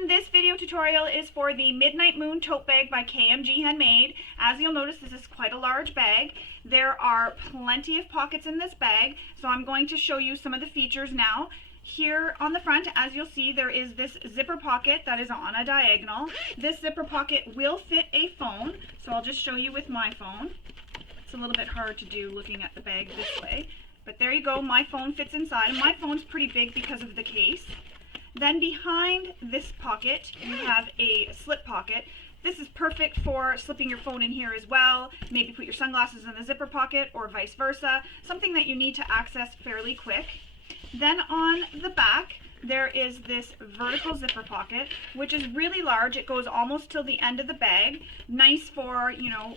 everyone, this video tutorial is for the Midnight Moon Tote Bag by KMGhandmade. As you'll notice, this is quite a large bag. There are plenty of pockets in this bag, so I'm going to show you some of the features now. Here on the front, as you'll see, there is this zipper pocket that is on a diagonal. This zipper pocket will fit a phone, so I'll just show you with my phone. It's a little bit hard to do looking at the bag this way, but there you go, my phone fits inside, and my phone's pretty big because of the case. Then behind this pocket, you have a slip pocket. This is perfect for slipping your phone in here as well. Maybe put your sunglasses in the zipper pocket or vice versa. Something that you need to access fairly quick. Then on the back, there is this vertical zipper pocket, which is really large. It goes almost till the end of the bag. Nice for,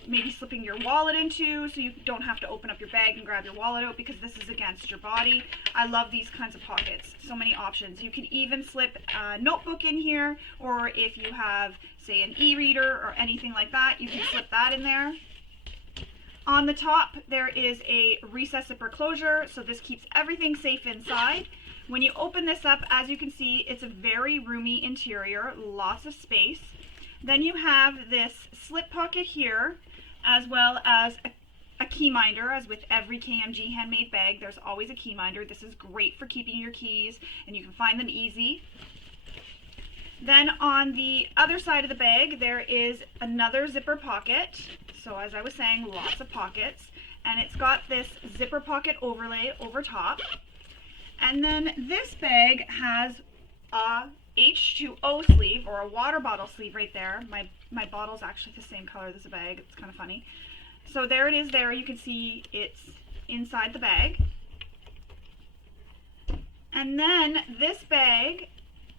maybe slipping your wallet into, so you don't have to open up your bag and grab your wallet out because this is against your body. I love these kinds of pockets. So many options. You can even slip a notebook in here, or if you have, say, an e-reader or anything like that, you can slip that in there. On the top, there is a recessed zipper closure, so this keeps everything safe inside. When you open this up, as you can see, it's a very roomy interior, lots of space. Then you have this slip pocket here, as well as a key minder. As with every KMGhandmade bag, there's always a key minder. This is great for keeping your keys, and you can find them easy. Then on the other side of the bag, there is another zipper pocket. So as I was saying, lots of pockets. And it's got this zipper pocket overlay over top. And then this bag has a H2O sleeve, or a water bottle sleeve right there. My bottle's actually the same color as the bag. It's kind of funny. So there it is there. You can see it's inside the bag. And then this bag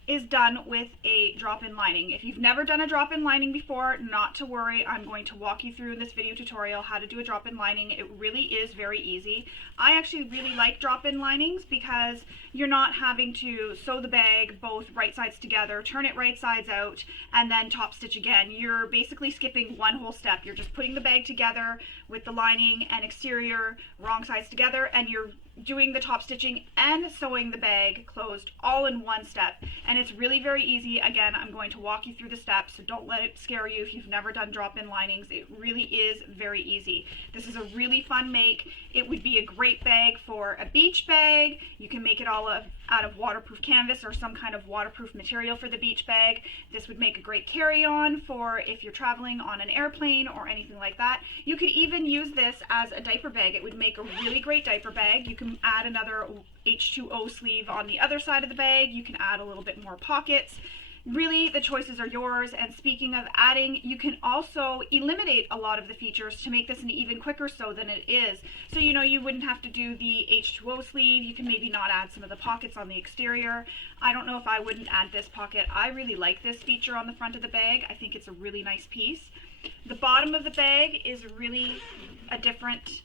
is done with a drop-in lining. If you've never done a drop-in lining before, not to worry. I'm going to walk you through in this video tutorial how to do a drop-in lining. It really is very easy. I actually really like drop-in linings because you're not having to sew the bag both right sides together, turn it right sides out, and then top stitch again. You're basically skipping one whole step. You're just putting the bag together with the lining and exterior wrong sides together, and you're doing the top stitching and sewing the bag closed all in one step. And it's really very easy. Again, I'm going to walk you through the steps, so don't let it scare you if you've never done drop-in linings. It really is very easy. This is a really fun make. It would be a great bag for a beach bag. You can make it all out of waterproof canvas or some kind of waterproof material for the beach bag. This would make a great carry-on for if you're traveling on an airplane or anything like that. You could even use this as a diaper bag. It would make a really great diaper bag. You can add another H2O sleeve on the other side of the bag. You can add a little bit more pockets. Really, the choices are yours. And speaking of adding, you can also eliminate a lot of the features to make this an even quicker sew than it is. So you wouldn't have to do the H2O sleeve. You can maybe not add some of the pockets on the exterior. I don't know if I wouldn't add this pocket. I really like this feature on the front of the bag. I think it's a really nice piece. The bottom of the bag is really a different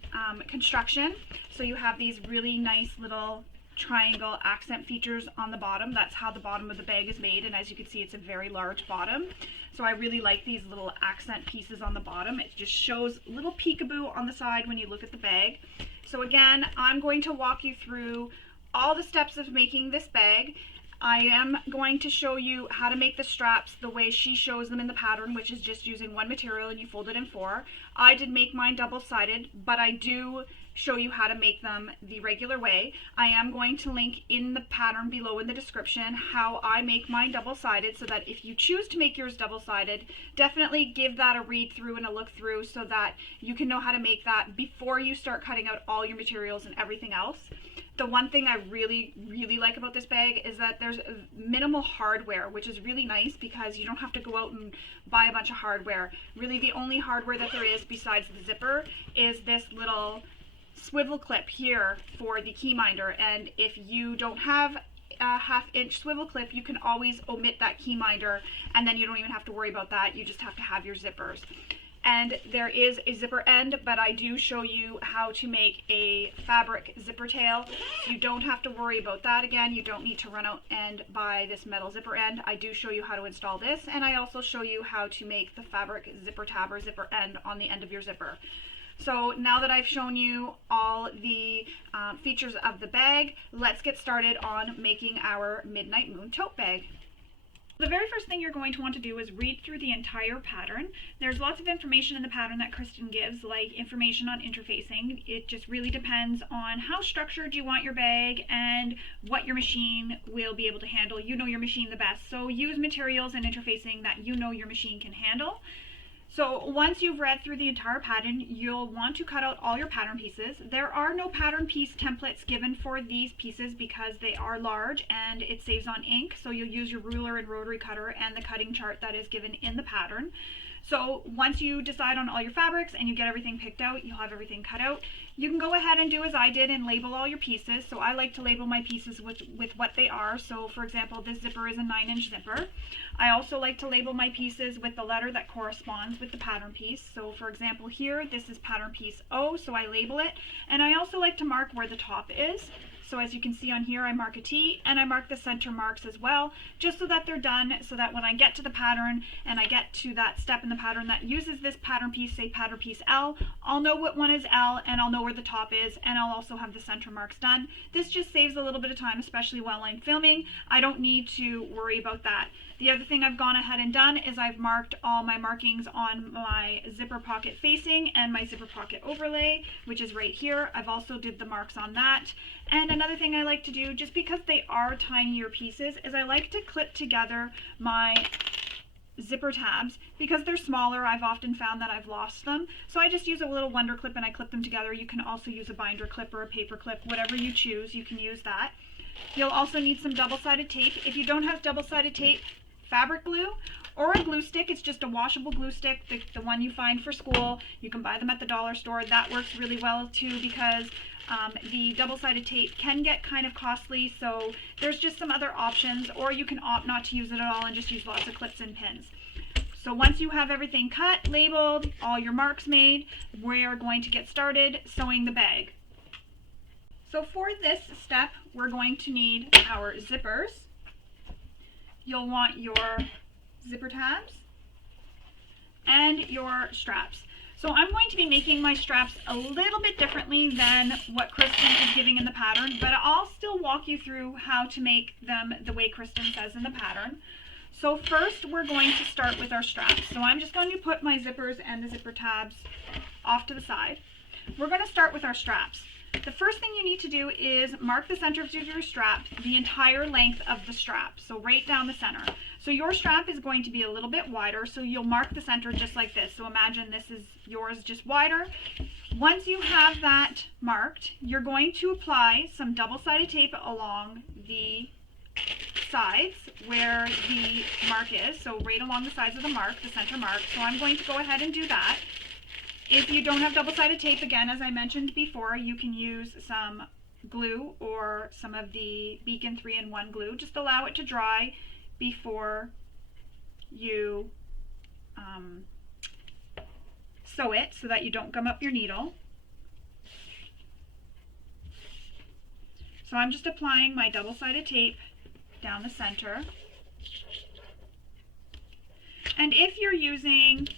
construction. So you have these really nice little triangle accent features on the bottom. That's how the bottom of the bag is made, and as you can see, it's a very large bottom. So I really like these little accent pieces on the bottom. It just shows a little peekaboo on the side when you look at the bag. So again, I'm going to walk you through all the steps of making this bag. I am going to show you how to make the straps the way she shows them in the pattern, which is just using one material and you fold it in four. I did make mine double-sided, but I do show you how to make them the regular way. I am going to link in the pattern below in the description how I make mine double-sided, so that if you choose to make yours double-sided, definitely give that a read through and a look through so that you can know how to make that before you start cutting out all your materials and everything else. The one thing I really like about this bag is that there's minimal hardware, which is really nice because you don't have to go out and buy a bunch of hardware. Really, the only hardware that there is besides the zipper is this little swivel clip here for the key minder, and if you don't have a 1/2-inch swivel clip, you can always omit that key minder, and then you don't even have to worry about that. You just have to have your zippers. And there is a zipper end, but I do show you how to make a fabric zipper tail. You don't have to worry about that. Again, you don't need to run out and buy this metal zipper end. I do show you how to install this, and I also show you how to make the fabric zipper tab or zipper end on the end of your zipper. So now that I've shown you all the features of the bag, let's get started on making our Midnight Moon Tote Bag. The very first thing you're going to want to do is read through the entire pattern. There's lots of information in the pattern that Kristen gives, like information on interfacing. It just really depends on how structured you want your bag and what your machine will be able to handle. You know your machine the best, so use materials and interfacing that you know your machine can handle. So once you've read through the entire pattern, you'll want to cut out all your pattern pieces. There are no pattern piece templates given for these pieces because they are large and it saves on ink. So you'll use your ruler and rotary cutter and the cutting chart that is given in the pattern. So once you decide on all your fabrics and you get everything picked out, you'll have everything cut out. You can go ahead and do as I did and label all your pieces. So I like to label my pieces with what they are. So for example, this zipper is a 9-inch zipper. I also like to label my pieces with the letter that corresponds with the pattern piece. So for example here, this is pattern piece O, so I label it. And I also like to mark where the top is. So as you can see on here, I mark a T and I mark the center marks as well, just so that they're done, so that when I get to the pattern and I get to that step in the pattern that uses this pattern piece, say pattern piece L, I'll know what one is L and I'll know where the top is, and I'll also have the center marks done. This just saves a little bit of time, especially while I'm filming. I don't need to worry about that. The other thing I've gone ahead and done is I've marked all my markings on my zipper pocket facing and my zipper pocket overlay, which is right here. I've also did the marks on that. And another thing I like to do, just because they are tinier pieces, is I like to clip together my zipper tabs. Because they're smaller, I've often found that I've lost them. So I just use a little wonder clip and I clip them together. You can also use a binder clip or a paper clip, whatever you choose, you can use that. You'll also need some double-sided tape. If you don't have double-sided tape, fabric glue or a glue stick. It's just a washable glue stick, the one you find for school. You can buy them at the dollar store. That works really well too, because the double-sided tape can get kind of costly, so there's just some other options, or you can opt not to use it at all and just use lots of clips and pins. So once you have everything cut, labeled, all your marks made, we're going to get started sewing the bag. So for this step, we're going to need our zippers. You'll want your zipper tabs and your straps. So I'm going to be making my straps a little bit differently than what Kristen is giving in the pattern, but I'll still walk you through how to make them the way Kristen says in the pattern. So first we're going to start with our straps. So I'm just going to put my zippers and the zipper tabs off to the side. We're going to start with our straps. The first thing you need to do is mark the center of your strap, the entire length of the strap, so right down the center. So your strap is going to be a little bit wider, so you'll mark the center just like this. So imagine this is yours just wider. Once you have that marked, you're going to apply some double-sided tape along the sides where the mark is, so right along the sides of the mark, the center mark. So I'm going to go ahead and do that. If you don't have double-sided tape, again, as I mentioned before, you can use some glue or some of the Beacon 3-in-1 glue. Just allow it to dry before you sew it so that you don't gum up your needle. So I'm just applying my double-sided tape down the center. And if you're using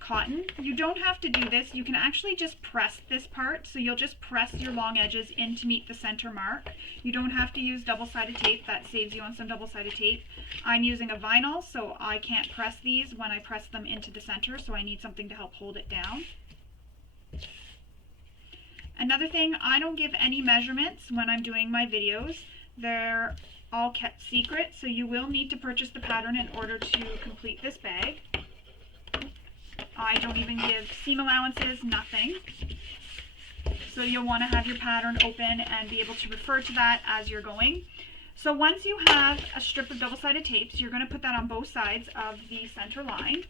cotton, you don't have to do this. You can actually just press this part, so you'll just press your long edges in to meet the center mark. You don't have to use double-sided tape. That saves you on some double-sided tape. I'm using a vinyl, so I can't press these when I press them into the center, so I need something to help hold it down. Another thing, I don't give any measurements when I'm doing my videos. They're all kept secret, so you will need to purchase the pattern in order to complete this bag. I don't even give seam allowances, nothing. So you'll want to have your pattern open and be able to refer to that as you're going. So once you have a strip of double-sided tapes, you're going to put that on both sides of the center line.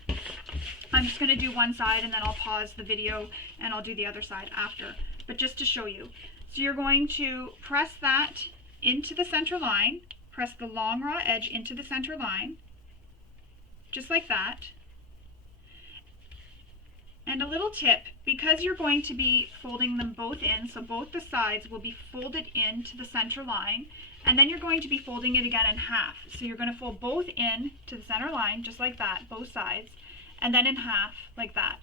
I'm just going to do one side and then I'll pause the video and I'll do the other side after, but just to show you. So you're going to press that into the center line, press the long raw edge into the center line, just like that. And a little tip, because you're going to be folding them both in, so both the sides will be folded into the center line, and then you're going to be folding it again in half. So you're going to fold both in to the center line, just like that, both sides, and then in half, like that.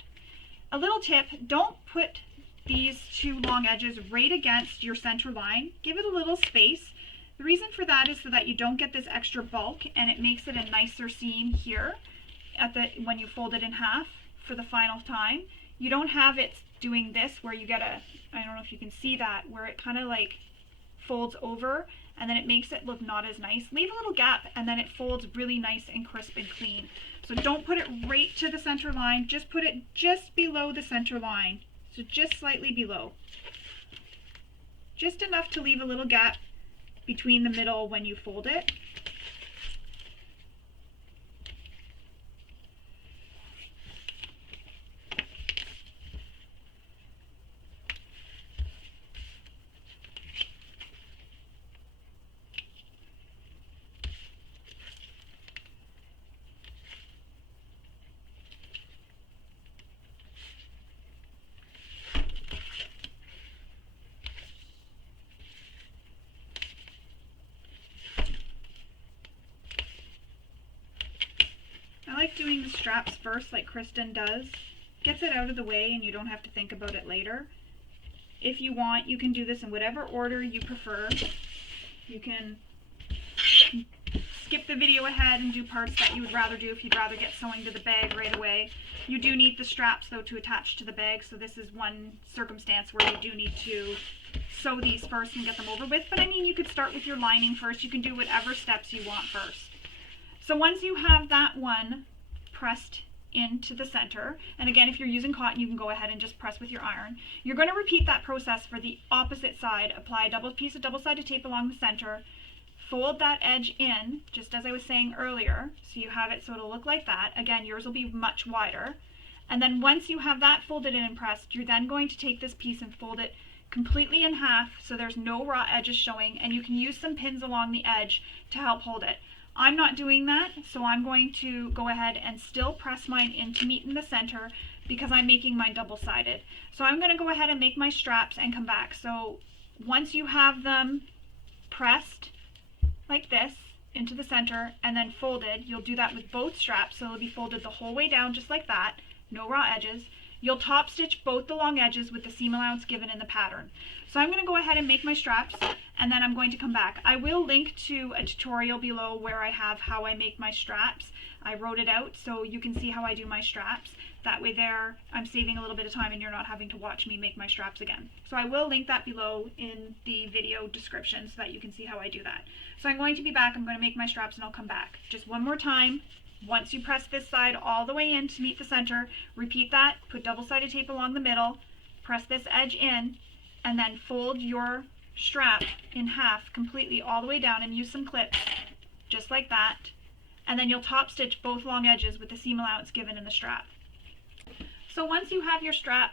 A little tip, don't put these two long edges right against your center line. Give it a little space, The reason for that is so that you don't get this extra bulk, and it makes it a nicer seam here when you fold it in half for the final time. You don't have it doing this where you get I don't know if you can see that, where it kind of like folds over and then it makes it look not as nice. Leave a little gap and then it folds really nice and crisp and clean. So don't put it right to the center line, just put it just below the center line. So just slightly below. Just enough to leave a little gap between the middle when you fold it. I like doing the straps first like Kristen does. Gets it out of the way and you don't have to think about it later. If you want, you can do this in whatever order you prefer. You can skip the video ahead and do parts that you would rather do if you'd rather get sewing to the bag right away. You do need the straps though to attach to the bag, so this is one circumstance where you do need to sew these first and get them over with. But I mean, you could start with your lining first. You can do whatever steps you want first. So once you have that one pressed into the center, and again, if you're using cotton, you can go ahead and just press with your iron. You're going to repeat that process for the opposite side. Apply a piece of double-sided tape along the center, fold that edge in, just as I was saying earlier, so you have it so it'll look like that. Again, yours will be much wider. And then once you have that folded in and pressed, you're then going to take this piece and fold it completely in half so there's no raw edges showing, and you can use some pins along the edge to help hold it. I'm not doing that, so I'm going to go ahead and still press mine in to meet in the center because I'm making mine double-sided. So I'm going to go ahead and make my straps and come back. So once you have them pressed like this into the center and then folded, you'll do that with both straps, so it'll be folded the whole way down just like that, no raw edges. You'll top stitch both the long edges with the seam allowance given in the pattern. So I'm going to go ahead and make my straps, and then I'm going to come back. I will link to a tutorial below where I have how I make my straps. I wrote it out so you can see how I do my straps. That way there, I'm saving a little bit of time and you're not having to watch me make my straps again. So I will link that below in the video description so that you can see how I do that. So I'm going to be back, I'm going to make my straps and I'll come back. Just one more time. Once you press this side all the way in to meet the center, repeat that, put double-sided tape along the middle, press this edge in, and then fold your strap in half completely all the way down and use some clips, just like that. And then you'll top stitch both long edges with the seam allowance given in the strap. So once you have your strap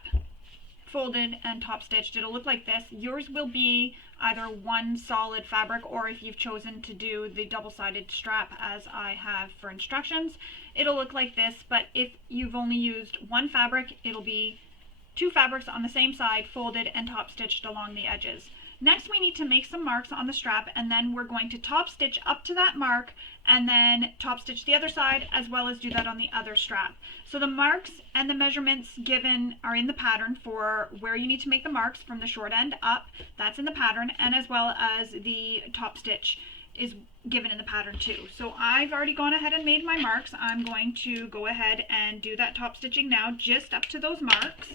folded and top stitched, it'll look like this. Yours will be either one solid fabric, or if you've chosen to do the double-sided strap as I have for instructions, it'll look like this. But if you've only used one fabric, it'll be two fabrics on the same side folded and top stitched along the edges. Next, we need to make some marks on the strap, and then we're going to top stitch up to that mark and then top stitch the other side, as well as do that on the other strap. So the marks and the measurements given are in the pattern for where you need to make the marks from the short end up. That's in the pattern, and as well as the top stitch is given in the pattern too. So I've already gone ahead and made my marks. I'm going to go ahead and do that top stitching now, just up to those marks.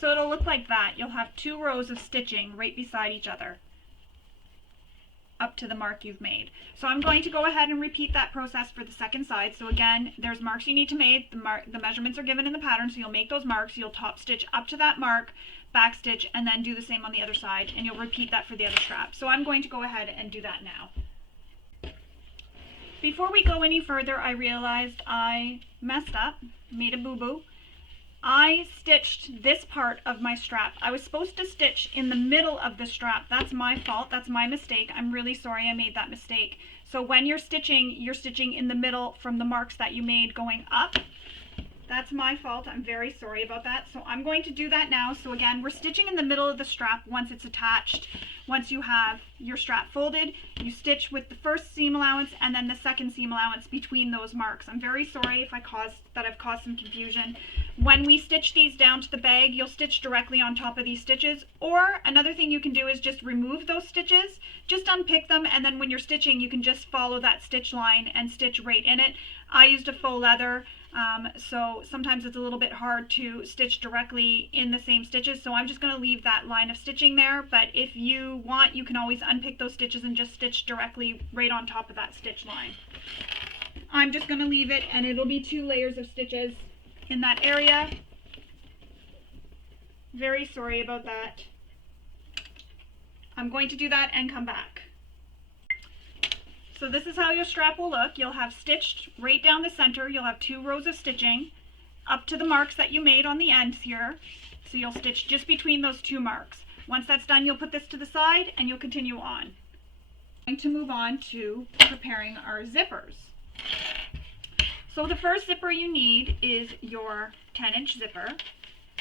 So it'll look like that. You'll have two rows of stitching right beside each other. up to the mark you've made. So I'm going to go ahead and repeat that process for the second side. So again, there's marks you need to make. The measurements are given in the pattern, so you'll make those marks. You'll top stitch up to that mark, back stitch, and then do the same on the other side, and you'll repeat that for the other strap. So I'm going to go ahead and do that now. Before we go any further, I realized I messed up, made a boo-boo. I stitched this part of my strap. I was supposed to stitch in the middle of the strap. That's my fault. That's my mistake. I'm really sorry I made that mistake. So when you're stitching in the middle from the marks that you made going up. That's my fault. I'm very sorry about that. So I'm going to do that now. So again, we're stitching in the middle of the strap once it's attached. Once you have your strap folded, you stitch with the first seam allowance and then the second seam allowance between those marks. I'm very sorry if I've caused some confusion. When we stitch these down to the bag, you'll stitch directly on top of these stitches. Or another thing you can do is just remove those stitches, just unpick them, and then when you're stitching, you can just follow that stitch line and stitch right in it. I used a faux leather. So sometimes it's a little bit hard to stitch directly in the same stitches, so I'm just going to leave that line of stitching there, but if you want, you can always unpick those stitches and just stitch directly right on top of that stitch line. I'm just going to leave it, and it'll be 2 layers of stitches in that area. Very sorry about that. I'm going to do that and come back. So this is how your strap will look. You'll have stitched right down the center. You'll have 2 rows of stitching up to the marks that you made on the ends here. So you'll stitch just between those 2 marks. Once that's done, you'll put this to the side and you'll continue on. I'm going to move on to preparing our zippers. So the first zipper you need is your 10-inch zipper.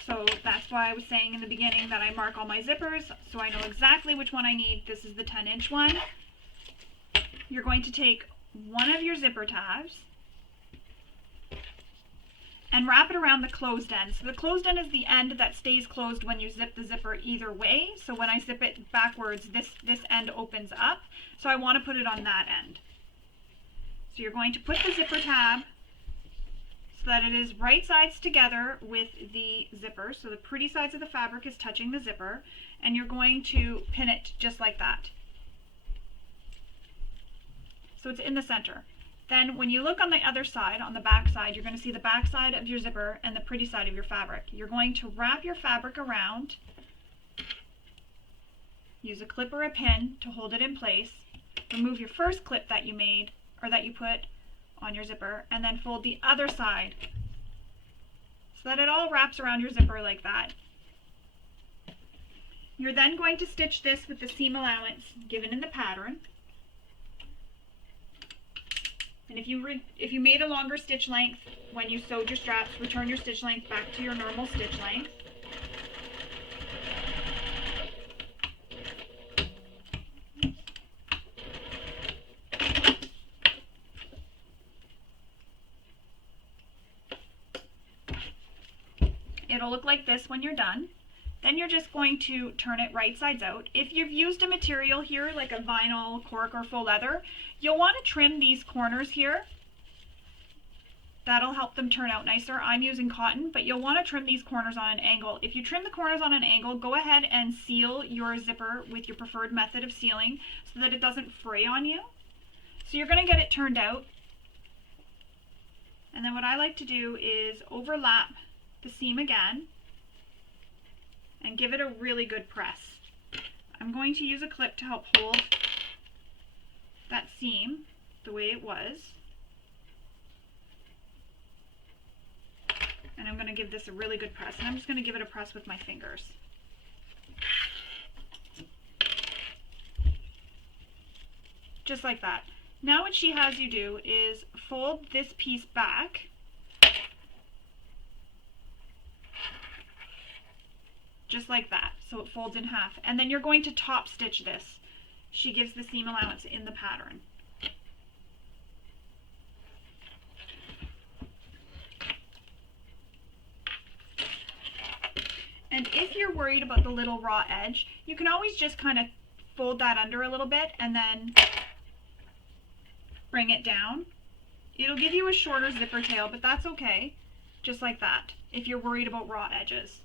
So that's why I was saying in the beginning that I mark all my zippers so I know exactly which one I need. This is the 10-inch one. You're going to take one of your zipper tabs and wrap it around the closed end. So the closed end is the end that stays closed when you zip the zipper either way. So when I zip it backwards, this end opens up. So I want to put it on that end. So you're going to put the zipper tab so that it is right sides together with the zipper. So the pretty sides of the fabric is touching the zipper, and you're going to pin it just like that. So it's in the center. Then when you look on the other side, on the back side, you're going to see the back side of your zipper and the pretty side of your fabric. You're going to wrap your fabric around, use a clip or a pin to hold it in place, remove your first clip that you made or that you put on your zipper, and then fold the other side so that it all wraps around your zipper like that. You're then going to stitch this with the seam allowance given in the pattern. And if you made a longer stitch length when you sewed your straps, return your stitch length back to your normal stitch length. It'll look like this when you're done. Then you're just going to turn it right sides out. If you've used a material here like a vinyl, cork, or faux leather, you'll want to trim these corners here. That'll help them turn out nicer. I'm using cotton, but you'll want to trim these corners on an angle. If you trim the corners on an angle, go ahead and seal your zipper with your preferred method of sealing so that it doesn't fray on you. So you're going to get it turned out. And then what I like to do is overlap the seam again and give it a really good press. I'm going to use a clip to help hold that seam the way it was. And I'm going to give this a really good press. And I'm just going to give it a press with my fingers. Just like that. Now what she has you do is fold this piece back just like that, so it folds in half. And then you're going to top stitch this. She gives the seam allowance in the pattern. And if you're worried about the little raw edge, you can always just kind of fold that under a little bit and then bring it down. It'll give you a shorter zipper tail, but that's okay, just like that, if you're worried about raw edges.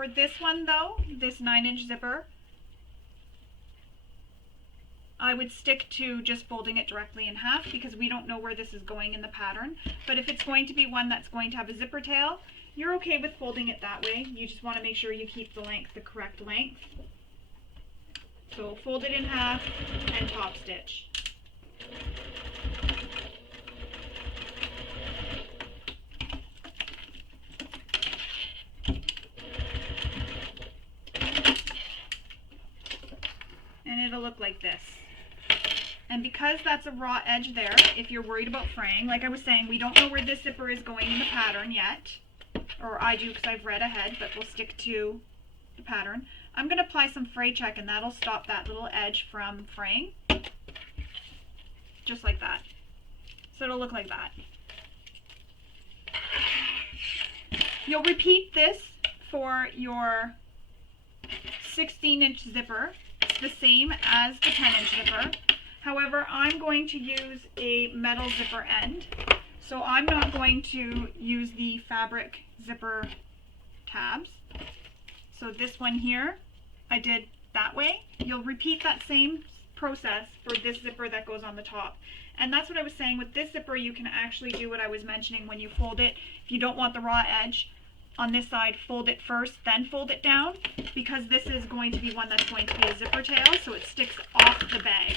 For this one though, this 9-inch zipper, I would stick to just folding it directly in half because we don't know where this is going in the pattern. But if it's going to be one that's going to have a zipper tail, you're okay with folding it that way. You just want to make sure you keep the length the correct length. So fold it in half and top stitch. And it'll look like this. And because that's a raw edge there, if you're worried about fraying, like I was saying, we don't know where this zipper is going in the pattern yet. Or I do because I've read ahead, but we'll stick to the pattern. I'm going to apply some fray check and that'll stop that little edge from fraying. Just like that. So it'll look like that. You'll repeat this for your 16-inch zipper. It's the same as the 10-inch zipper. However, I'm going to use a metal zipper end. So I'm not going to use the fabric zipper tabs. So this one here, I did that way. You'll repeat that same process for this zipper that goes on the top. And that's what I was saying, with this zipper you can actually do what I was mentioning when you fold it. If you don't want the raw edge on this side, fold it first, then fold it down, because this is going to be one that's going to be a zipper tail, so it sticks off the bag.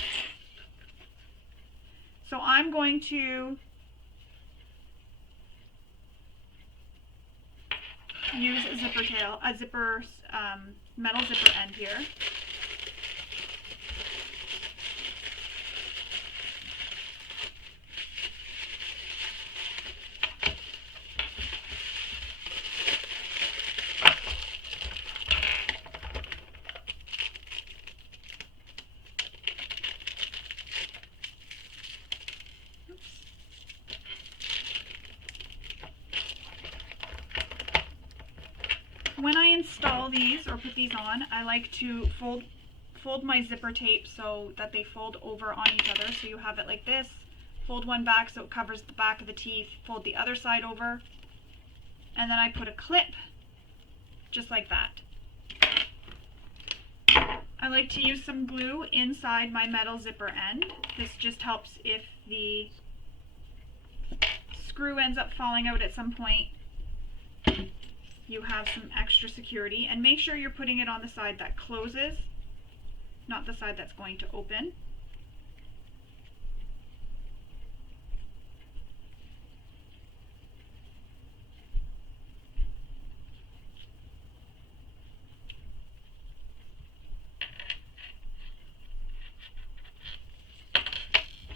So I'm going to use a zipper tail, metal zipper end here. When I install these or put these on, I like to fold my zipper tape so that they fold over on each other. So you have it like this, fold one back so it covers the back of the teeth, fold the other side over, and then I put a clip just like that. I like to use some glue inside my metal zipper end. This just helps if the screw ends up falling out at some point. You have some extra security, and make sure you're putting it on the side that closes, not the side that's going to open.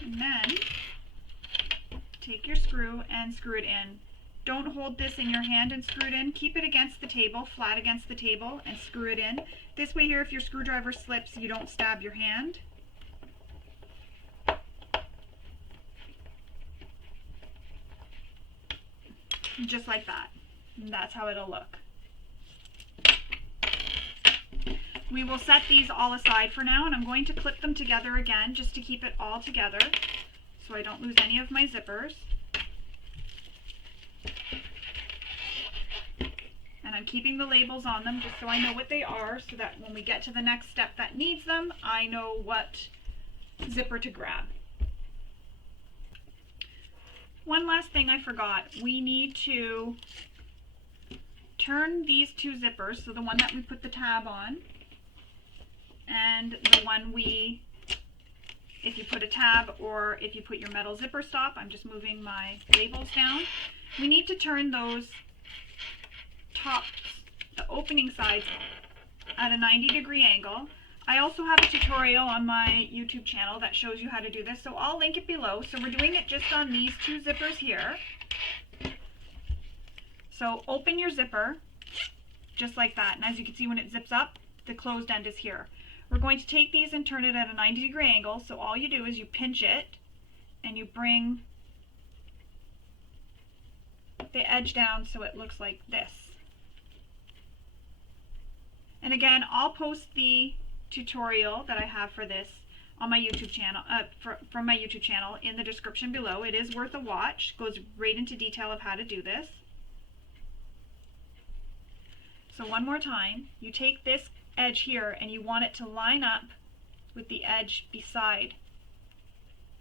And then take your screw and screw it in. Don't hold this in your hand and screw it in. Keep it against the table, flat against the table, and screw it in. This way here, if your screwdriver slips, you don't stab your hand. Just like that. And that's how it'll look. We will set these all aside for now, and I'm going to clip them together again just to keep it all together so I don't lose any of my zippers. And I'm keeping the labels on them just so I know what they are, so that when we get to the next step that needs them, I know what zipper to grab. One last thing I forgot. We need to turn these two zippers, so the one that we put the tab on and the one if you put a tab or if you put your metal zipper stop, I'm just moving my labels down. We need to turn those the opening sides at a 90-degree angle. I also have a tutorial on my YouTube channel that shows you how to do this, so I'll link it below. So we're doing it just on these two zippers here. So open your zipper just like that, and as you can see, when it zips up, the closed end is here. We're going to take these and turn it at a 90-degree angle, so all you do is you pinch it and you bring the edge down so it looks like this. And again, I'll post the tutorial that I have for this on my YouTube channel, from my YouTube channel in the description below. It is worth a watch. Goes right into detail of how to do this. So one more time, you take this edge here and you want it to line up with the edge beside.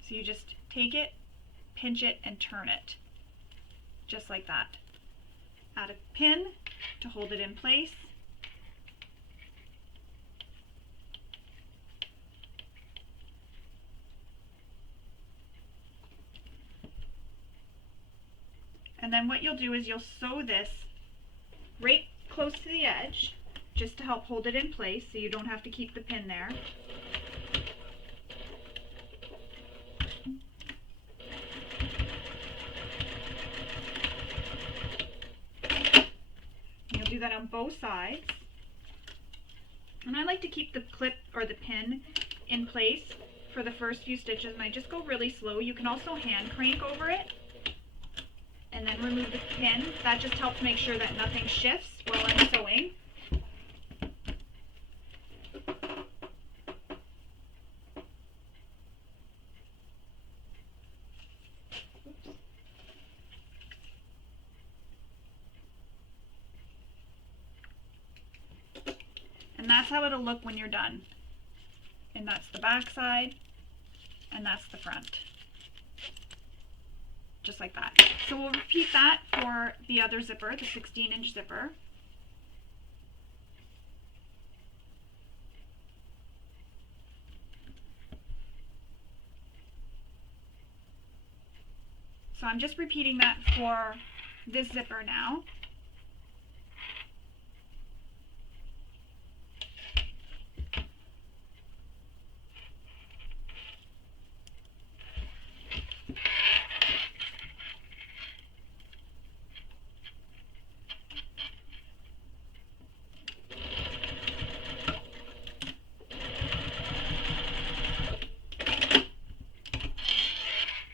So you just take it, pinch it, and turn it, just like that. Add a pin to hold it in place. And then what you'll do is you'll sew this right close to the edge, just to help hold it in place so you don't have to keep the pin there. You'll do that on both sides. And I like to keep the clip or the pin in place for the first few stitches, and I just go really slow. You can also hand crank over it and then remove the pin. That just helps make sure that nothing shifts while I'm sewing. And that's how it'll look when you're done. And that's the back side, and that's the front. Just like that. So we'll repeat that for the other zipper, the 16-inch zipper. So I'm just repeating that for this zipper now.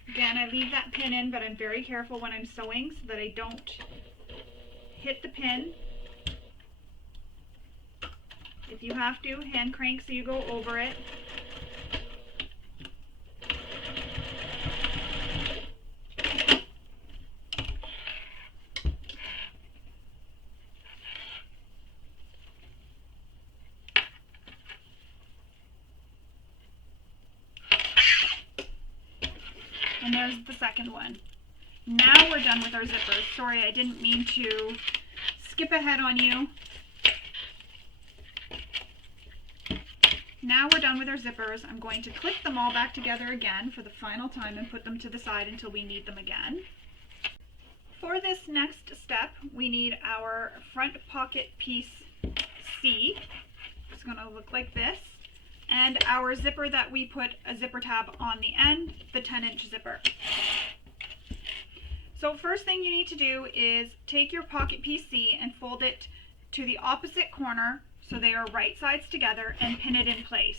Again, I leave that pin in, but I'm very careful when I'm sewing so that I don't hit the pin. If you have to, hand crank so you go over it. And there's the second one. Now we're done with our zippers. Sorry, I didn't mean to skip ahead on you. Now we're done with our zippers. I'm going to clip them all back together again for the final time and put them to the side until we need them again. For this next step, we need our front pocket piece C. It's going to look like this. And our zipper that we put a zipper tab on the end, the 10-inch zipper. So first thing you need to do is take your pocket piece C and fold it to the opposite corner so they are right sides together, and pin it in place.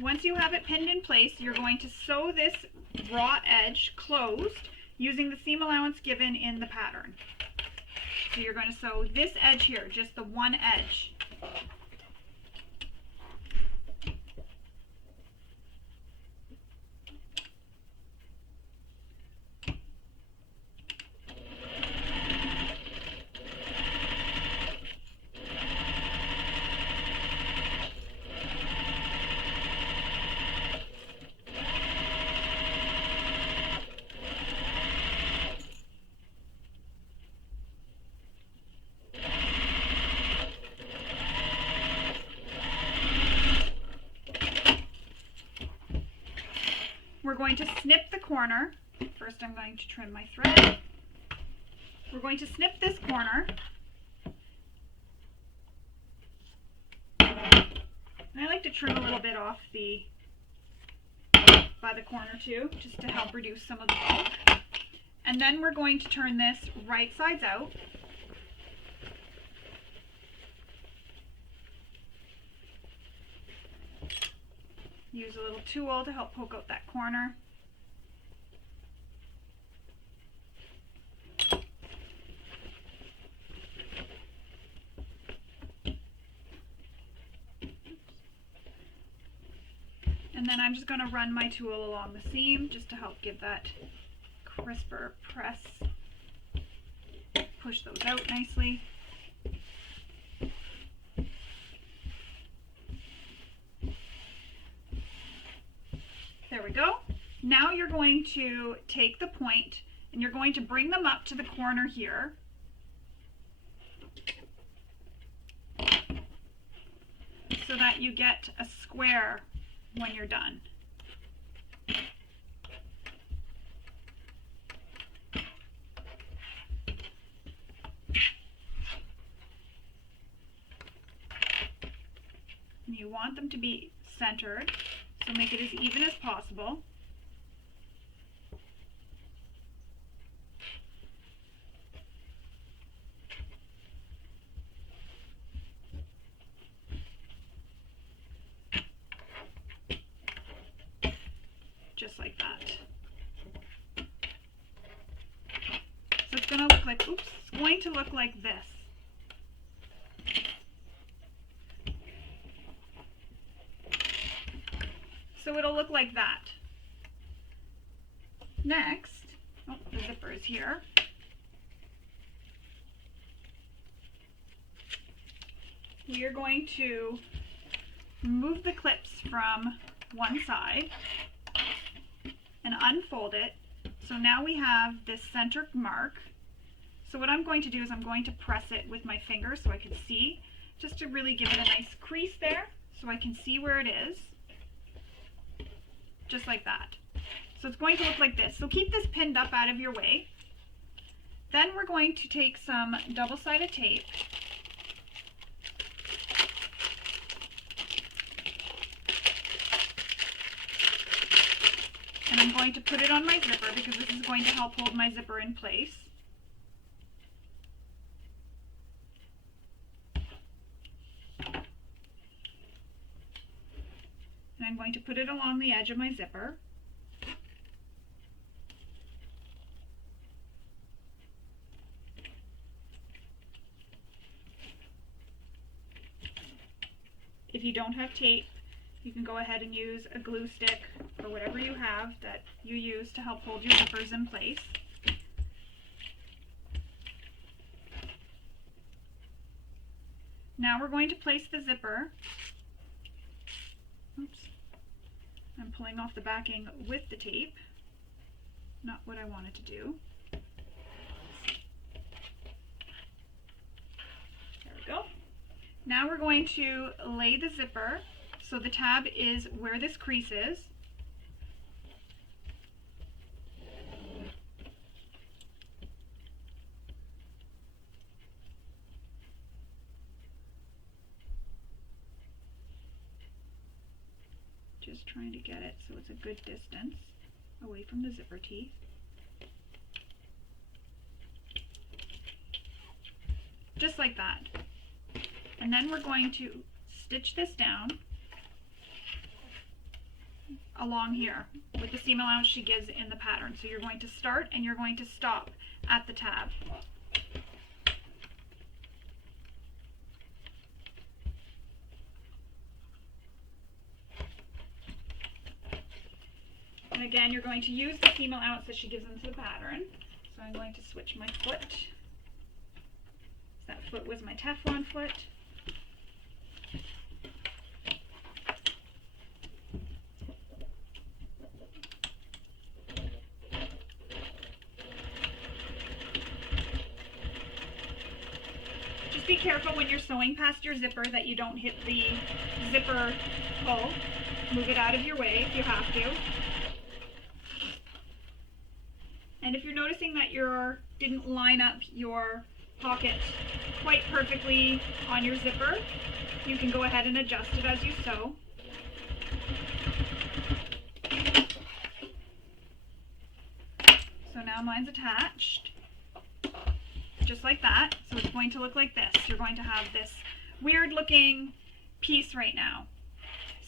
Once you have it pinned in place, you're going to sew this raw edge closed using the seam allowance given in the pattern. So you're going to sew this edge here, just the one edge. We're going to snip the corner. First I'm going to trim my thread. We're going to snip this corner. And I like to trim a little bit off by the corner too, just to help reduce some of the bulk. And then we're going to turn this right sides out. Use a little tool to help poke out that corner. And then I'm just going to run my tool along the seam just to help give that crisper press. Push those out nicely. There we go. Now you're going to take the point and you're going to bring them up to the corner here. So that you get a square when you're done. And you want them to be centered, so make it as even as possible. Just like that. So it's going to look like, oops, it's going to look like this. So it'll look like that. Next, oh, the zipper is here. We are going to move the clips from one side and unfold it. So now we have this center mark. So what I'm going to do is I'm going to press it with my finger so I can see, just to really give it a nice crease there so I can see where it is. Just like that. So it's going to look like this. So keep this pinned up out of your way. Then we're going to take some double-sided tape and I'm going to put it on my zipper because this is going to help hold my zipper in place. And I'm going to put it along the edge of my zipper. If you don't have tape, you can go ahead and use a glue stick or whatever you have that you use to help hold your zippers in place. Now we're going to place the zipper. Oops. I'm pulling off the backing with the tape. Not what I wanted to do. There we go. Now we're going to lay the zipper so the tab is where this crease is. Just trying to get it so it's a good distance away from the zipper teeth. Just like that. And then we're going to stitch this down along here with the seam allowance she gives in the pattern. So you're going to start and you're going to stop at the tab. And again, you're going to use the seam allowance that she gives into the pattern. So I'm going to switch my foot. That foot was my Teflon foot. Just be careful when you're sewing past your zipper that you don't hit the zipper pull. Move it out of your way if you have to. And if you're noticing that you didn't line up your pocket quite perfectly on your zipper, you can go ahead and adjust it as you sew. So now mine's attached, just like that. So it's going to look like this. You're going to have this weird looking piece right now.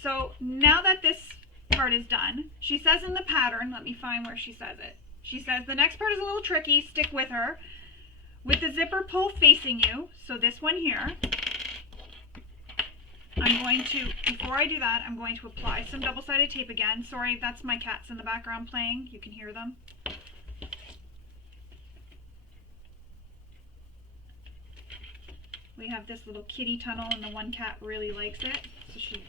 So now that this part is done, she says in the pattern, let me find where she says it. She says the next part is a little tricky, stick with her. With the zipper pull facing you, so this one here, I'm going to, before I do that, I'm going to apply some double-sided tape again. Sorry, that's my cats in the background playing. You can hear them. We have this little kitty tunnel, and the one cat really likes it. So she,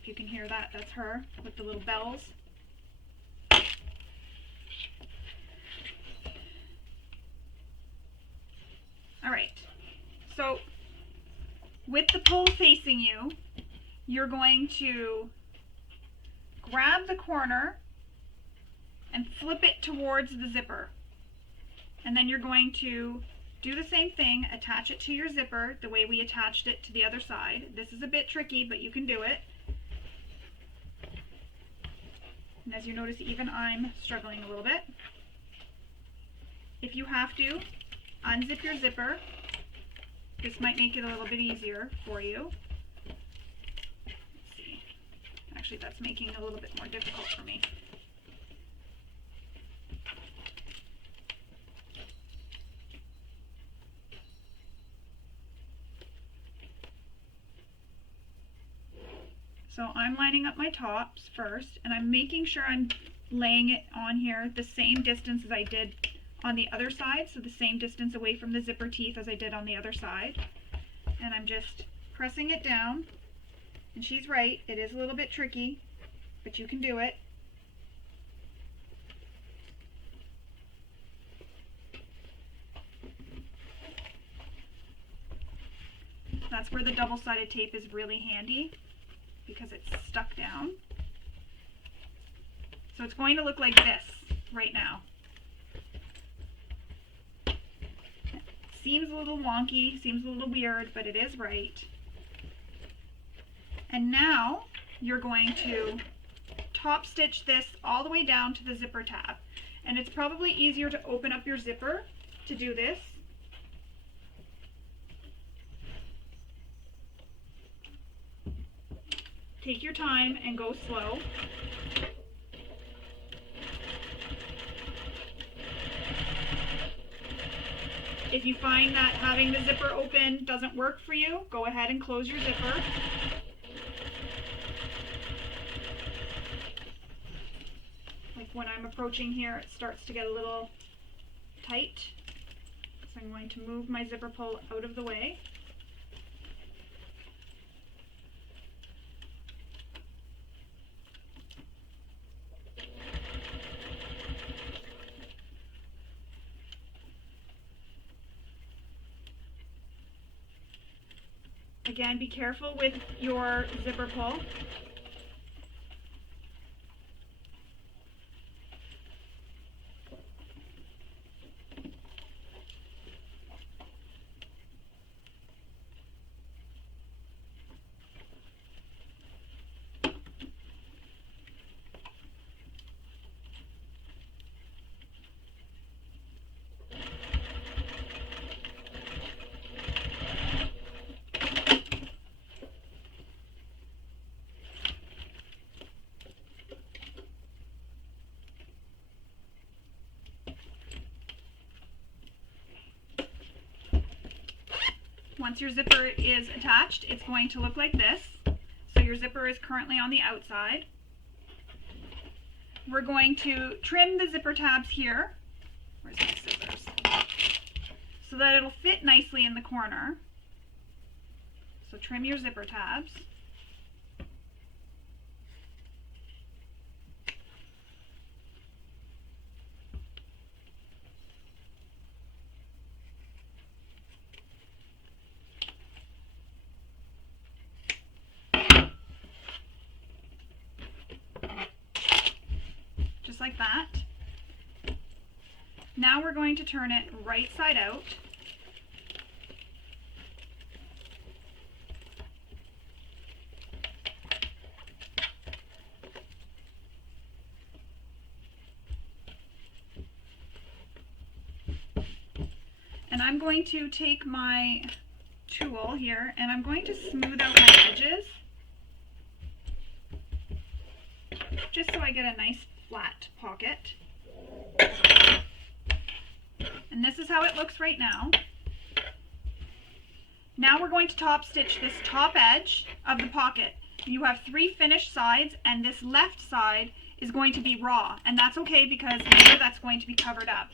if you can hear that, that's her with the little bells. All right, so with the pole facing you, you're going to grab the corner and flip it towards the zipper. And then you're going to do the same thing, attach it to your zipper the way we attached it to the other side. This is a bit tricky, but you can do it. And as you notice, even I'm struggling a little bit. If you have to, unzip your zipper. This might make it a little bit easier for you. Let's see. Actually, that's making it a little bit more difficult for me. So I'm lining up my tops first, and I'm making sure I'm laying it on here the same distance as I did on the other side, so the same distance away from the zipper teeth as I did on the other side. And I'm just pressing it down, and she's right, it is a little bit tricky, but you can do it. That's where the double-sided tape is really handy, because it's stuck down. So it's going to look like this right now. Seems a little wonky, seems a little weird, but it is right. And now you're going to top stitch this all the way down to the zipper tab. And it's probably easier to open up your zipper to do this. Take your time and go slow. If you find that having the zipper open doesn't work for you, go ahead and close your zipper. Like when I'm approaching here, it starts to get a little tight. So I'm going to move my zipper pull out of the way. Again, be careful with your zipper pull. Once your zipper is attached, it's going to look like this. So your zipper is currently on the outside. We're going to trim the zipper tabs here. Where's my scissors? So that it'll fit nicely in the corner. So trim your zipper tabs. Like that. Now we're going to turn it right side out. And I'm going to take my tool here and I'm going to smooth out my edges just so I get a nice flat pocket. And this is how it looks right now. Now we're going to top stitch this top edge of the pocket. You have 3 finished sides, and this left side is going to be raw, and that's okay because later that's going to be covered up.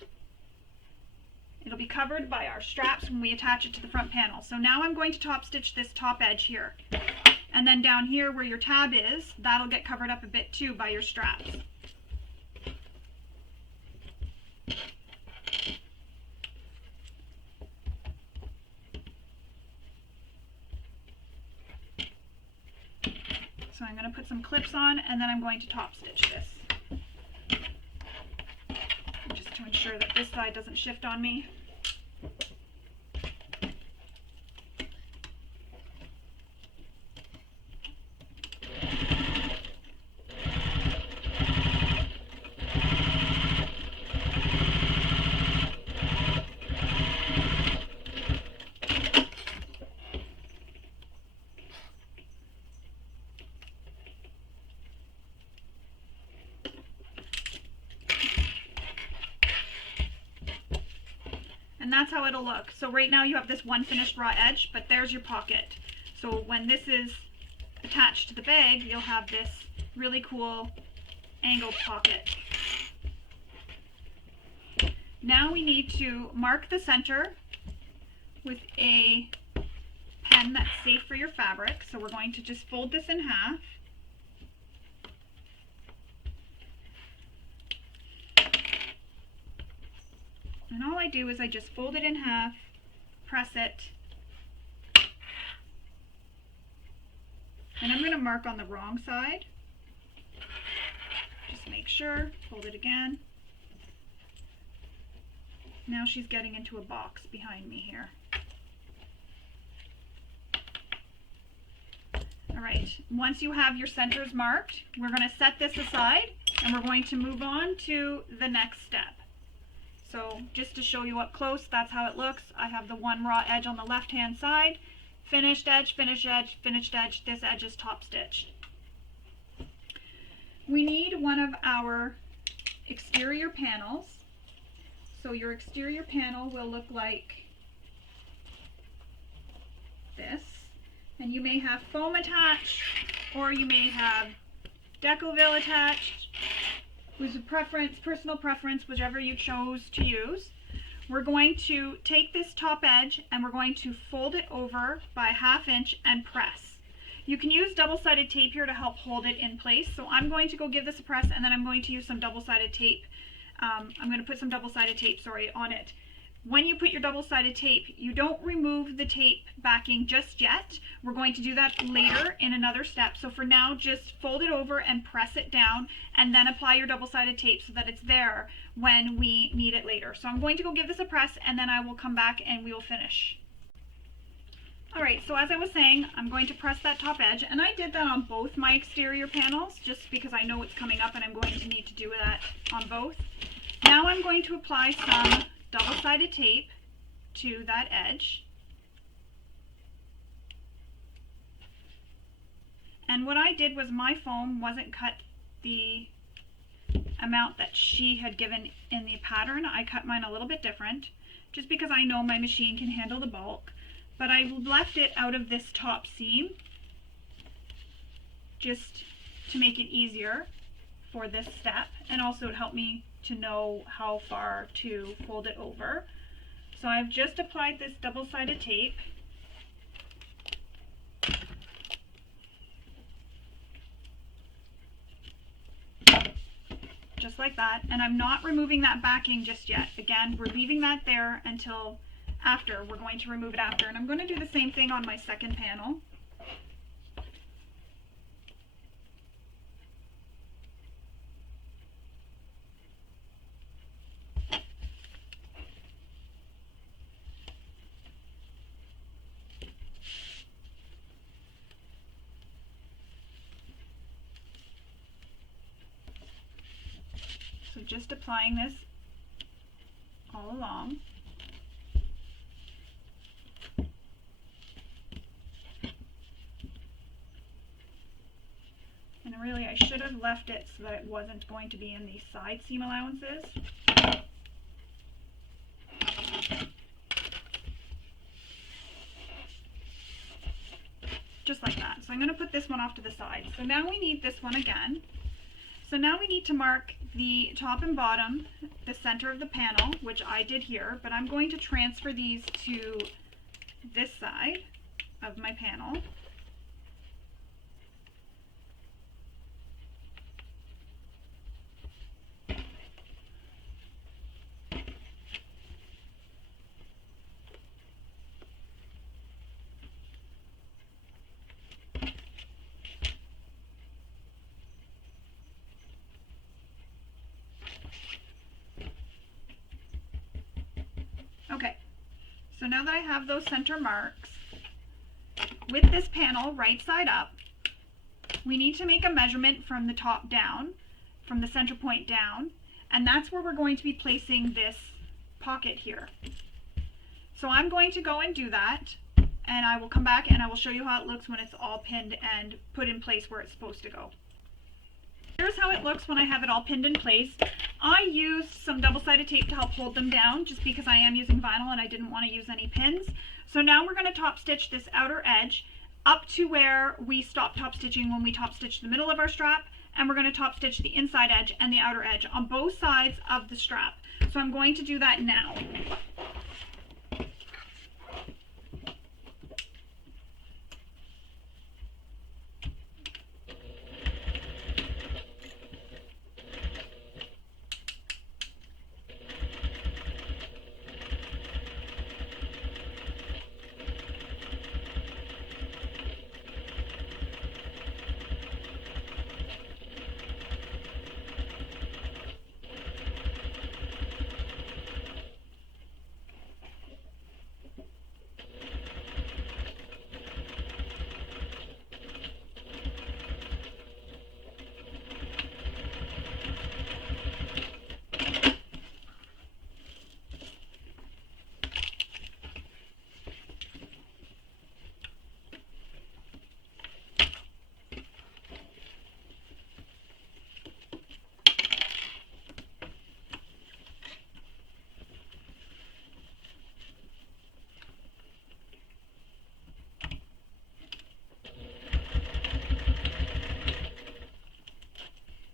It'll be covered by our straps when we attach it to the front panel. So now I'm going to top stitch this top edge here. And then down here where your tab is, that'll get covered up a bit too by your straps. So I'm going to put some clips on, and then I'm going to top stitch this. Just to ensure that this side doesn't shift on me. And that's how it'll look. So right now you have this one finished raw edge, but there's your pocket. So when this is attached to the bag, you'll have this really cool angled pocket. Now we need to mark the center with a pen that's safe for your fabric. So we're going to just fold this in half. And all I do is I just fold it in half, press it, and I'm going to mark on the wrong side. Just make sure, fold it again. Now she's getting into a box behind me here. Alright, once you have your centers marked, we're going to set this aside and we're going to move on to the next step. So just to show you up close, that's how it looks. I have the one raw edge on the left hand side, finished edge, finished edge, finished edge. This edge is top stitched. We need one of our exterior panels. So your exterior panel will look like this. And you may have foam attached, or you may have Decoville attached. With a preference, personal preference, whichever you chose to use. We're going to take this top edge and we're going to fold it over by 1/2 inch and press. You can use double-sided tape here to help hold it in place. So I'm going to go give this a press, and then I'm going to use some double-sided tape. I'm going to put some double-sided tape, on it. When you put your double-sided tape, you don't remove the tape backing just yet. We're going to do that later in another step. So for now, just fold it over and press it down, and then apply your double-sided tape so that it's there when we need it later. So I'm going to go give this a press, and then I will come back and we will finish. Alright, so as I was saying, I'm going to press that top edge, and I did that on both my exterior panels just because I know it's coming up and I'm going to need to do that on both. Now I'm going to apply some double-sided tape to that edge. And what I did was my foam wasn't cut the amount that she had given in the pattern. I cut mine a little bit different just because I know my machine can handle the bulk, but I left it out of this top seam just to make it easier for this step, and also to help me to know how far to fold it over. So I've just applied this double-sided tape. Just like that, and I'm not removing that backing just yet. Again, we're leaving that there until after. We're going to remove it after, and I'm going to do the same thing on my second panel. So just applying this all along. And really I should have left it so that it wasn't going to be in these side seam allowances. just like that. So I'm going to put this one off to the side. So now we need this one again. So now we need to mark the top and bottom, the center of the panel, which I did here, but I'm going to transfer these to this side of my panel. Okay, so now that I have those center marks, with this panel right side up, we need to make a measurement from the top down, from the center point down, and that's where we're going to be placing this pocket here. So I'm going to go and do that, and I will come back and I will show you how it looks when it's all pinned and put in place where it's supposed to go. Here's how it looks when I have it all pinned in place. I used some double-sided tape to help hold them down just because I am using vinyl and I didn't want to use any pins. So now we're going to top stitch this outer edge up to where we stopped top stitching when we top stitched the middle of our strap, and we're going to top stitch the inside edge and the outer edge on both sides of the strap. So I'm going to do that now.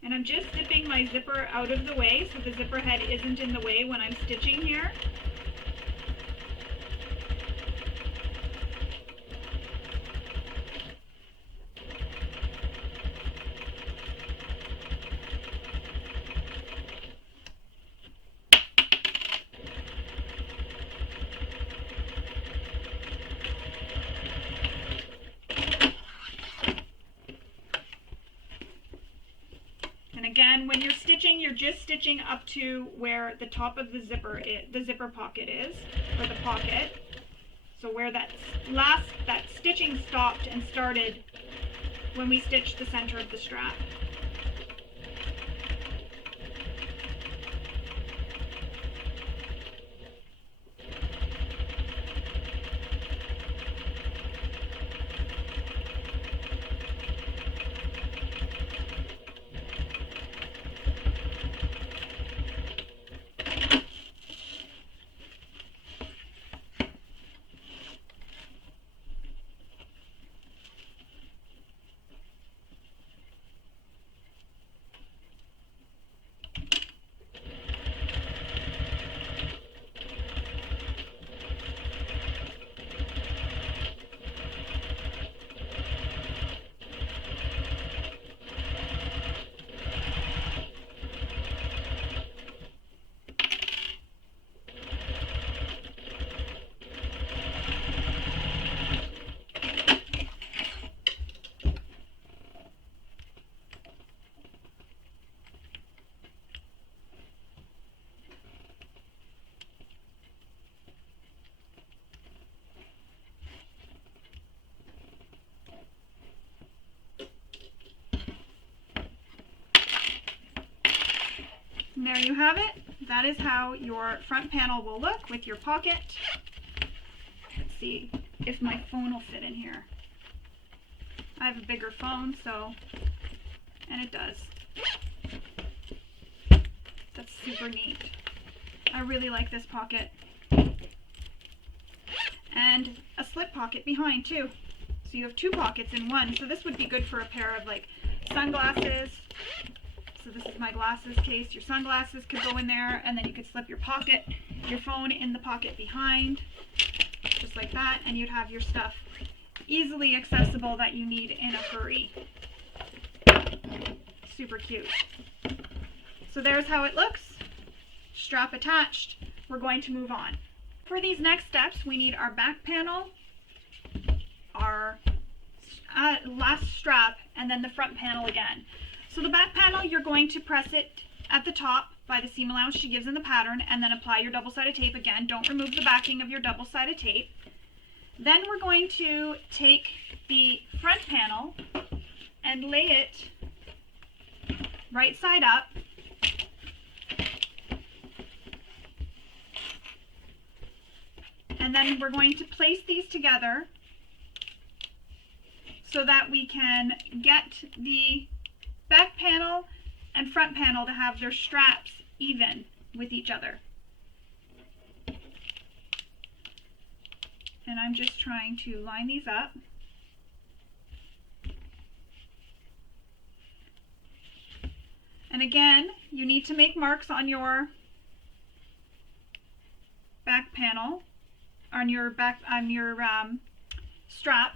And I'm just zipping my zipper out of the way so the zipper head isn't in the way when I'm stitching here. Again, when you're stitching, you're just stitching up to where the top of the zipper pocket is, or the pocket. So where that stitching stopped and started when we stitched the center of the strap. And there you have it. That is how your front panel will look with your pocket. Let's see if my phone will fit in here. I have a bigger phone, so, and it does. That's super neat. I really like this pocket. And a slip pocket behind too. So you have 2 pockets in one. So this would be good for a pair of like sunglasses. So this is my glasses case. Your sunglasses could go in there, and then you could slip your phone in the pocket behind, just like that, and you'd have your stuff easily accessible that you need in a hurry. Super cute. So there's how it looks. Strap attached. We're going to move on. For these next steps, we need our back panel, our last strap, and then the front panel again. So the back panel, you're going to press it at the top by the seam allowance she gives in the pattern, and then apply your double-sided tape again. Don't remove the backing of your double-sided tape. Then we're going to take the front panel and lay it right side up. And then we're going to place these together so that we can get the back panel and front panel to have their straps even with each other. And I'm just trying to line these up. And again, you need to make marks on your back panel, on your strap.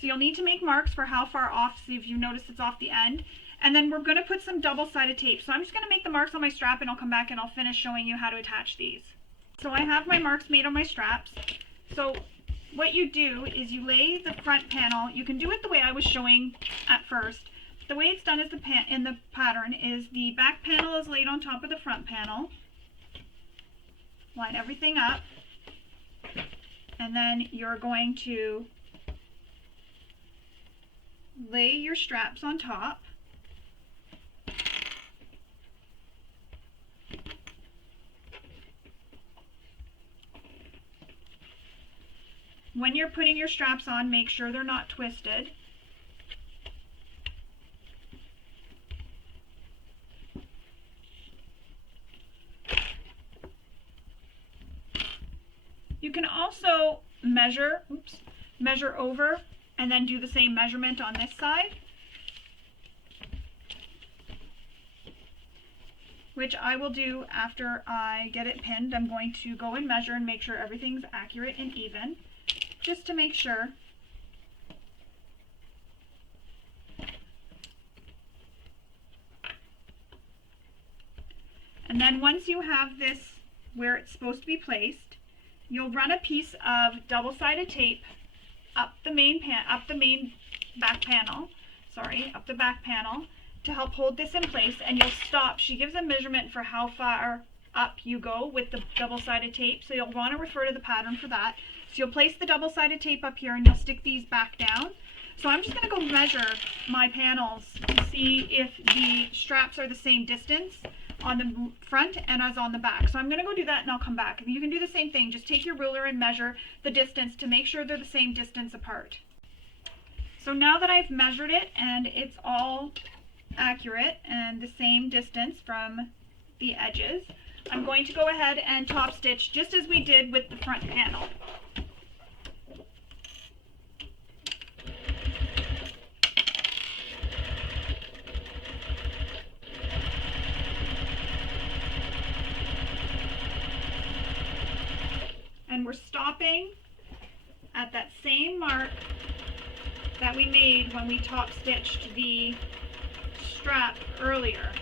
So you'll need to make marks for how far off, see if you notice it's off the end. And then we're going to put some double-sided tape. So I'm just going to make the marks on my strap, and I'll come back and I'll finish showing you how to attach these. So I have my marks made on my straps. So what you do is you lay the front panel. You can do it the way I was showing at first. The way it's done is in the pattern is the back panel is laid on top of the front panel. Line everything up. And then you're going to lay your straps on top. When you're putting your straps on, make sure they're not twisted. You can also measure over and then do the same measurement on this side, which I will do after I get it pinned. I'm going to go and measure and make sure everything's accurate and even, just to make sure. And then once you have this where it's supposed to be placed, you'll run a piece of double-sided tape up the back panel to help hold this in place, and you'll stop. She gives a measurement for how far up you go with the double-sided tape, so you'll want to refer to the pattern for that. So you'll place the double-sided tape up here and you'll stick these back down. So I'm just going to go measure my panels to see if the straps are the same distance on the front and as on the back. So I'm going to go do that and I'll come back. You can do the same thing. Just take your ruler and measure the distance to make sure they're the same distance apart. So now that I've measured it and it's all accurate and the same distance from the edges, I'm going to go ahead and top stitch just as we did with the front panel. And we're stopping at that same mark that we made when we top stitched the strap earlier.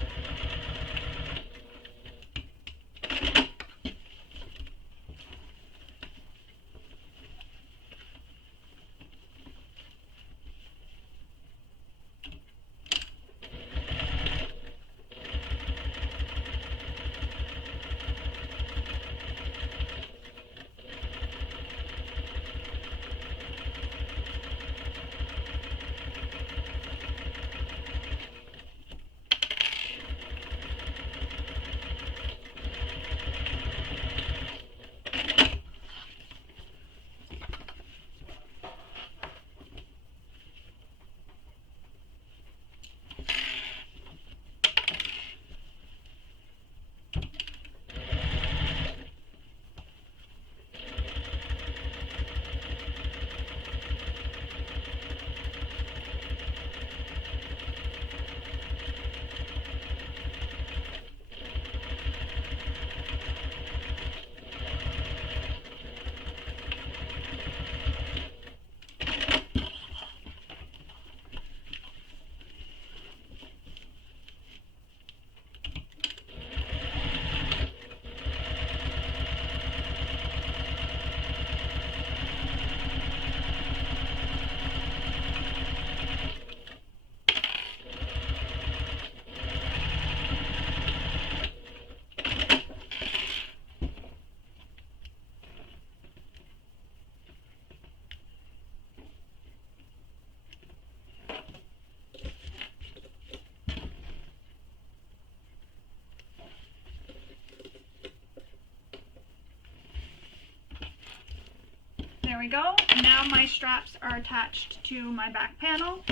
There we go. Now my straps are attached to my back panel.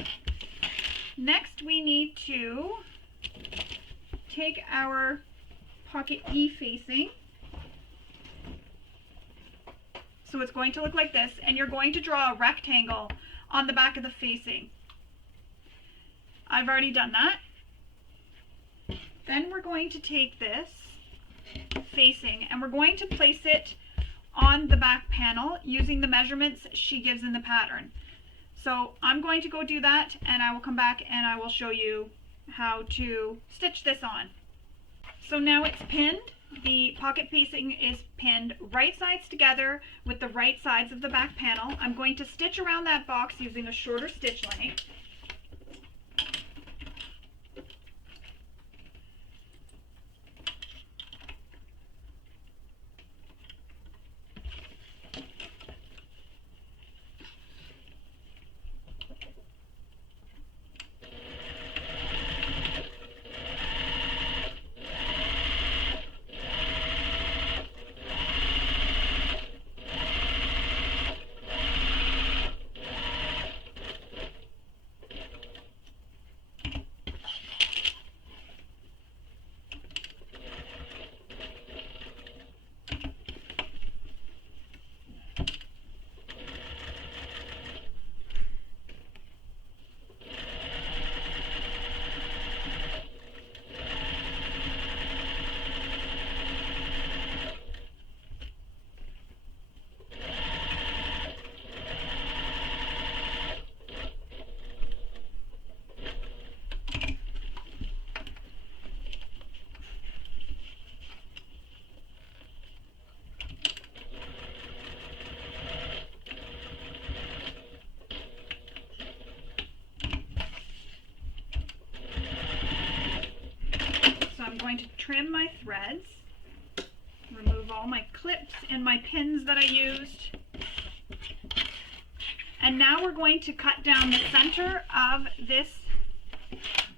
Next we need to take our pocket E facing. So it's going to look like this, and you're going to draw a rectangle on the back of the facing. I've already done that. Then we're going to take this facing and we're going to place it on the back panel using the measurements she gives in the pattern. So I'm going to go do that, and I will come back and I will show you how to stitch this on. So now it's pinned. The pocket facing is pinned right sides together with the right sides of the back panel. I'm going to stitch around that box using a shorter stitch length. I'm going to trim my threads, remove all my clips and my pins that I used, and now we're going to cut down the center of this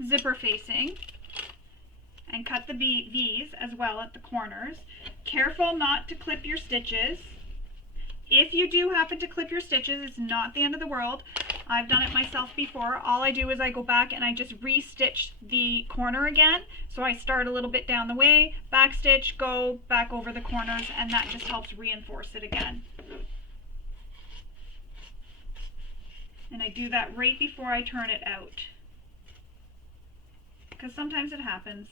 zipper facing and cut the V's as well at the corners. Careful not to clip your stitches. If you do happen to clip your stitches, it's not the end of the world. I've done it myself before. All I do is I go back and I just re-stitch the corner again. So I start a little bit down the way, back stitch, go back over the corners, and that just helps reinforce it again. And I do that right before I turn it out, because sometimes it happens.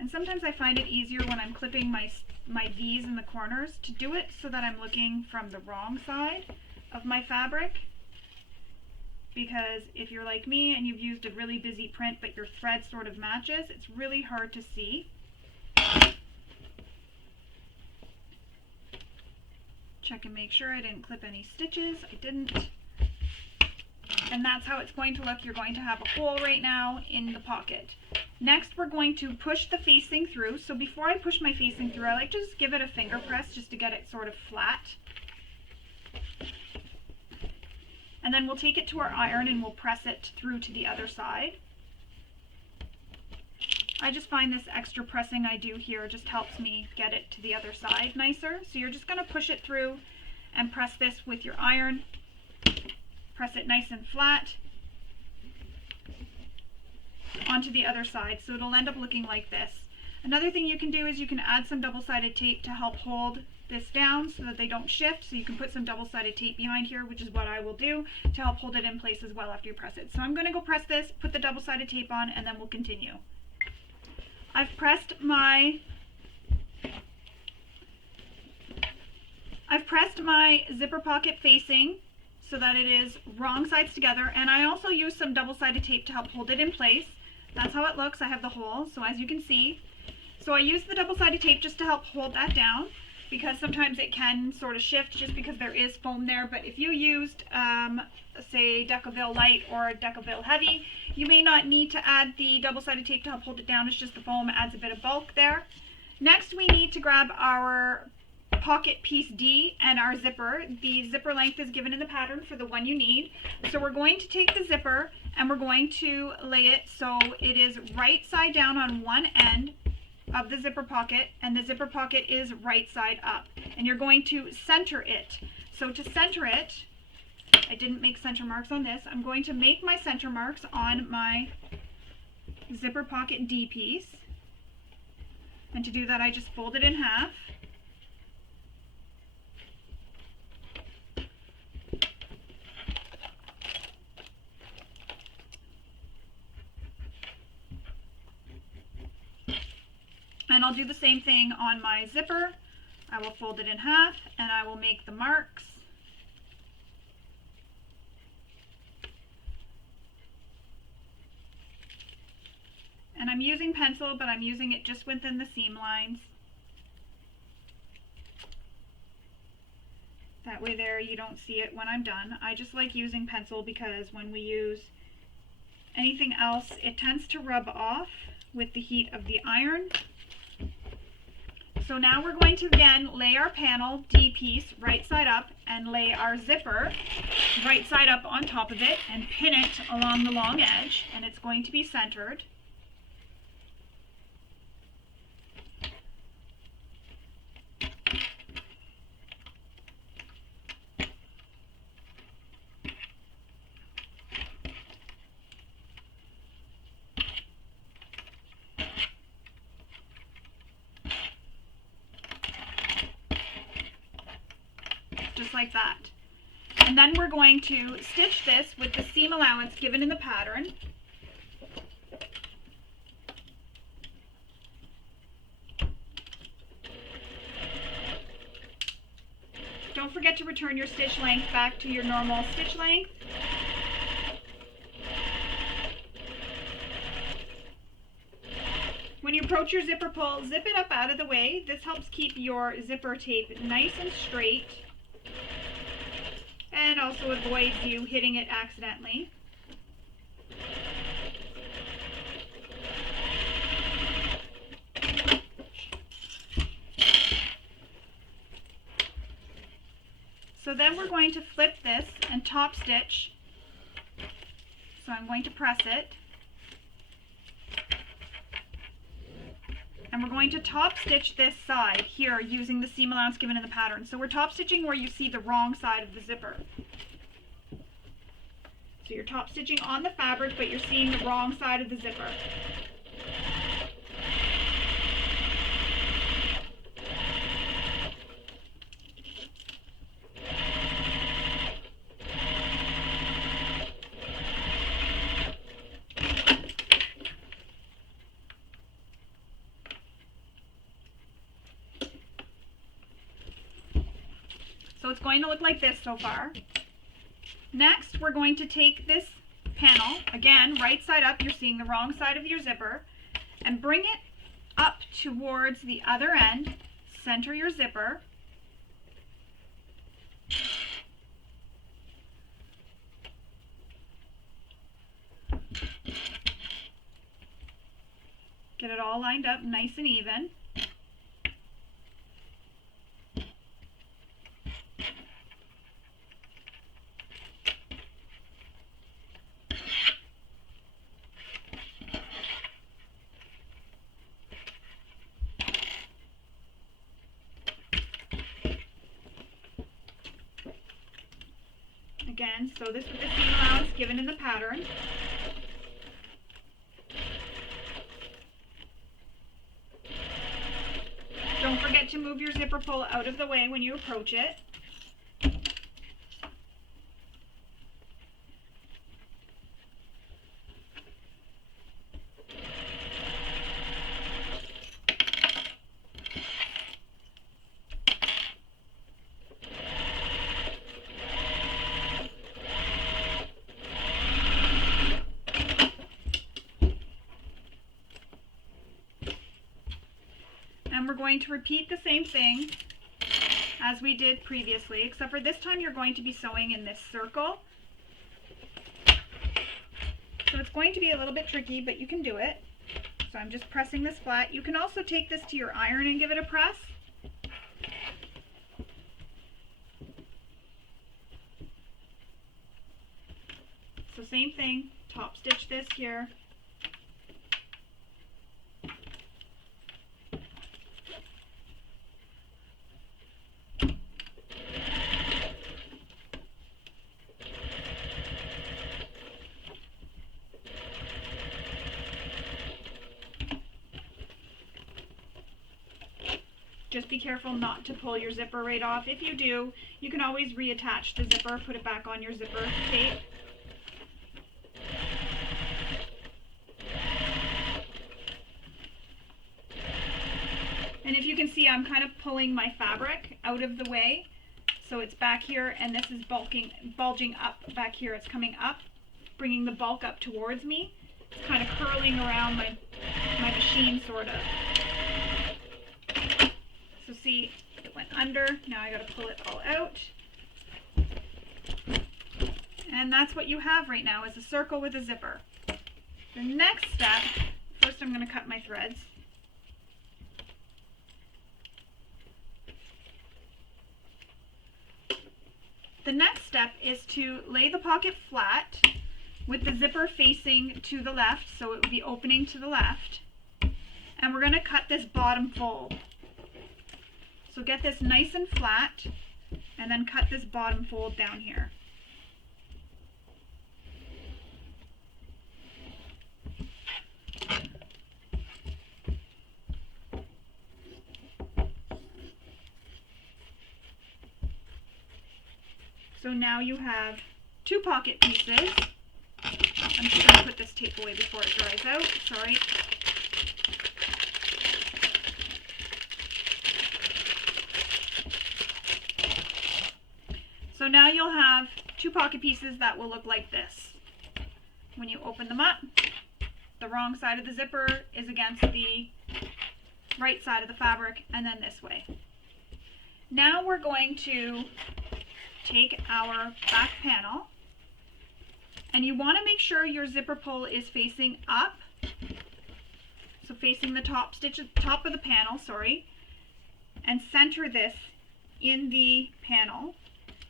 And sometimes I find it easier when I'm clipping my V's in the corners to do it so that I'm looking from the wrong side of my fabric, because if you're like me and you've used a really busy print but your thread sort of matches, it's really hard to see. Check and make sure I didn't clip any stitches. I didn't. And that's how it's going to look. You're going to have a hole right now in the pocket. Next, we're going to push the facing through. So before I push my facing through, I like to just give it a finger press just to get it sort of flat. And then we'll take it to our iron and we'll press it through to the other side. I just find this extra pressing I do here just helps me get it to the other side nicer. So you're just going to push it through and press this with your iron. Press it nice and flat onto the other side, so it'll end up looking like this. Another thing you can do is you can add some double-sided tape to help hold this down so that they don't shift. So you can put some double-sided tape behind here, which is what I will do to help hold it in place as well after you press it. So I'm going to go press this, put the double-sided tape on, and then we'll continue. I've pressed my zipper pocket facing so that it is wrong sides together, and I also use some double-sided tape to help hold it in place. That's how it looks. I have the hole, so as you can see. So I use the double-sided tape just to help hold that down, because sometimes it can sort of shift just because there is foam there. But if you used, say, Decaville Light or Decaville Heavy, you may not need to add the double-sided tape to help hold it down. It's just the foam adds a bit of bulk there. Next, we need to grab our pocket piece D and our zipper. The zipper length is given in the pattern for the one you need. So we're going to take the zipper and we're going to lay it so it is right side down on one end of the zipper pocket, and the zipper pocket is right side up, and you're going to center it. So to center it, I didn't make center marks on this. I'm going to make my center marks on my zipper pocket D piece, and to do that I just fold it in half. And I'll do the same thing on my zipper. I will fold it in half and I will make the marks. And I'm using pencil, but I'm using it just within the seam lines. That way there you don't see it when I'm done. I just like using pencil because when we use anything else, it tends to rub off with the heat of the iron. So now we're going to again lay our panel D piece right side up and lay our zipper right side up on top of it and pin it along the long edge, and it's going to be centered. Just like that. And then we're going to stitch this with the seam allowance given in the pattern. Don't forget to return your stitch length back to your normal stitch length. When you approach your zipper pull, zip it up out of the way. This helps keep your zipper tape nice and straight, and also avoids you hitting it accidentally. So then we're going to flip this and top stitch. So I'm going to press it. And we're going to top stitch this side here using the seam allowance given in the pattern. So we're top stitching where you see the wrong side of the zipper. So you're top stitching on the fabric, but you're seeing the wrong side of the zipper. So it's going to look like this so far. Next, we're going to take this panel, again, right side up, you're seeing the wrong side of your zipper, and bring it up towards the other end, center your zipper, get it all lined up nice and even. Again, sew this with the seam allowance given in the pattern. Don't forget to move your zipper pull out of the way when you approach it. And we're going to repeat the same thing as we did previously, except for this time you're going to be sewing in this circle. So it's going to be a little bit tricky, but you can do it. So I'm just pressing this flat. You can also take this to your iron and give it a press. So same thing, top stitch this here. Just be careful not to pull your zipper right off. If you do, you can always reattach the zipper, put it back on your zipper tape. And if you can see, I'm kind of pulling my fabric out of the way. So it's back here, and this is bulging up back here. It's coming up, bringing the bulk up towards me. It's kind of curling around my machine, sort of. So see, it went under. Now I gotta pull it all out. And that's what you have right now, is a circle with a zipper. The next step, first I'm gonna cut my threads. The next step is to lay the pocket flat with the zipper facing to the left, so it would be opening to the left. And we're going to cut this bottom fold. So get this nice and flat, and then cut this bottom fold down here. So now you have two pocket pieces. I'm just going to put this tape away before it dries out. Sorry. So now you'll have two pocket pieces that will look like this. When you open them up, the wrong side of the zipper is against the right side of the fabric, and then this way. Now we're going to take our back panel, and you want to make sure your zipper pull is facing up, so facing the top of the panel, sorry, and center this in the panel.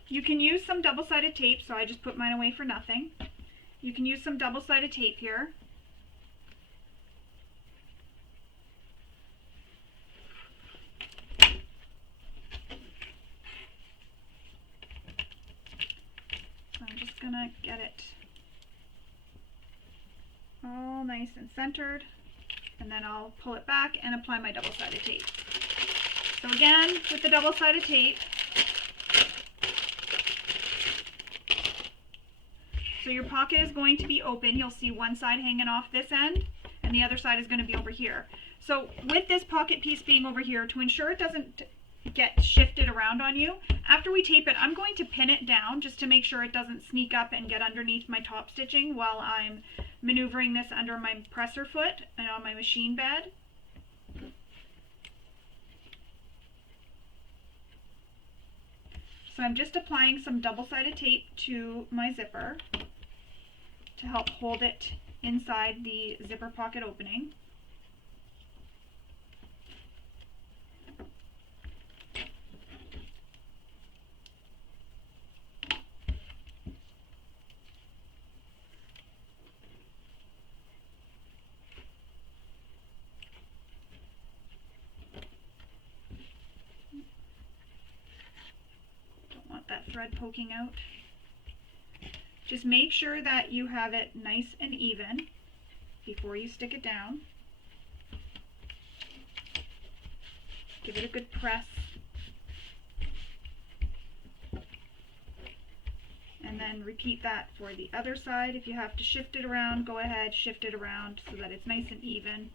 You can use some double-sided tape, so I just put mine away for nothing. You can use some double-sided tape here. I'm just gonna get it all nice and centered, and then I'll pull it back and apply my double-sided tape. So again, with the double-sided tape, so your pocket is going to be open. You'll see one side hanging off this end, and the other side is going to be over here. So with this pocket piece being over here, to ensure it doesn't get shifted around on you, after we tape it, I'm going to pin it down just to make sure it doesn't sneak up and get underneath my top stitching while I'm maneuvering this under my presser foot and on my machine bed. So I'm just applying some double-sided tape to my zipper to help hold it inside the zipper pocket opening. Don't want that thread poking out. Just make sure that you have it nice and even before you stick it down. Give it a good press. And then repeat that for the other side. If you have to shift it around, go ahead, shift it around so that it's nice and even.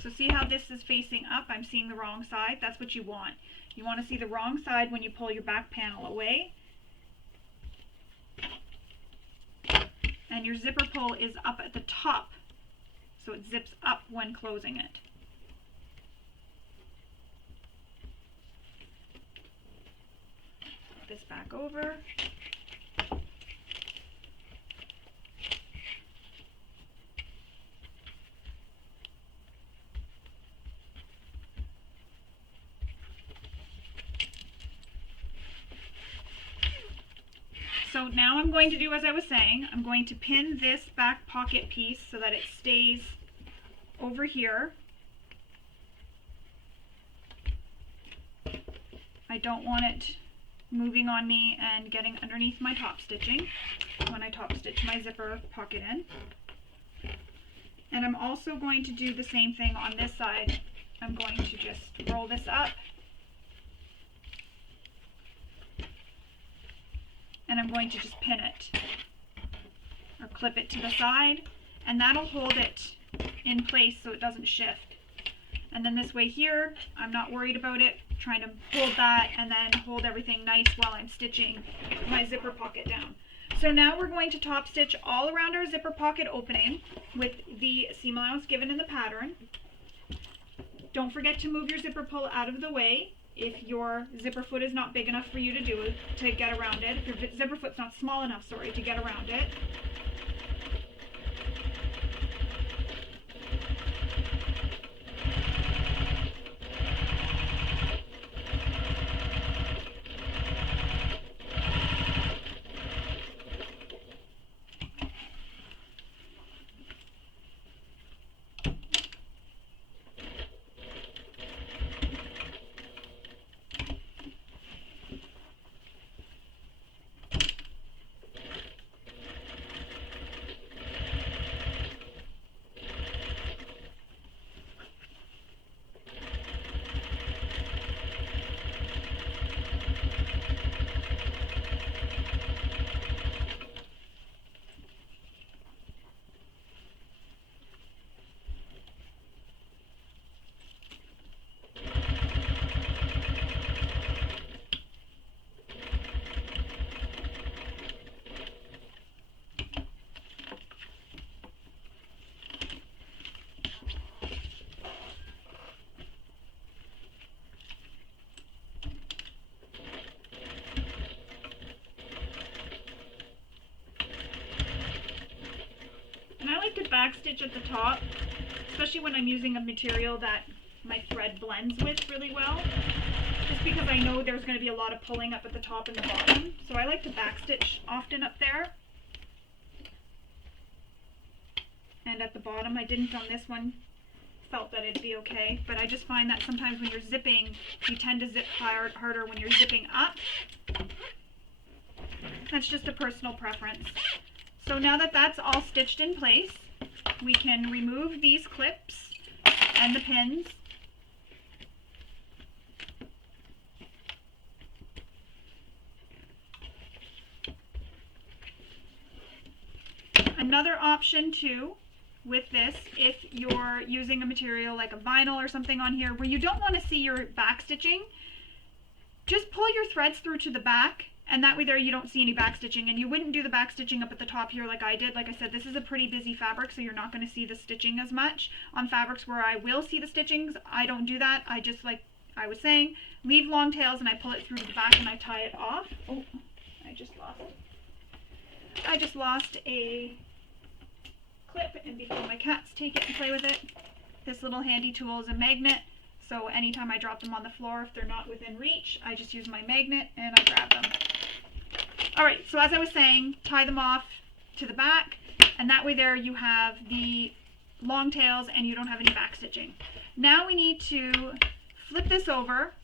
So see how this is facing up? I'm seeing the wrong side. That's what you want. You want to see the wrong side when you pull your back panel away. And your zipper pull is up at the top, so it zips up when closing it. Put this back over. So now I'm going to do as I was saying. I'm going to pin this back pocket piece so that it stays over here. I don't want it moving on me and getting underneath my top stitching when I top stitch my zipper pocket in. And I'm also going to do the same thing on this side. I'm going to just roll this up, and I'm going to just pin it or clip it to the side, and that'll hold it in place so it doesn't shift. And then this way here, I'm not worried about it, trying to hold that and then hold everything nice while I'm stitching my zipper pocket down. So now we're going to top stitch all around our zipper pocket opening with the seam allowance given in the pattern. Don't forget to move your zipper pull out of the way if your zipper foot is not big enough for you to get around it. If your zipper foot's not small enough, sorry, to get around it. To back stitch at the top, especially when I'm using a material that my thread blends with really well, just because I know there's going to be a lot of pulling up at the top and the bottom. So I like to back stitch often up there. And at the bottom, I didn't on this one, felt that it'd be okay, but I just find that sometimes when you're zipping, you tend to zip harder when you're zipping up. That's just a personal preference. So now that that's all stitched in place, we can remove these clips and the pins. Another option too with this, if you're using a material like a vinyl or something on here where you don't want to see your back stitching, just pull your threads through to the back, and that way there you don't see any back stitching, and you wouldn't do the back stitching up at the top here like I did. Like I said, this is a pretty busy fabric, so you're not going to see the stitching as much. On fabrics where I will see the stitchings, I don't do that. I just, like I was saying, leave long tails and I pull it through to the back and I tie it off. Oh, I just lost a clip, and before my cats take it and play with it, this little handy tool is a magnet. So anytime I drop them on the floor, if they're not within reach, I just use my magnet and I grab them. Alright, so as I was saying, tie them off to the back, and that way there you have the long tails and you don't have any back stitching. Now we need to flip this over,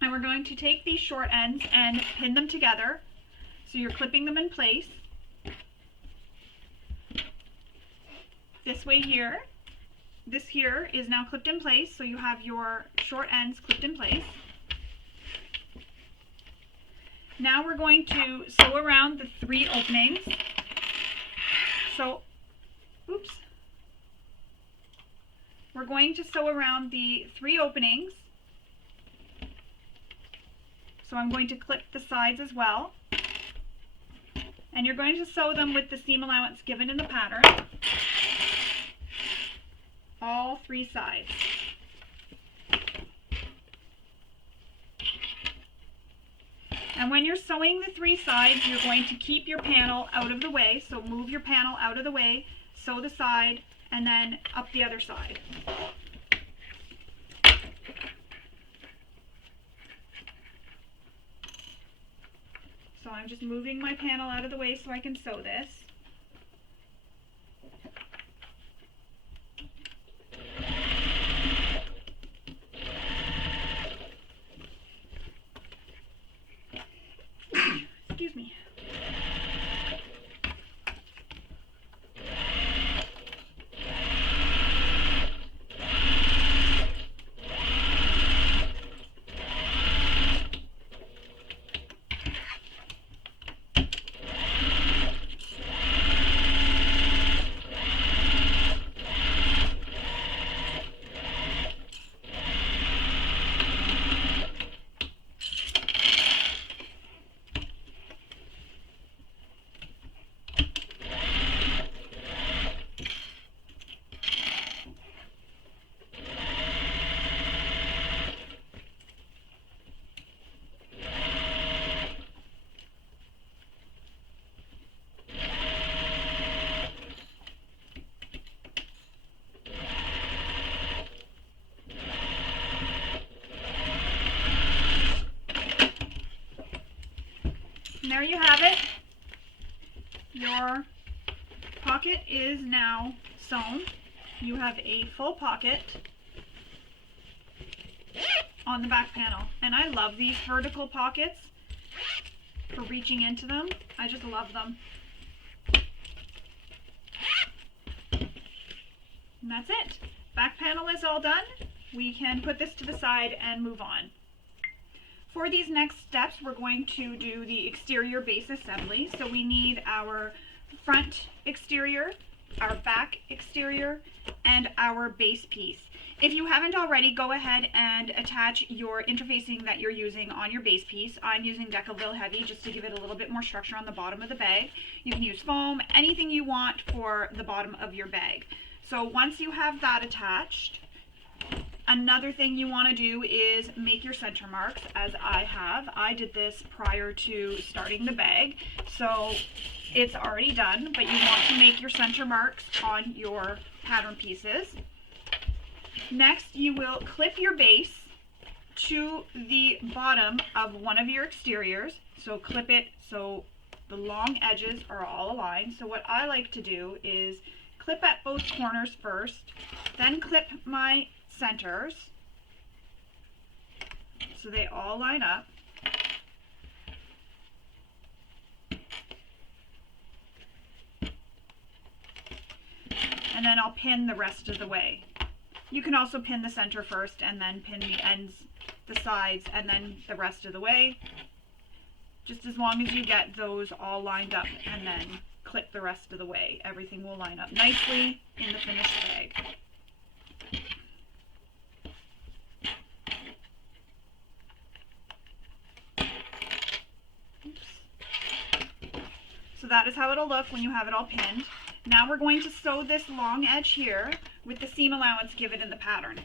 and we're going to take these short ends and pin them together. So you're clipping them in place. This way here. This here is now clipped in place, so you have your short ends clipped in place. Now we're going to sew around the 3 openings. So, oops. We're going to sew around the 3 openings. So I'm going to clip the sides as well. And you're going to sew them with the seam allowance given in the pattern. All 3 sides. And when you're sewing the 3 sides, you're going to keep your panel out of the way. So move your panel out of the way, sew the side, and then up the other side. So I'm just moving my panel out of the way so I can sew this. And there you have it. Your pocket is now sewn. You have a full pocket on the back panel. And I love these vertical pockets for reaching into them. I just love them. And that's it. Back panel is all done. We can put this to the side and move on. For these next steps, we're going to do the exterior base assembly. So we need our front exterior, our back exterior, and our base piece. If you haven't already, go ahead and attach your interfacing that you're using on your base piece. I'm using Decaville Heavy just to give it a little bit more structure on the bottom of the bag. You can use foam, anything you want for the bottom of your bag. So once you have that attached, another thing you want to do is make your center marks, as I have. I did this prior to starting the bag, so it's already done, but you want to make your center marks on your pattern pieces. Next, you will clip your base to the bottom of one of your exteriors. So clip it so the long edges are all aligned. So what I like to do is clip at both corners first, then clip my centers so they all line up. And then I'll pin the rest of the way. You can also pin the center first and then pin the ends, the sides, and then the rest of the way. Just as long as you get those all lined up and then clip the rest of the way. Everything will line up nicely in the finished bag. So that is how it'll look when you have it all pinned. Now we're going to sew this long edge here with the seam allowance given in the pattern.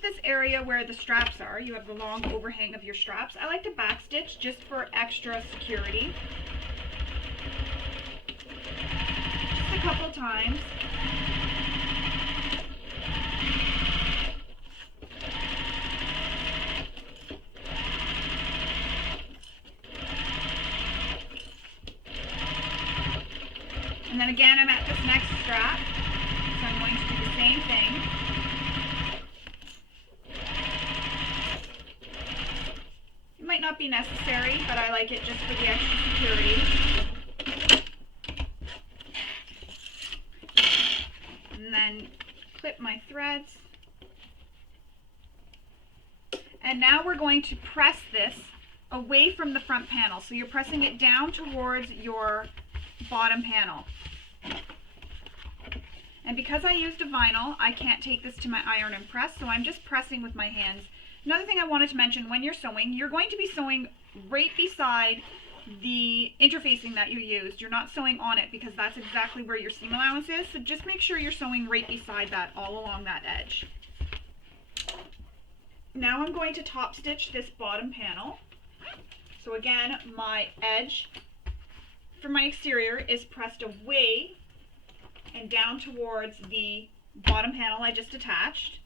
This area where the straps are, you have the long overhang of your straps. I like to backstitch just for extra security. Just a couple times. And then again, I'm at this next strap, so I'm going to do the same thing. Might not be necessary, but I like it just for the extra security. And then clip my threads. And now we're going to press this away from the front panel. So you're pressing it down towards your bottom panel. And because I used a vinyl, I can't take this to my iron and press, so I'm just pressing with my hands. Another thing I wanted to mention, when you're sewing, you're going to be sewing right beside the interfacing that you used. You're not sewing on it because that's exactly where your seam allowance is. So just make sure you're sewing right beside that, all along that edge. Now I'm going to top stitch this bottom panel. So again, my edge for my exterior is pressed away and down towards the bottom panel I just attached.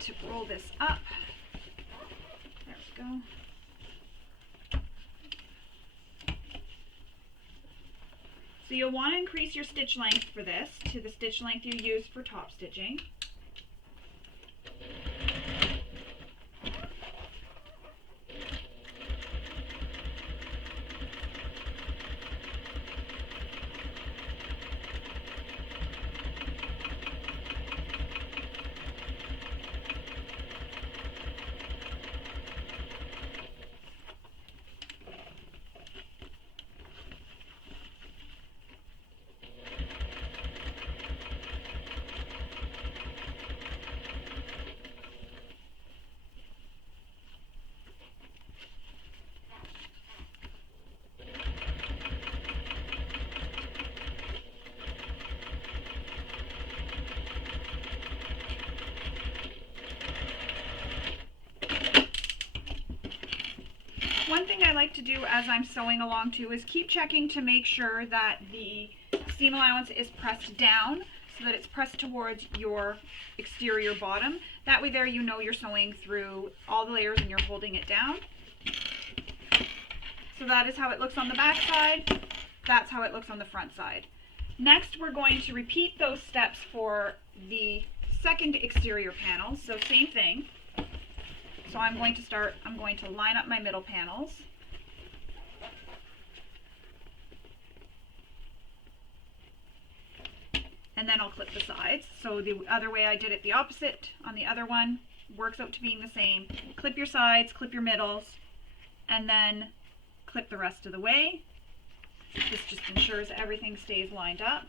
To roll this up. There we go. So you'll want to increase your stitch length for this to the stitch length you use for top stitching. One thing I like to do as I'm sewing along too is keep checking to make sure that the seam allowance is pressed down so that it's pressed towards your exterior bottom. That way there you know you're sewing through all the layers and you're holding it down. So that is how it looks on the back side. That's how it looks on the front side. Next we're going to repeat those steps for the second exterior panel. So same thing. So I'm going to line up my middle panels. And then I'll clip the sides. So the other way I did it the opposite on the other one works out to being the same. Clip your sides, clip your middles, and then clip the rest of the way. This just ensures everything stays lined up.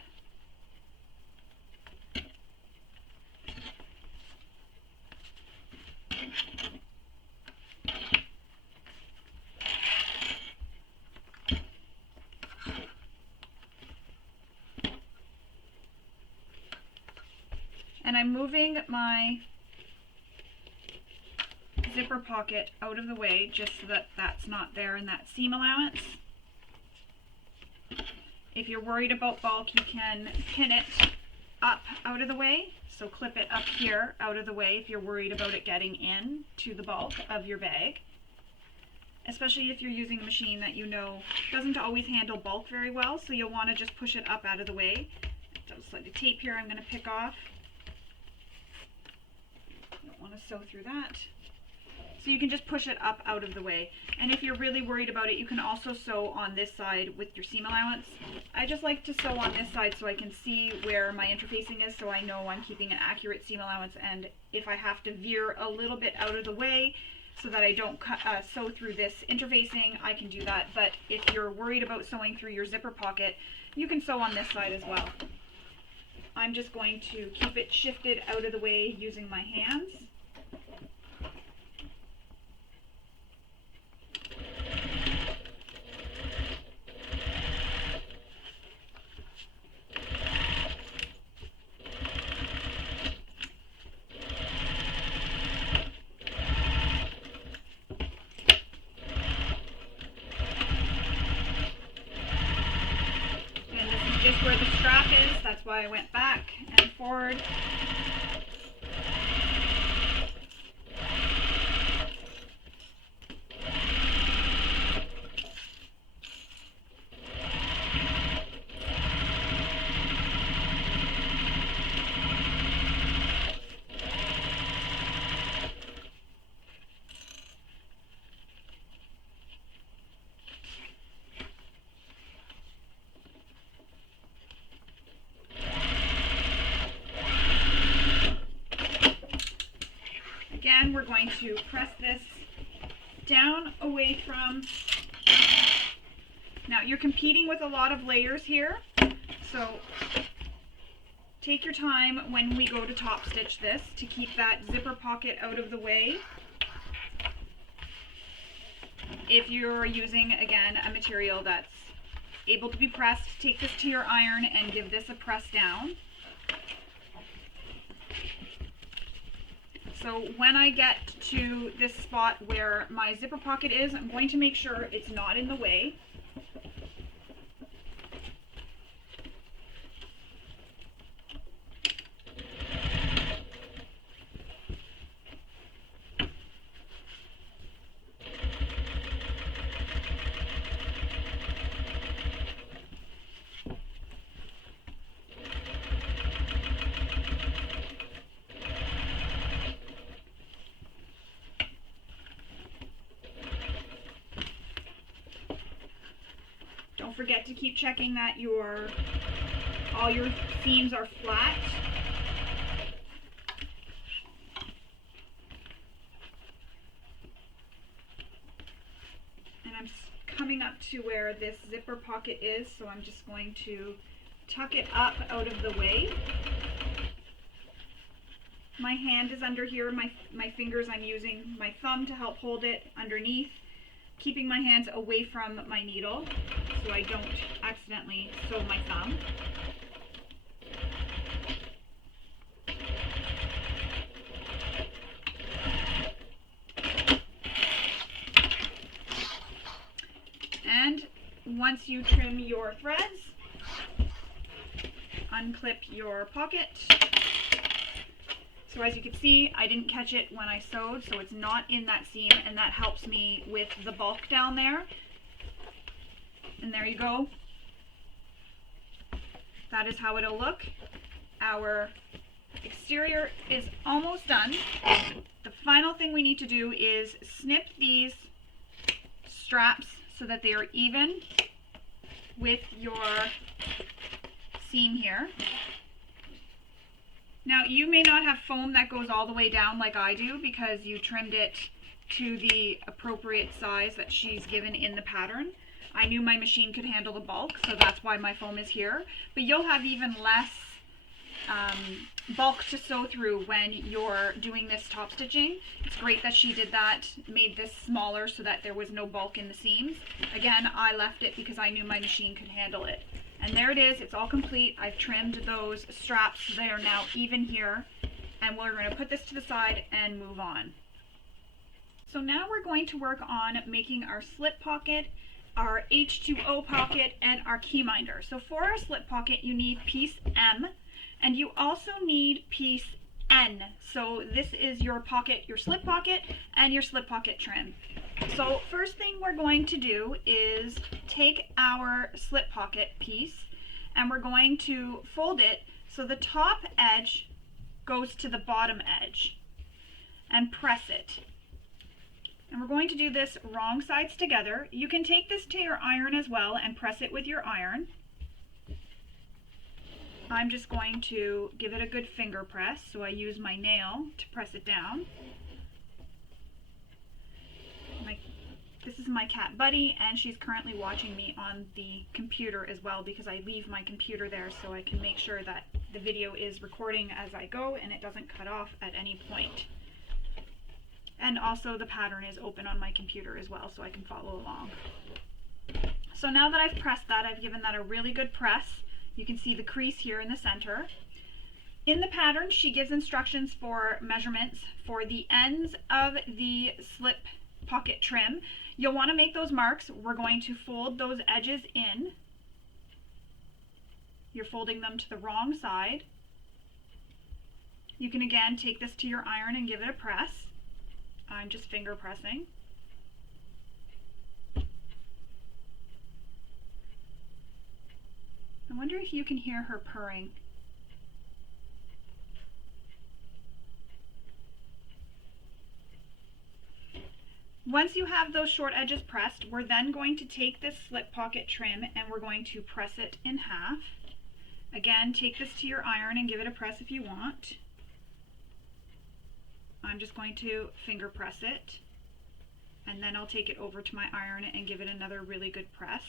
And I'm moving my zipper pocket out of the way just so that that's not there in that seam allowance. If you're worried about bulk, you can pin it up out of the way. So clip it up here out of the way if you're worried about it getting in to the bulk of your bag. Especially if you're using a machine that you know doesn't always handle bulk very well, so you'll want to just push it up out of the way. Just like the tape here I'm going to pick off. Don't want to sew through that. So you can just push it up out of the way. And if you're really worried about it, you can also sew on this side with your seam allowance. I just like to sew on this side so I can see where my interfacing is, so I know I'm keeping an accurate seam allowance, and if I have to veer a little bit out of the way so that I don't sew through this interfacing, I can do that. But if you're worried about sewing through your zipper pocket, you can sew on this side as well. I'm just going to keep it shifted out of the way using my hands. Just where the strap is, that's why I went back and forward. Again, we're going to press this down away from, now you're competing with a lot of layers here, so take your time when we go to top stitch this to keep that zipper pocket out of the way. If you're using, again, a material that's able to be pressed, take this to your iron and give this a press down. So when I get to this spot where my zipper pocket is, I'm going to make sure it's not in the way. Don't forget to keep checking that all your seams are flat. And I'm coming up to where this zipper pocket is, so I'm just going to tuck it up out of the way. My hand is under here, my fingers, I'm using my thumb to help hold it underneath, keeping my hands away from my needle so I don't accidentally sew my thumb. And once you trim your threads, unclip your pocket. So as you can see, I didn't catch it when I sewed, so it's not in that seam, and that helps me with the bulk down there. And there you go. That is how it'll look. Our exterior is almost done. The final thing we need to do is snip these straps so that they are even with your seam here. Now, you may not have foam that goes all the way down like I do because you trimmed it to the appropriate size that she's given in the pattern. I knew my machine could handle the bulk, so that's why my foam is here. But you'll have even less bulk to sew through when you're doing this top stitching. It's great that she did that, made this smaller so that there was no bulk in the seams. Again, I left it because I knew my machine could handle it. And there it is, it's all complete. I've trimmed those straps. They are now even here. And we're going to put this to the side and move on. So now we're going to work on making our slip pocket, our H2O pocket, and our key minder. So for our slip pocket, you need piece M, and you also need piece N. So this is your pocket, your slip pocket, and your slip pocket trim. So first thing we're going to do is take our slip pocket piece and we're going to fold it so the top edge goes to the bottom edge and press it. And we're going to do this wrong sides together. You can take this to your iron as well and press it with your iron. I'm just going to give it a good finger press, so I use my nail to press it down. This is my cat Buddy, and she's currently watching me on the computer as well because I leave my computer there so I can make sure that the video is recording as I go and it doesn't cut off at any point. And also the pattern is open on my computer as well so I can follow along. So now that I've pressed that, I've given that a really good press. You can see the crease here in the center. In the pattern, she gives instructions for measurements for the ends of the slip pocket trim. You'll want to make those marks. We're going to fold those edges in. You're folding them to the wrong side. You can again take this to your iron and give it a press. I'm just finger pressing. I wonder if you can hear her purring. Once you have those short edges pressed, we're then going to take this slip pocket trim and we're going to press it in half. Again, take this to your iron and give it a press if you want. I'm just going to finger press it, and then I'll take it over to my iron and give it another really good press,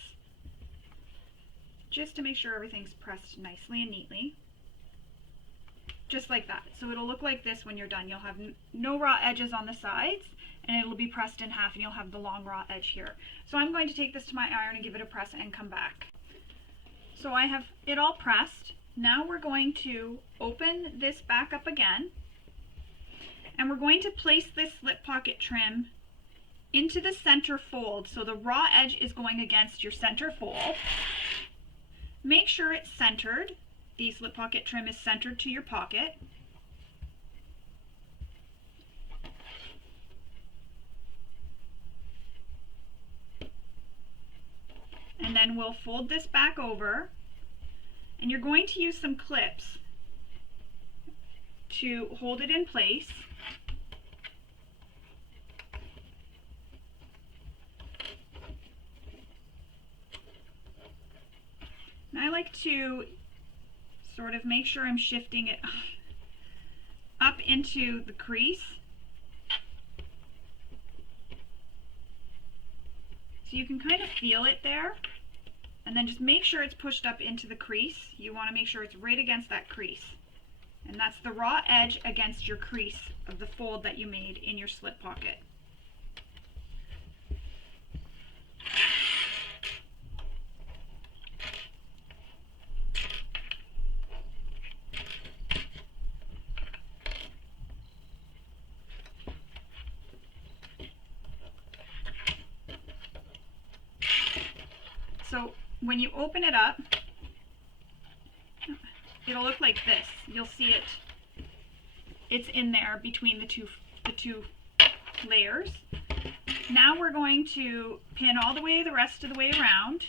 just to make sure everything's pressed nicely and neatly. just like that. So it'll look like this when you're done. You'll have no raw edges on the sides, and it'll be pressed in half, and you'll have the long raw edge here. So I'm going to take this to my iron and give it a press and come back. So I have it all pressed. Now we're going to open this back up again, and we're going to place this slip pocket trim into the center fold. So the raw edge is going against your center fold. Make sure it's centered. The slip pocket trim is centered to your pocket. And then we'll fold this back over, and you're going to use some clips to hold it in place. And I like to sort of make sure I'm shifting it up into the crease. So you can kind of feel it there, and then just make sure it's pushed up into the crease. You want to make sure it's right against that crease. And that's the raw edge against your crease of the fold that you made in your slip pocket. So when you open it up, it'll look like this. You'll see it's in there between the two layers. Now we're going to pin all the rest of the way around,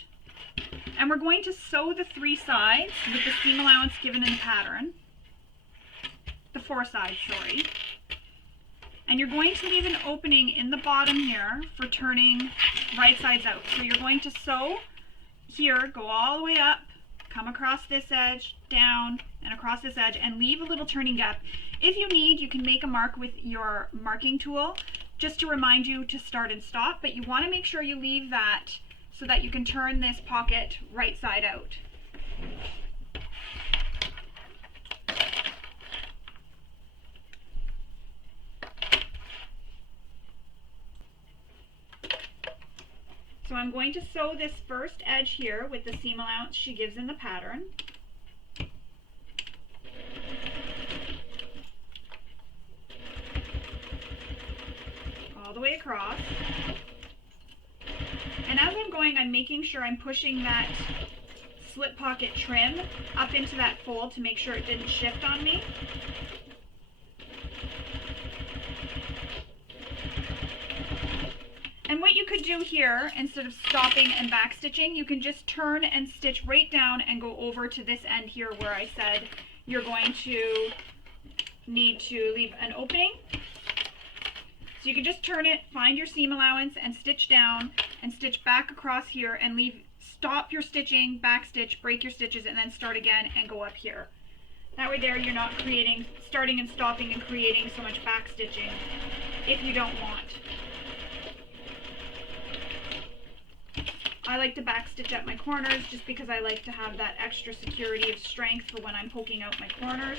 and we're going to sew the 3 sides with the seam allowance given in the pattern. The 4 sides, sorry. And you're going to leave an opening in the bottom here for turning right sides out. So you're going to sew here, go all the way up, come across this edge, down, and across this edge, and leave a little turning gap. If you need, you can make a mark with your marking tool just to remind you to start and stop, but you want to make sure you leave that so that you can turn this pocket right side out. So I'm going to sew this first edge here with the seam allowance she gives in the pattern. All the way across. And as I'm going, I'm making sure I'm pushing that slip pocket trim up into that fold to make sure it didn't shift on me. And what you could do here, instead of stopping and back stitching, you can just turn and stitch right down and go over to this end here where I said you're going to need to leave an opening. So you can just turn it, find your seam allowance, and stitch down and stitch back across here and stop your stitching, back stitch, break your stitches, and then start again and go up here. That way there you're not starting and stopping and creating so much back stitching if you don't want. I like to back stitch at my corners just because I like to have that extra security of strength for when I'm poking out my corners.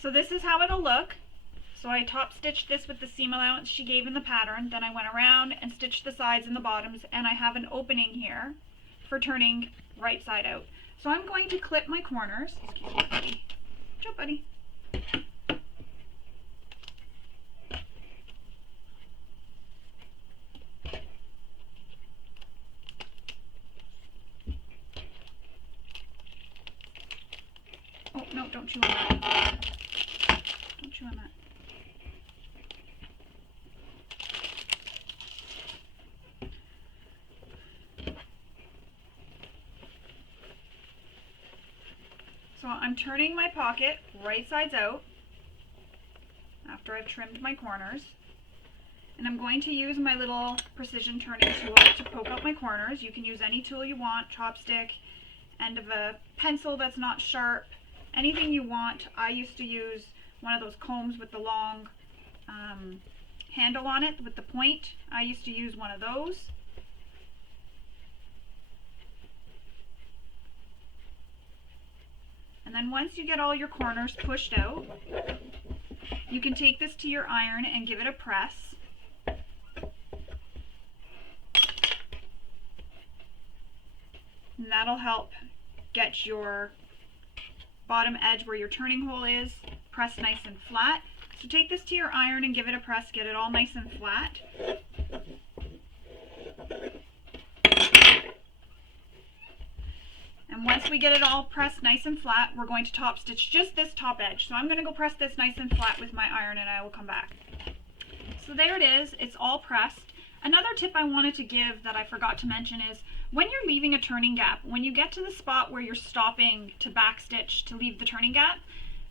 So this is how it'll look. So I top stitched this with the seam allowance she gave in the pattern, then I went around and stitched the sides and the bottoms, and I have an opening here for turning right side out. So I'm going to clip my corners. Excuse me, buddy. Jump, buddy. Oh, no, don't chew on that. Don't chew on that. So I'm turning my pocket right sides out after I've trimmed my corners. And I'm going to use my little precision turning tool to poke out my corners. You can use any tool you want, chopstick, end of a pencil that's not sharp, anything you want. I used to use one of those combs with the long handle on it with the point. I used to use one of those. And then once you get all your corners pushed out, you can take this to your iron and give it a press. And that'll help get your bottom edge where your turning hole is pressed nice and flat. So take this to your iron and give it a press, get it all nice and flat. And once we get it all pressed nice and flat, we're going to top stitch just this top edge. So I'm going to go press this nice and flat with my iron and I will come back. So there it is, it's all pressed. Another tip I wanted to give that I forgot to mention is when you're leaving a turning gap, when you get to the spot where you're stopping to back stitch to leave the turning gap,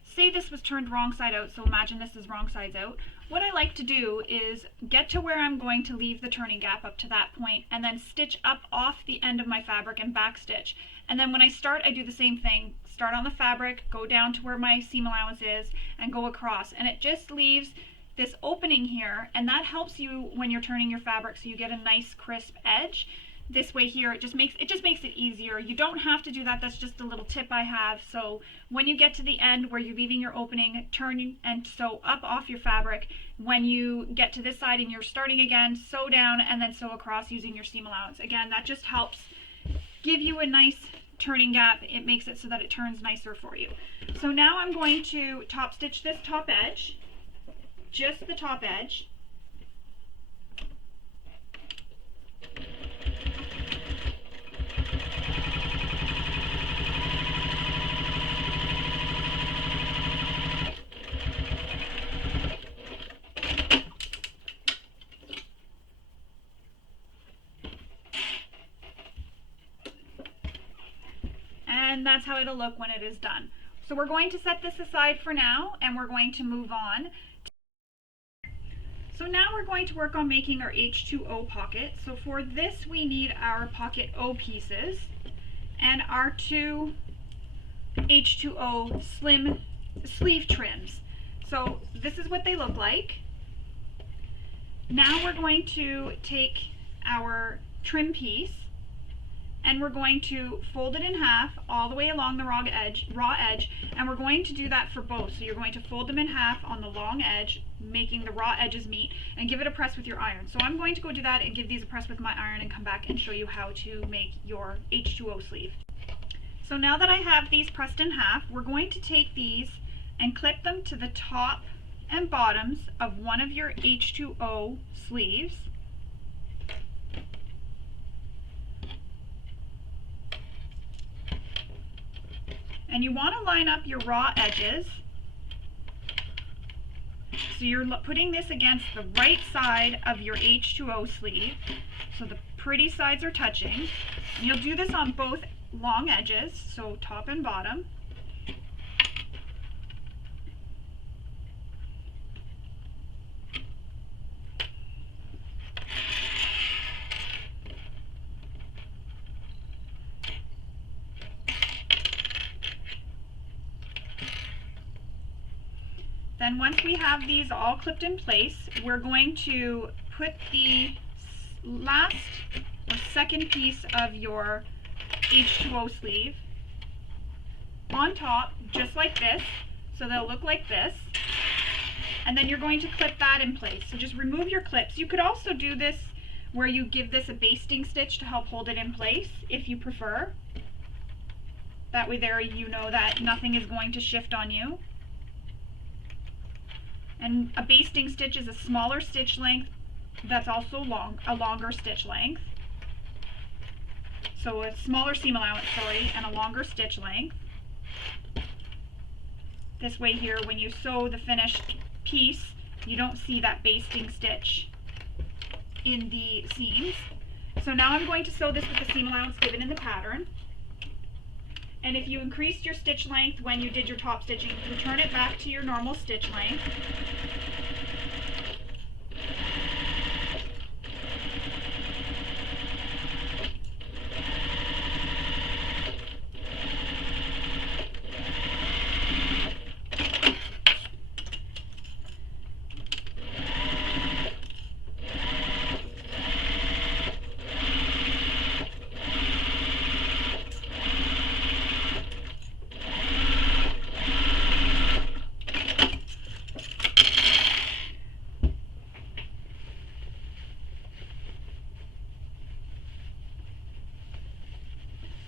say this was turned wrong side out, so imagine this is wrong sides out. What I like to do is get to where I'm going to leave the turning gap up to that point and then stitch up off the end of my fabric and back stitch. And then when I start, I do the same thing. Start on the fabric, go down to where my seam allowance is and go across. And it just leaves this opening here, and that helps you when you're turning your fabric so you get a nice crisp edge. This way here, it just makes it easier. You don't have to do that, that's just a little tip I have. So when you get to the end where you're leaving your opening, turn and sew up off your fabric. When you get to this side and you're starting again, sew down and then sew across using your seam allowance. Again, that just helps give you a nice turning gap. It makes it so that it turns nicer for you. So now I'm going to top stitch this top edge, just the top edge. And that's how it'll look when it is done. So we're going to set this aside for now and we're going to move on. So now we're going to work on making our H2O pocket. So for this we need our pocket O pieces and our two H2O slim sleeve trims. So this is what they look like. Now we're going to take our trim piece and we're going to fold it in half all the way along the raw edge, and we're going to do that for both. So you're going to fold them in half on the long edge, making the raw edges meet, and give it a press with your iron. So I'm going to go do that and give these a press with my iron and come back and show you how to make your H2O sleeve. So now that I have these pressed in half, we're going to take these and clip them to the top and bottoms of one of your H2O sleeves. And you want to line up your raw edges. So you're putting this against the right side of your H2O sleeve. So the pretty sides are touching. And you'll do this on both long edges, so top and bottom. Then once we have these all clipped in place, we're going to put the last or second piece of your H2O sleeve on top, just like this. So they'll look like this. And then you're going to clip that in place. So just remove your clips. You could also do this where you give this a basting stitch to help hold it in place if you prefer. That way there you know that nothing is going to shift on you. And a basting stitch is a smaller stitch length that's also a longer stitch length. So a smaller seam allowance, sorry, and a longer stitch length. This way here, when you sew the finished piece, you don't see that basting stitch in the seams. So now I'm going to sew this with the seam allowance given in the pattern. And if you increased your stitch length when you did your top stitching, return it back to your normal stitch length.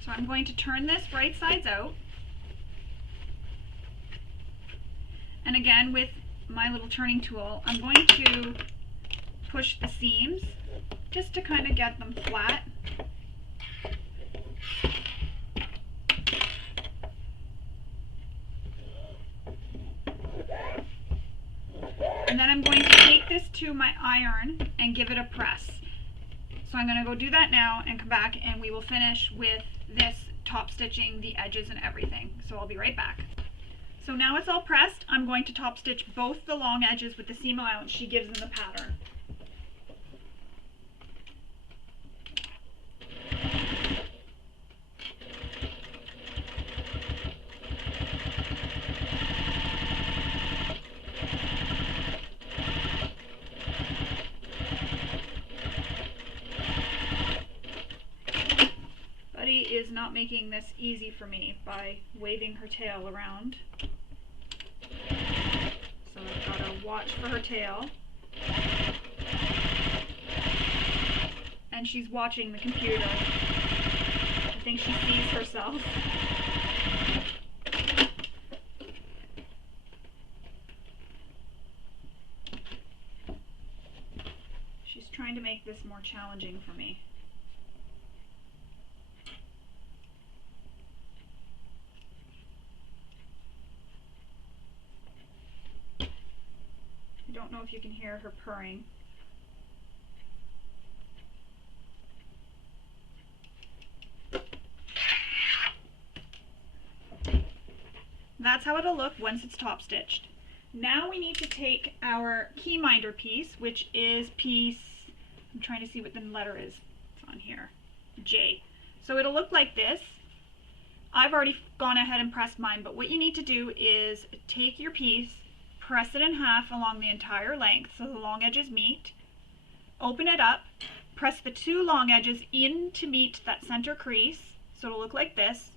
So I'm going to turn this right sides out. And again, with my little turning tool, I'm going to push the seams just to kind of get them flat. And then I'm going to take this to my iron and give it a press. So I'm going to go do that now and come back and we will finish with this top stitching the edges and everything. So I'll be right back. So now it's all pressed. I'm going to top stitch both the long edges with the seam allowance she gives in the pattern. Is not making this easy for me by waving her tail around. So I've got to watch for her tail. And she's watching the computer. I think she sees herself. She's trying to make this more challenging for me. I don't know if you can hear her purring. That's how it'll look once it's top stitched. Now we need to take our key minder piece, which is piece, I'm trying to see what the letter is. It's on here, J. So it'll look like this. I've already gone ahead and pressed mine, but what you need to do is take your piece, press it in half along the entire length so the long edges meet, open it up, press the two long edges in to meet that center crease, so it'll look like this,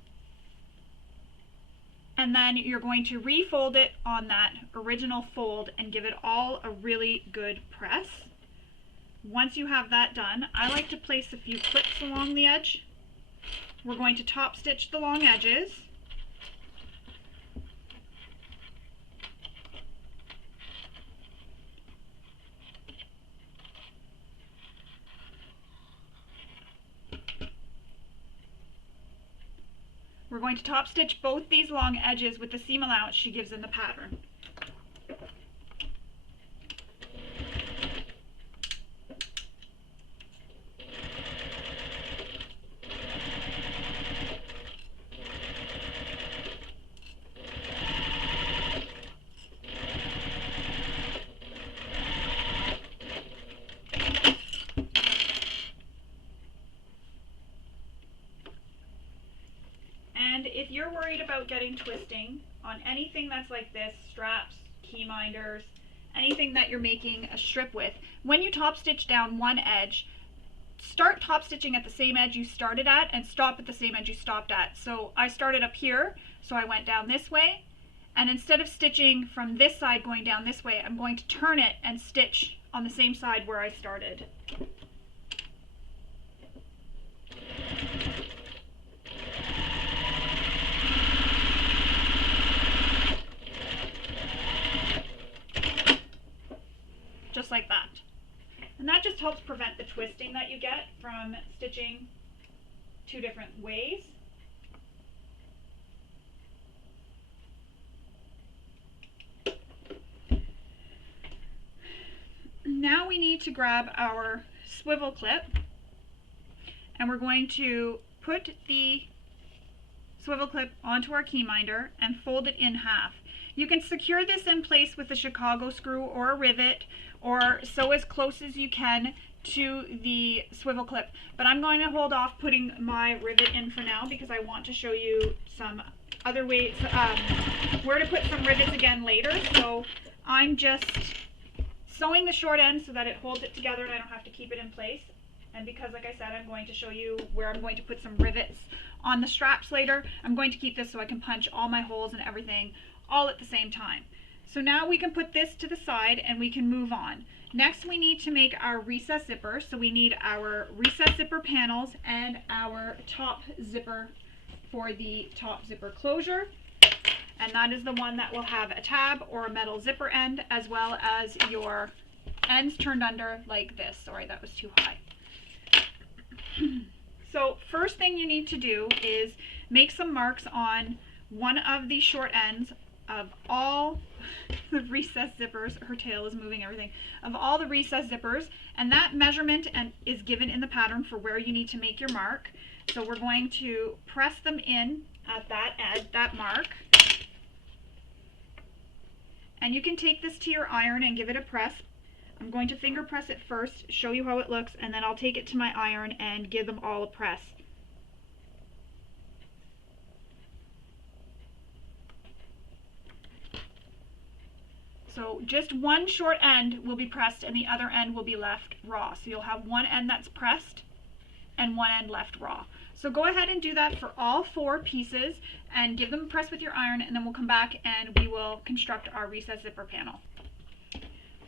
and then you're going to refold it on that original fold and give it all a really good press. Once you have that done, I like to place a few clips along the edge. We're going to top stitch the long edges. We're going to top stitch both these long edges with the seam allowance she gives in the pattern. And if you're worried about getting twisting on anything that's like this, straps, key minders, anything that you're making a strip with, when you top stitch down one edge, start top stitching at the same edge you started at and stop at the same edge you stopped at. So I started up here, so I went down this way, and instead of stitching from this side going down this way, I'm going to turn it and stitch on the same side where I started. Just like that. And that just helps prevent the twisting that you get from stitching two different ways. Now we need to grab our swivel clip, and we're going to put the swivel clip onto our key minder and fold it in half. You can secure this in place with a Chicago screw or a rivet, or sew as close as you can to the swivel clip, but I'm going to hold off putting my rivet in for now because I want to show you some other ways, where to put some rivets again later. So I'm just sewing the short end so that it holds it together and I don't have to keep it in place. And because, like I said, I'm going to show you where I'm going to put some rivets on the straps later, I'm going to keep this so I can punch all my holes and everything all at the same time. So now we can put this to the side and we can move on. Next we need to make our recess zipper. So we need our recess zipper panels and our top zipper for the top zipper closure. And that is the one that will have a tab or a metal zipper end, as well as your ends turned under like this. Sorry, that was too high. So first thing you need to do is make some marks on one of the short ends of all the recess zippers. Her tail is moving everything. Of all the recess zippers, and that measurement is given in the pattern for where you need to make your mark. So we're going to press them in at that mark. And you can take this to your iron and give it a press. I'm going to finger press it first, show you how it looks, and then I'll take it to my iron and give them all a press. So just one short end will be pressed and the other end will be left raw. So you'll have one end that's pressed and one end left raw. So go ahead and do that for all 4 pieces and give them a press with your iron, and then we'll come back and we will construct our recess zipper panel.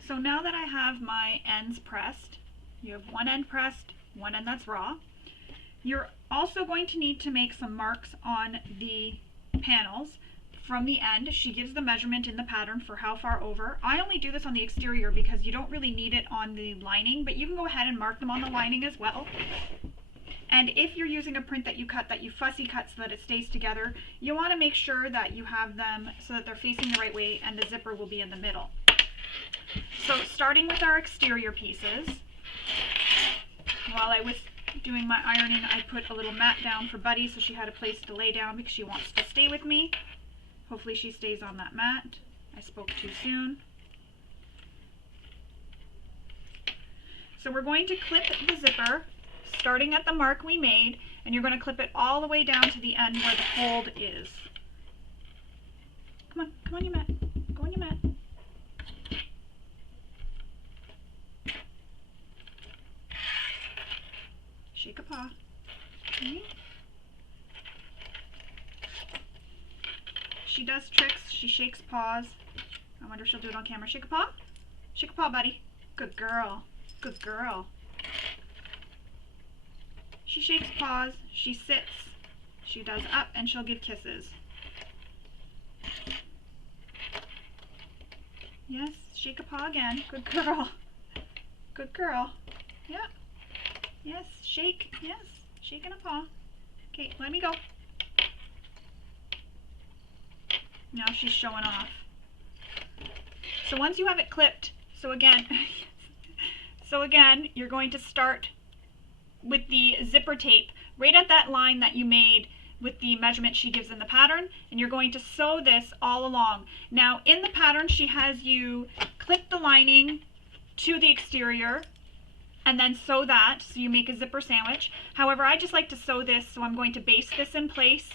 So now that I have my ends pressed, you have one end pressed, one end that's raw. You're also going to need to make some marks on the panels from the end. She gives the measurement in the pattern for how far over. I only do this on the exterior because you don't really need it on the lining, but you can go ahead and mark them on the lining as well. And if you're using a print that you fussy cut so that it stays together, you want to make sure that you have them so that they're facing the right way and the zipper will be in the middle. So starting with our exterior pieces, while I was doing my ironing, I put a little mat down for Buddy so she had a place to lay down because she wants to stay with me. Hopefully she stays on that mat. I spoke too soon. So we're going to clip the zipper starting at the mark we made, and you're going to clip it all the way down to the end where the fold is. Come on your mat. Go on your mat. Shake a paw. Okay. She does tricks. She shakes paws. I wonder if she'll do it on camera. Shake a paw. Shake a paw, buddy. Good girl. Good girl. She shakes paws. She sits. She does up, and she'll give kisses. Yes, shake a paw again. Good girl. Good girl. Yeah. Yes, shake. Yes, shaking a paw. Okay, let me go. Now she's showing off. So once you have it clipped, so again, you're going to start with the zipper tape right at that line that you made with the measurement she gives in the pattern, and you're going to sew this all along. Now in the pattern she has you clip the lining to the exterior and then sew that, so you make a zipper sandwich. However, I just like to sew this, so I'm going to baste this in place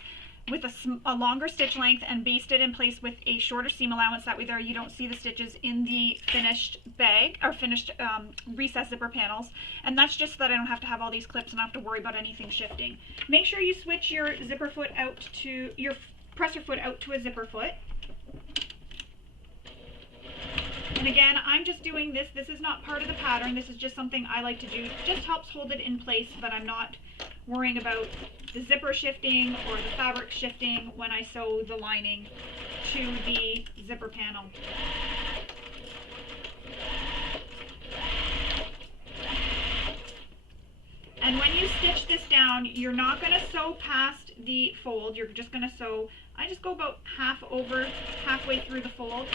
with a longer stitch length and baste it in place with a shorter seam allowance. That way there you don't see the stitches in the finished bag or finished recess zipper panels. And that's just so that I don't have to have all these clips and I don't have to worry about anything shifting. Make sure you switch your zipper foot out to your presser foot out to a zipper foot. And again, I'm just doing this. This is not part of the pattern. This is just something I like to do. It just helps hold it in place so that I'm not worrying about the zipper shifting or the fabric shifting when I sew the lining to the zipper panel. And when you stitch this down, you're not going to sew past the fold. You're just going to sew, I just go about halfway through the fold.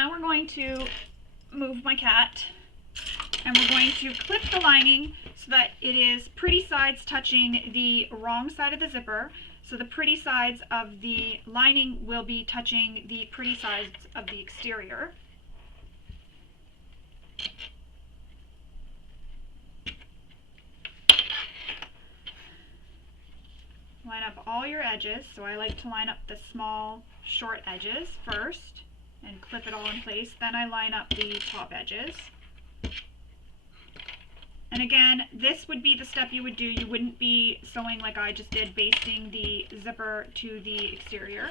now we're going to move my cat, and we're going to clip the lining so that it is pretty sides touching the wrong side of the zipper. So the pretty sides of the lining will be touching the pretty sides of the exterior. Line up all your edges. So I like to line up the small, short edges first and clip it all in place. Then I line up the top edges. And again, this would be the step you would do. You wouldn't be sewing like I just did, basting the zipper to the exterior.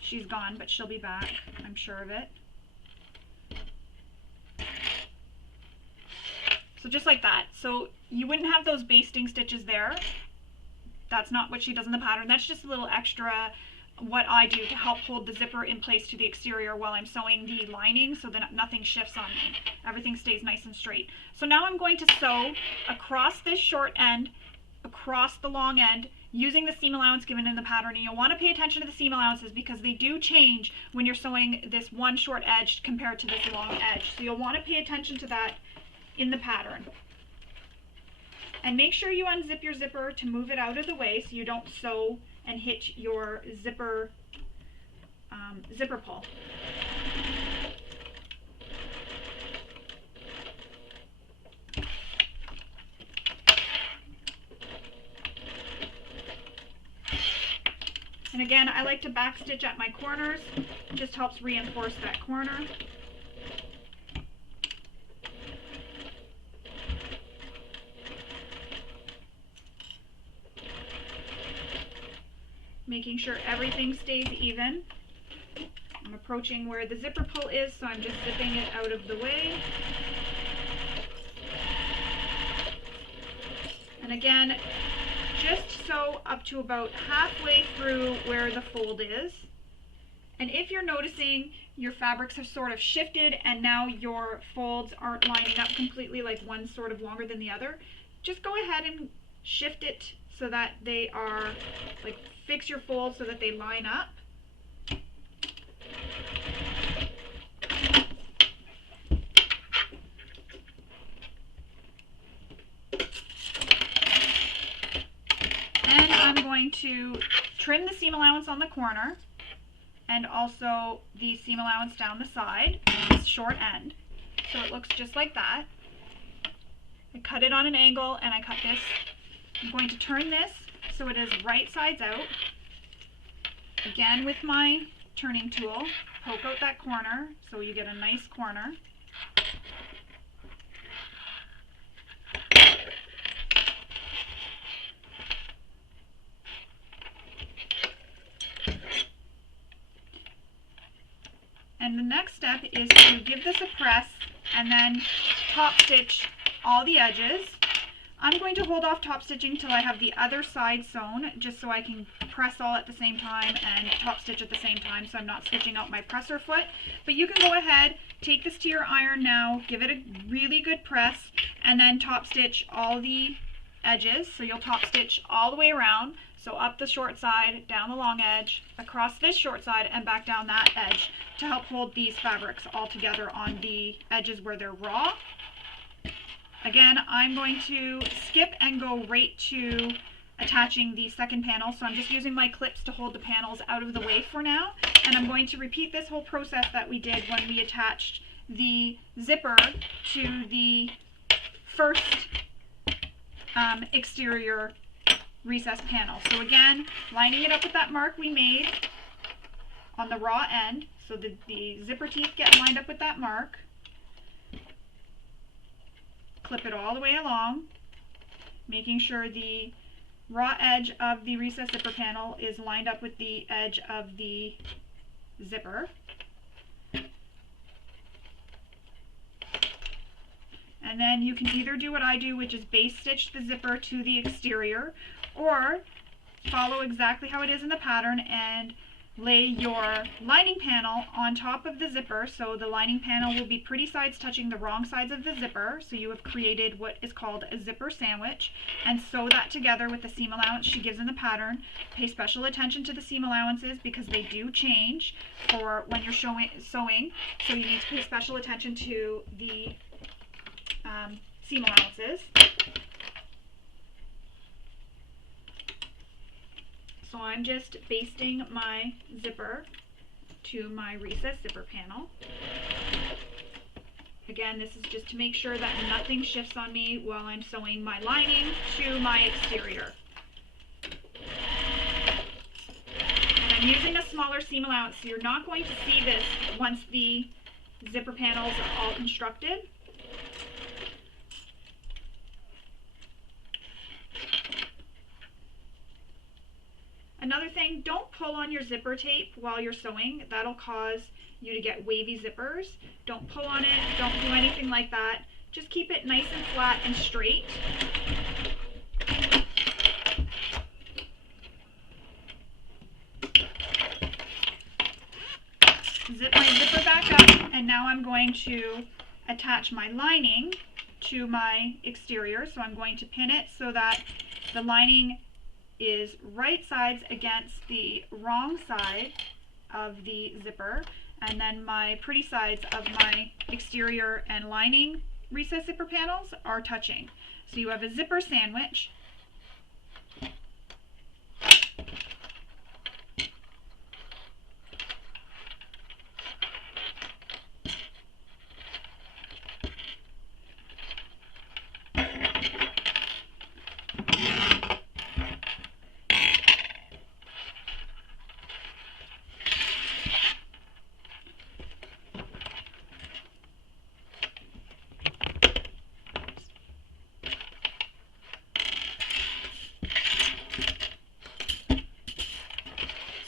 She's gone, but she'll be back, I'm sure of it. So just like that. So you wouldn't have those basting stitches there. That's not what she does in the pattern. That's just a little extra what I do to help hold the zipper in place to the exterior while I'm sewing the lining so that nothing shifts on me. Everything stays nice and straight. So now I'm going to sew across this short end, across the long end, using the seam allowance given in the pattern. And you'll want to pay attention to the seam allowances because they do change when you're sewing this one short edge compared to this long edge. So you'll want to pay attention to that in the pattern. And make sure you unzip your zipper to move it out of the way so you don't sew and hit your zipper pull. And again, I like to back stitch at my corners. It just helps reinforce that corner. Making sure everything stays even. I'm approaching where the zipper pull is, so I'm just zipping it out of the way. And again, just sew up to about halfway through where the fold is. And if you're noticing your fabrics have sort of shifted and now your folds aren't lining up completely, like one's sort of longer than the other, just go ahead and shift it so that they are, like, fix your folds so that they line up. And I'm going to trim the seam allowance on the corner and also the seam allowance down the side, this short end, so it looks just like that. I cut it on an angle and I cut this. I'm going to turn this so it is right sides out. Again with my turning tool, poke out that corner so you get a nice corner. And the next step is to give this a press and then top stitch all the edges. I'm going to hold off top stitching till I have the other side sewn, just so I can press all at the same time and top stitch at the same time, so I'm not switching out my presser foot. But you can go ahead, take this to your iron now, give it a really good press, and then top stitch all the edges. So you'll top stitch all the way around, so up the short side, down the long edge, across this short side, and back down that edge to help hold these fabrics all together on the edges where they're raw. Again, I'm going to skip and go right to attaching the second panel, so I'm just using my clips to hold the panels out of the way for now, and I'm going to repeat this whole process that we did when we attached the zipper to the first exterior recess panel. So again, lining it up with that mark we made on the raw end, so the zipper teeth get lined up with that mark. Clip it all the way along, making sure the raw edge of the recess zipper panel is lined up with the edge of the zipper. And then you can either do what I do, which is base stitch the zipper to the exterior, or follow exactly how it is in the pattern and lay your lining panel on top of the zipper, so the lining panel will be pretty sides touching the wrong sides of the zipper, so you have created what is called a zipper sandwich, and sew that together with the seam allowance she gives in the pattern. Pay special attention to the seam allowances because they do change for when you're sewing, so you need to pay special attention to the seam allowances. So I'm just basting my zipper to my recessed zipper panel. Again, this is just to make sure that nothing shifts on me while I'm sewing my lining to my exterior. And I'm using a smaller seam allowance, so you're not going to see this once the zipper panels are all constructed. Another thing, don't pull on your zipper tape while you're sewing. That'll cause you to get wavy zippers. Don't pull on it, don't do anything like that. Just keep it nice and flat and straight. Zip my zipper back up, and now I'm going to attach my lining to my exterior. So I'm going to pin it so that the lining is right sides against the wrong side of the zipper, and then my pretty sides of my exterior and lining recessed zipper panels are touching. So you have a zipper sandwich.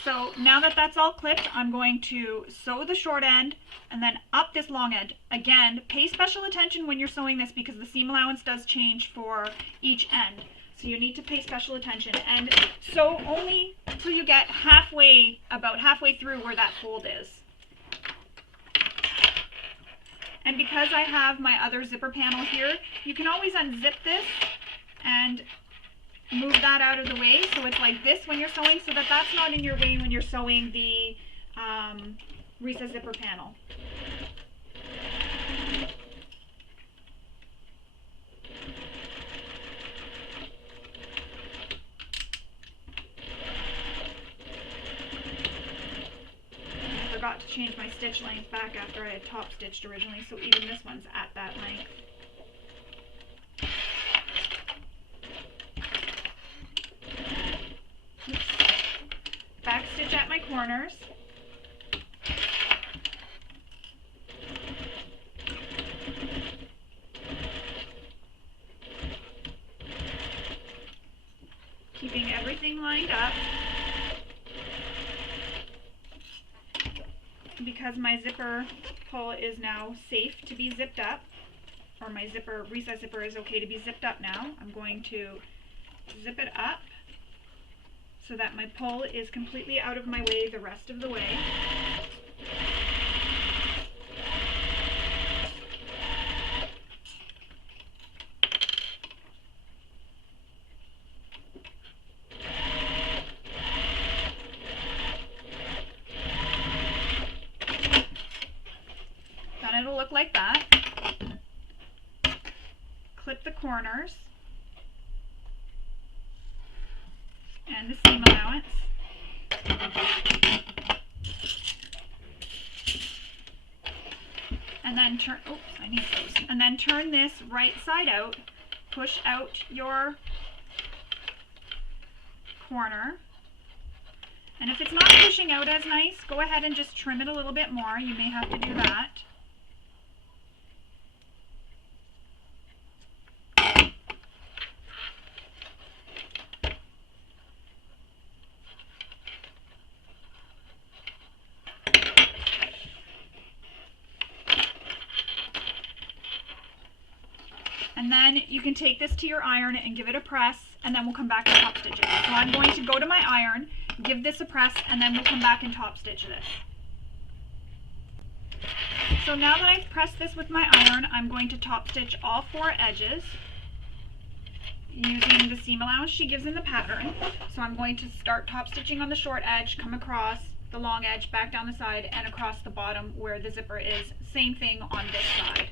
So now that that's all clipped, I'm going to sew the short end and then up this long end. Again, pay special attention when you're sewing this because the seam allowance does change for each end. So you need to pay special attention and sew only until you get halfway, about halfway through where that fold is. And because I have my other zipper panel here, you can always unzip this and move that out of the way so it's like this when you're sewing, so that that's not in your way when you're sewing the recessed zipper panel. I forgot to change my stitch length back after I had top stitched originally, so even this one's at that length. Back stitch at my corners. Keeping everything lined up. Because my zipper pull is now safe to be zipped up, or my zipper, recessed zipper is okay to be zipped up now, I'm going to zip it up so that my pull is completely out of my way the rest of the way. Then it'll look like that. Clip the corners and the seam allowance. And then turn, oops, I need those. And then turn this right side out, push out your corner. And if it's not pushing out as nice, go ahead and just trim it a little bit more. You may have to do that. And then you can take this to your iron and give it a press, and then we'll come back to top stitching. So I'm going to go to my iron, Give this a press, and then we'll come back and top stitch this. So now that I've pressed this with my iron, I'm going to top stitch all 4 edges using the seam allowance she gives in the pattern. So I'm going to start top stitching on the short edge, come across the long edge, back down the side, and across the bottom where the zipper is. Same thing on this side.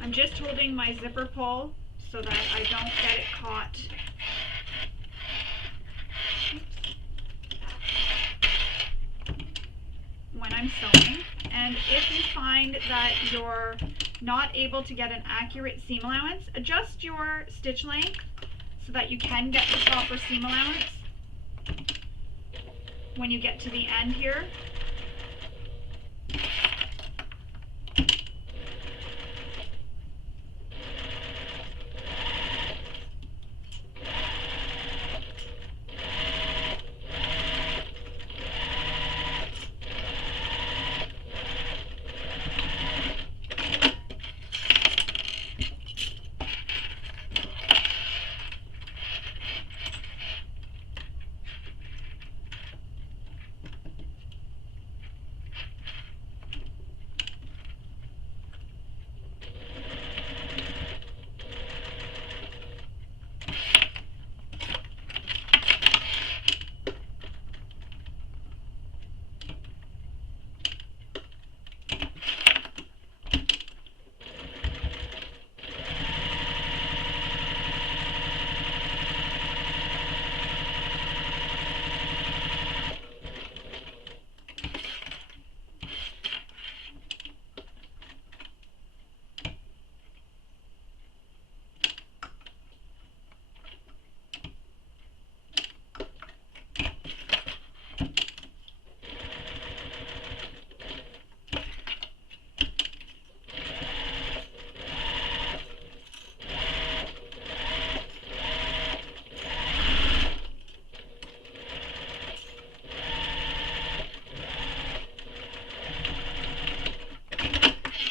I'm just holding my zipper pull so that I don't get it caught. When I'm sewing. And if you find that you're not able to get an accurate seam allowance, adjust your stitch length so that you can get the proper seam allowance when you get to the end here.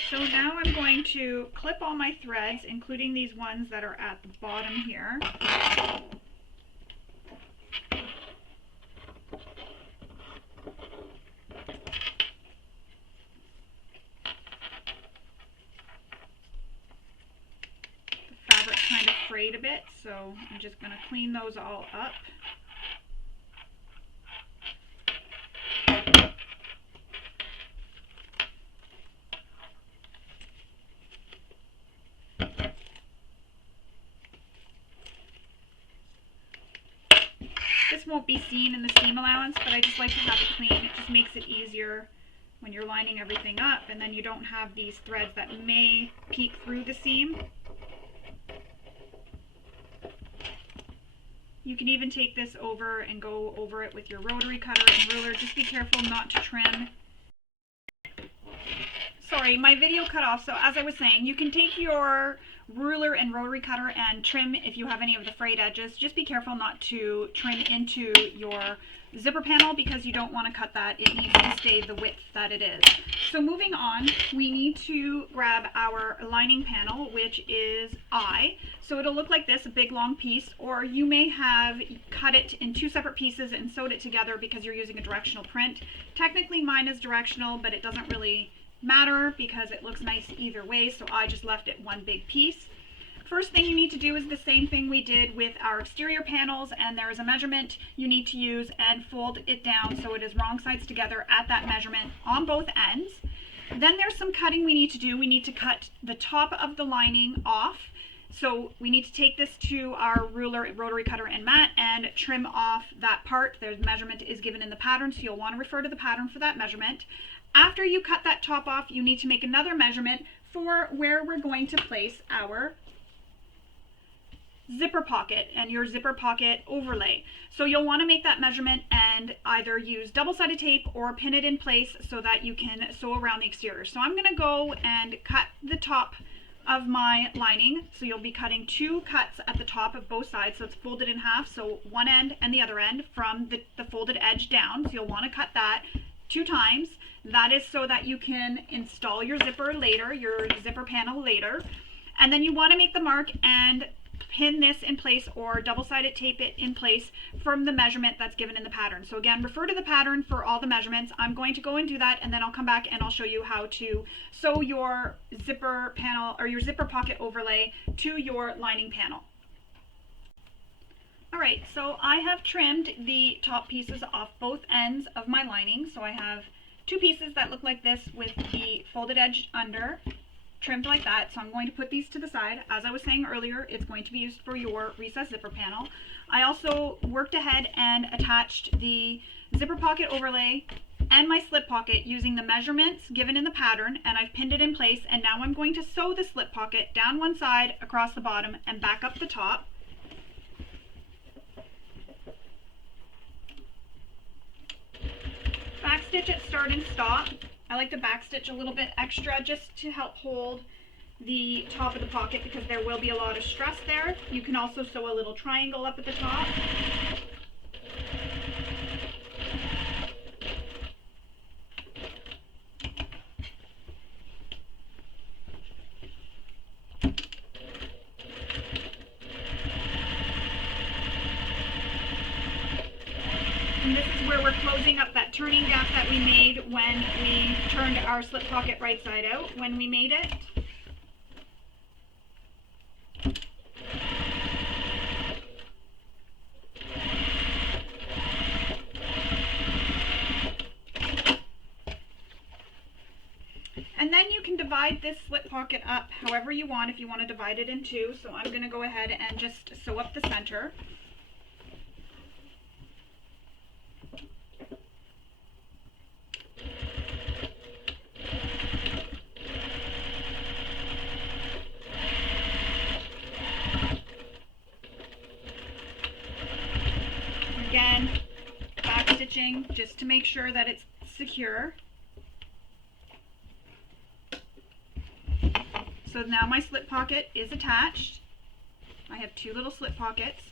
So now I'm going to clip all my threads, including these ones that are at the bottom here. The fabric's kind of frayed a bit, so I'm just going to clean those all up. This won't be seen in the seam allowance, but I just like to have it clean. It just makes it easier when you're lining everything up, and then you don't have these threads that may peek through the seam. You can even take this over and go over it with your rotary cutter and ruler. Just be careful not to trim. Sorry, my video cut off. So as I was saying, you can take your ruler and rotary cutter and trim if you have any of the frayed edges. Just be careful not to trim into your zipper panel because you don't want to cut that. It needs to stay the width that it is. So moving on, we need to grab our lining panel, which is I. So it'll look like this, a big long piece, or you may have cut it in 2 separate pieces and sewed it together because you're using a directional print. Technically mine is directional, but it doesn't really matter because it looks nice either way, so I just left it one big piece. First thing you need to do is the same thing we did with our exterior panels, and there is a measurement you need to use and fold it down so it is wrong sides together at that measurement on both ends. Then there's some cutting we need to do. We need to cut the top of the lining off. So we need to take this to our ruler, rotary cutter, and mat and trim off that part. The measurement is given in the pattern, so you'll want to refer to the pattern for that measurement. After you cut that top off, you need to make another measurement for where we're going to place our zipper pocket and your zipper pocket overlay. So you'll want to make that measurement and either use double-sided tape or pin it in place so that you can sew around the exterior. So I'm going to go and cut the top of my lining. So you'll be cutting 2 cuts at the top of both sides, so it's folded in half, so one end and the other end from the folded edge down. So you'll want to cut that 2 times. That is so that you can install your zipper later, your zipper panel later. And then you want to make the mark and pin this in place or double-sided tape it in place from the measurement that's given in the pattern. So again, refer to the pattern for all the measurements. I'm going to go and do that, and then I'll come back and I'll show you how to sew your zipper panel or your zipper pocket overlay to your lining panel. Alright, so I have trimmed the top pieces off both ends of my lining. So I have 2 pieces that look like this with the folded edge under, trimmed like that. So I'm going to put these to the side. As I was saying earlier, it's going to be used for your recessed zipper panel. I also worked ahead and attached the zipper pocket overlay and my slip pocket using the measurements given in the pattern, and I've pinned it in place. And now I'm going to sew the slip pocket down one side, across the bottom, and back up the top. Backstitch at start and stop. I like to backstitch a little bit extra just to help hold the top of the pocket because there will be a lot of stress there. You can also sew a little triangle up at the top. And this is where we're closing up that turning gap that we made when we turned our slip pocket right side out when we made it. And then you can divide this slip pocket up however you want if you want to divide it in 2. So I'm going to go ahead and just sew up the center. Again, back stitching just to make sure that it's secure. So now my slip pocket is attached. I have 2 little slip pockets.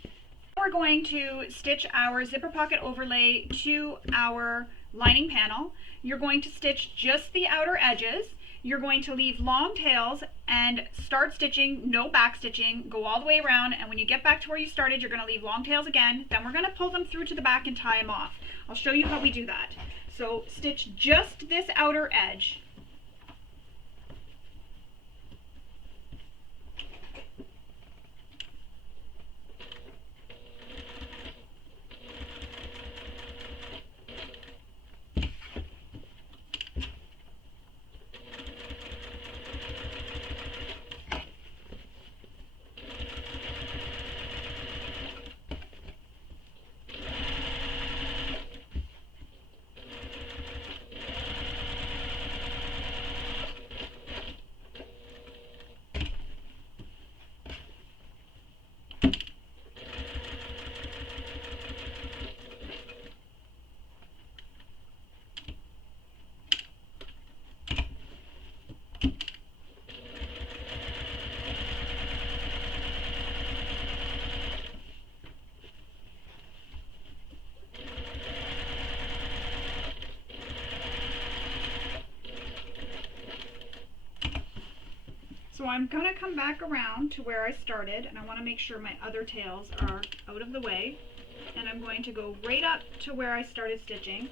We're going to stitch our zipper pocket overlay to our lining panel. You're going to stitch just the outer edges. You're going to leave long tails and start stitching, no back stitching, go all the way around, and when you get back to where you started, you're going to leave long tails again. Then we're going to pull them through to the back and tie them off. I'll show you how we do that. So stitch just this outer edge. So I'm going to come back around to where I started, and I want to make sure my other tails are out of the way. And I'm going to go right up to where I started stitching,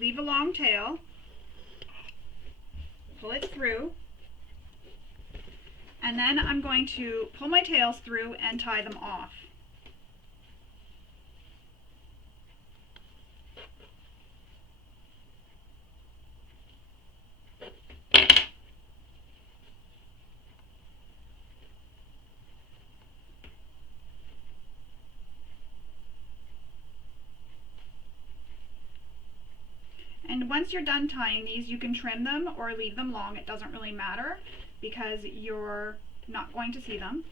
leave a long tail, pull it through, and then I'm going to pull my tails through and tie them off. And once you're done tying these, you can trim them or leave them long. It doesn't really matter because you're not going to see them.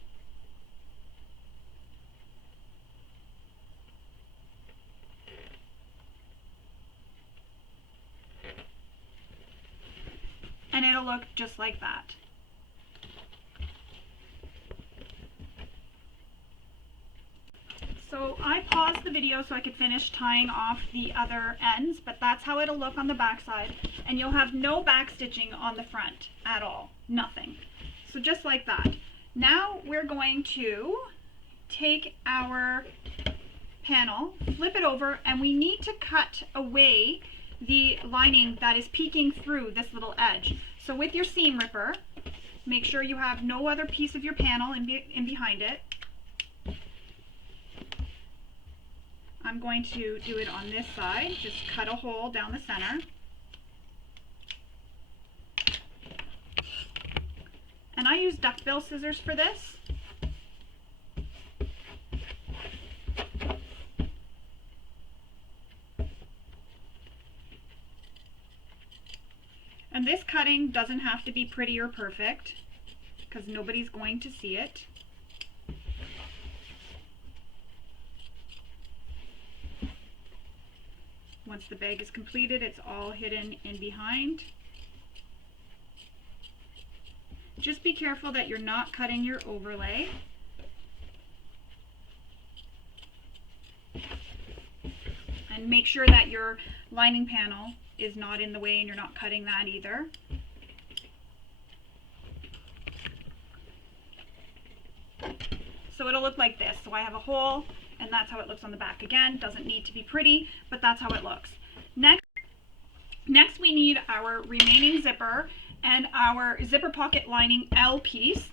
And it'll look just like that. So I paused the video so I could finish tying off the other ends, but that's how it'll look on the back side. And you'll have no back stitching on the front at all, nothing. So just like that. Now we're going to take our panel, flip it over, and we need to cut away the lining that is peeking through this little edge. So with your seam ripper, make sure you have no other piece of your panel in behind it. I'm going to do it on this side, just cut a hole down the center. And I use duckbill scissors for this. And this cutting doesn't have to be pretty or perfect, because nobody's going to see it. Once the bag is completed, it's all hidden in behind. Just be careful that you're not cutting your overlay. And make sure that your lining panel is not in the way and you're not cutting that either. So it'll look like this. So I have a hole, and that's how it looks on the back. Again, doesn't need to be pretty, but that's how it looks. Next we need our remaining zipper and our zipper pocket lining L piece.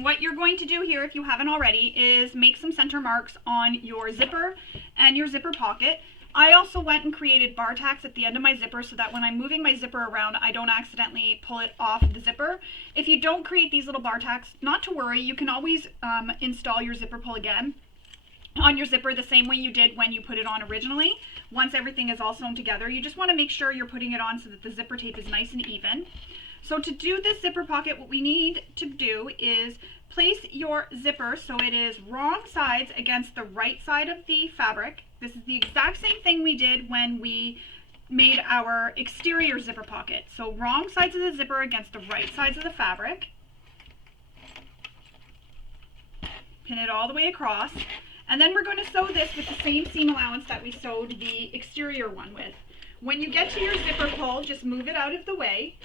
What you're going to do here, if you haven't already, is make some center marks on your zipper and your zipper pocket. I also went and created bar tacks at the end of my zipper so that when I'm moving my zipper around, I don't accidentally pull it off the zipper. If you don't create these little bar tacks, not to worry, you can always install your zipper pull again on your zipper the same way you did when you put it on originally. Once everything is all sewn together, you just want to make sure you're putting it on so that the zipper tape is nice and even. So to do this zipper pocket, what we need to do is place your zipper so it is wrong sides against the right side of the fabric. This is the exact same thing we did when we made our exterior zipper pocket. So wrong sides of the zipper against the right sides of the fabric. Pin it all the way across. And then we're going to sew this with the same seam allowance that we sewed the exterior one with. When you get to your zipper pull, just move it out of the way.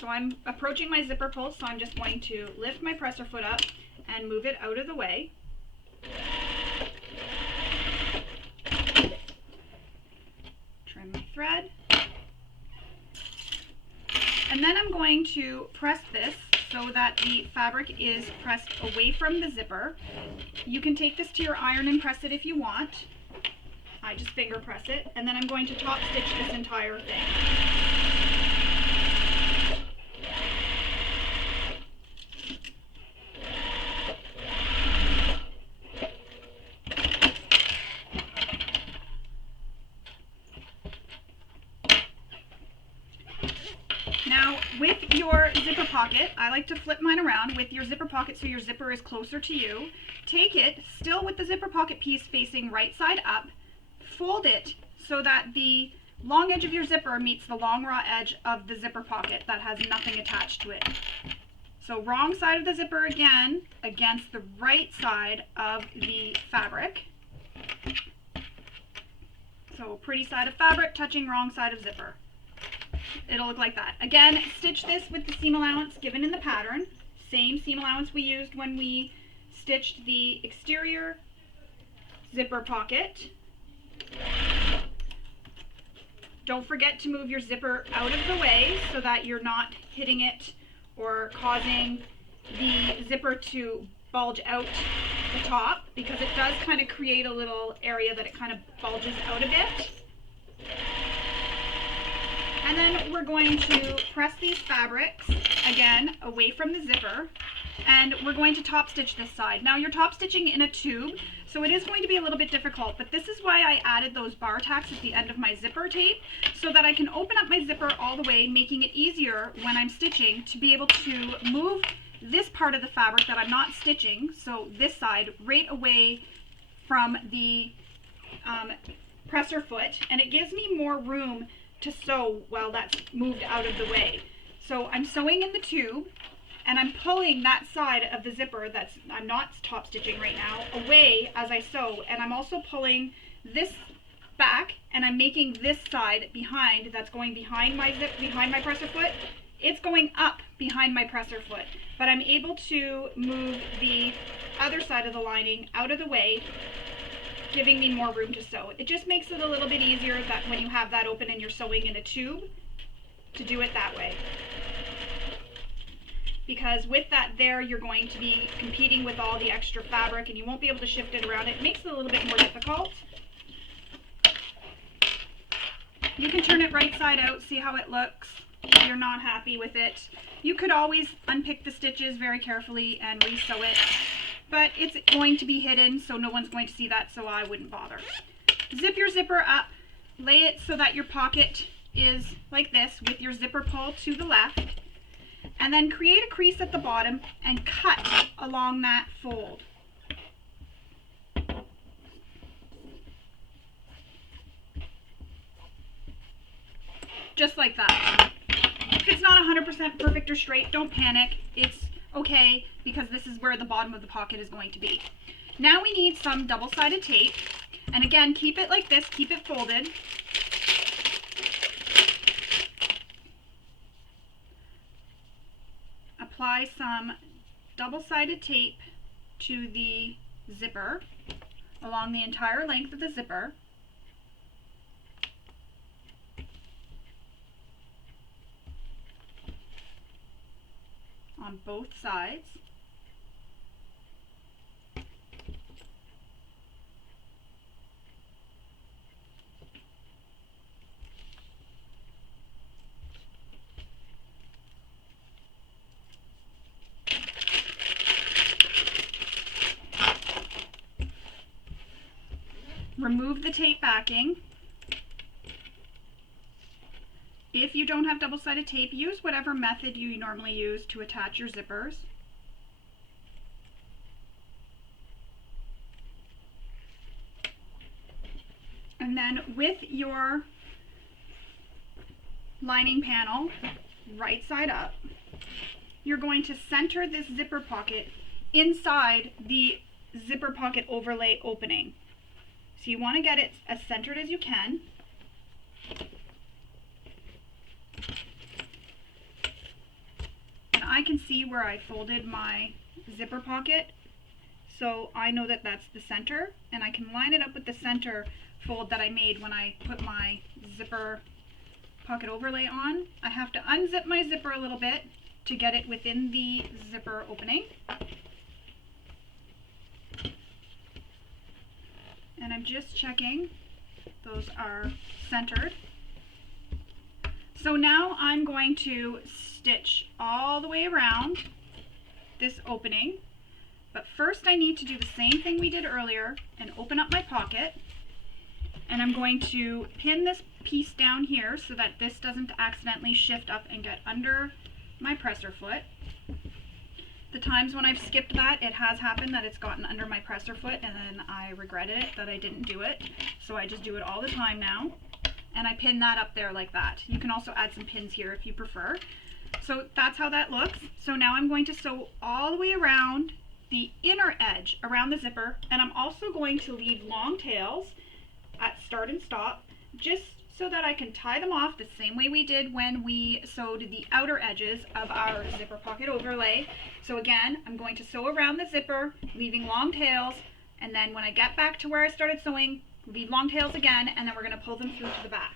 So I'm approaching my zipper pull, so I'm just going to lift my presser foot up and move it out of the way. Trim my thread. And then I'm going to press this so that the fabric is pressed away from the zipper. You can take this to your iron and press it if you want. I just finger press it, and then I'm going to top stitch this entire thing. Now, with your zipper pocket, I like to flip mine around with your zipper pocket so your zipper is closer to you. Take it, still with the zipper pocket piece facing right side up, fold it so that the long edge of your zipper meets the long raw edge of the zipper pocket that has nothing attached to it. So wrong side of the zipper again against the right side of the fabric. So pretty side of fabric touching wrong side of zipper. It'll look like that. Again, stitch this with the seam allowance given in the pattern. Same seam allowance we used when we stitched the exterior zipper pocket. Don't forget to move your zipper out of the way so that you're not hitting it or causing the zipper to bulge out the top, because it does kind of create a little area that it kind of bulges out a bit. And then we're going to press these fabrics, again, away from the zipper, and we're going to top stitch this side. Now you're top stitching in a tube, so it is going to be a little bit difficult, but this is why I added those bar tacks at the end of my zipper tape, so that I can open up my zipper all the way, making it easier when I'm stitching to be able to move this part of the fabric that I'm not stitching, so this side, right away from the presser foot, and it gives me more room to sew while that's moved out of the way. So I'm sewing in the tube, and I'm pulling that side of the zipper I'm not top stitching right now away as I sew, and I'm also pulling this back, and I'm making this side behind, that's going behind my behind my presser foot, it's going up behind my presser foot, but I'm able to move the other side of the lining out of the way, giving me more room to sew. It just makes it a little bit easier that when you have that open and you're sewing in a tube, to do it that way. Because with that there, you're going to be competing with all the extra fabric and you won't be able to shift it around. It makes it a little bit more difficult. You can turn it right side out, see how it looks. If you're not happy with it, you could always unpick the stitches very carefully and re-sew it, but it's going to be hidden, so no one's going to see that, so I wouldn't bother. Zip your zipper up, lay it so that your pocket is like this with your zipper pull to the left, and then create a crease at the bottom and cut along that fold. Just like that. If it's not 100% perfect or straight, don't panic. It's okay because this is where the bottom of the pocket is going to be. Now we need some double-sided tape, and again, keep it like this, keep it folded. Apply some double-sided tape to the zipper along the entire length of the zipper. On both sides. Remove the tape backing. If you don't have double-sided tape, use whatever method you normally use to attach your zippers. And then with your lining panel, right side up, you're going to center this zipper pocket inside the zipper pocket overlay opening. So you want to get it as centered as you can. I can see where I folded my zipper pocket, so I know that that's the center, and I can line it up with the center fold that I made when I put my zipper pocket overlay on. I have to unzip my zipper a little bit to get it within the zipper opening. And I'm just checking those are centered. So now I'm going to stitch all the way around this opening, but first I need to do the same thing we did earlier and open up my pocket, and I'm going to pin this piece down here so that this doesn't accidentally shift up and get under my presser foot. The times when I've skipped that, it has happened that it's gotten under my presser foot and then I regretted it that I didn't do it, so I just do it all the time now. And I pin that up there like that. You can also add some pins here if you prefer. So that's how that looks. So now I'm going to sew all the way around the inner edge around the zipper, and I'm also going to leave long tails at start and stop just so that I can tie them off the same way we did when we sewed the outer edges of our zipper pocket overlay. So again, I'm going to sew around the zipper, leaving long tails, and then when I get back to where I started sewing, leave long tails again, and then we're going to pull them through to the back.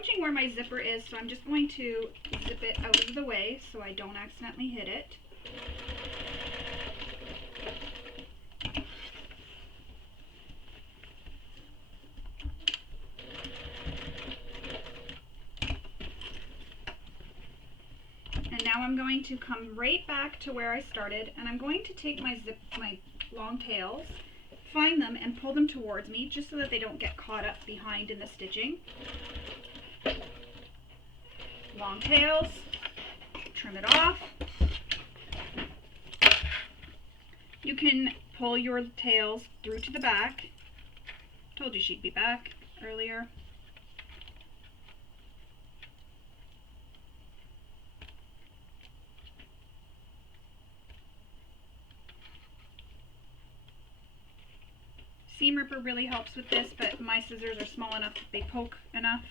approaching where my zipper is, so I'm just going to zip it out of the way so I don't accidentally hit it. And now I'm going to come right back to where I started, and I'm going to take my long tails, find them, and pull them towards me just so that they don't get caught up behind in the stitching. Long tails, trim it off. You can pull your tails through to the back. Told you she'd be back earlier. Seam ripper really helps with this, but my scissors are small enough that they poke enough.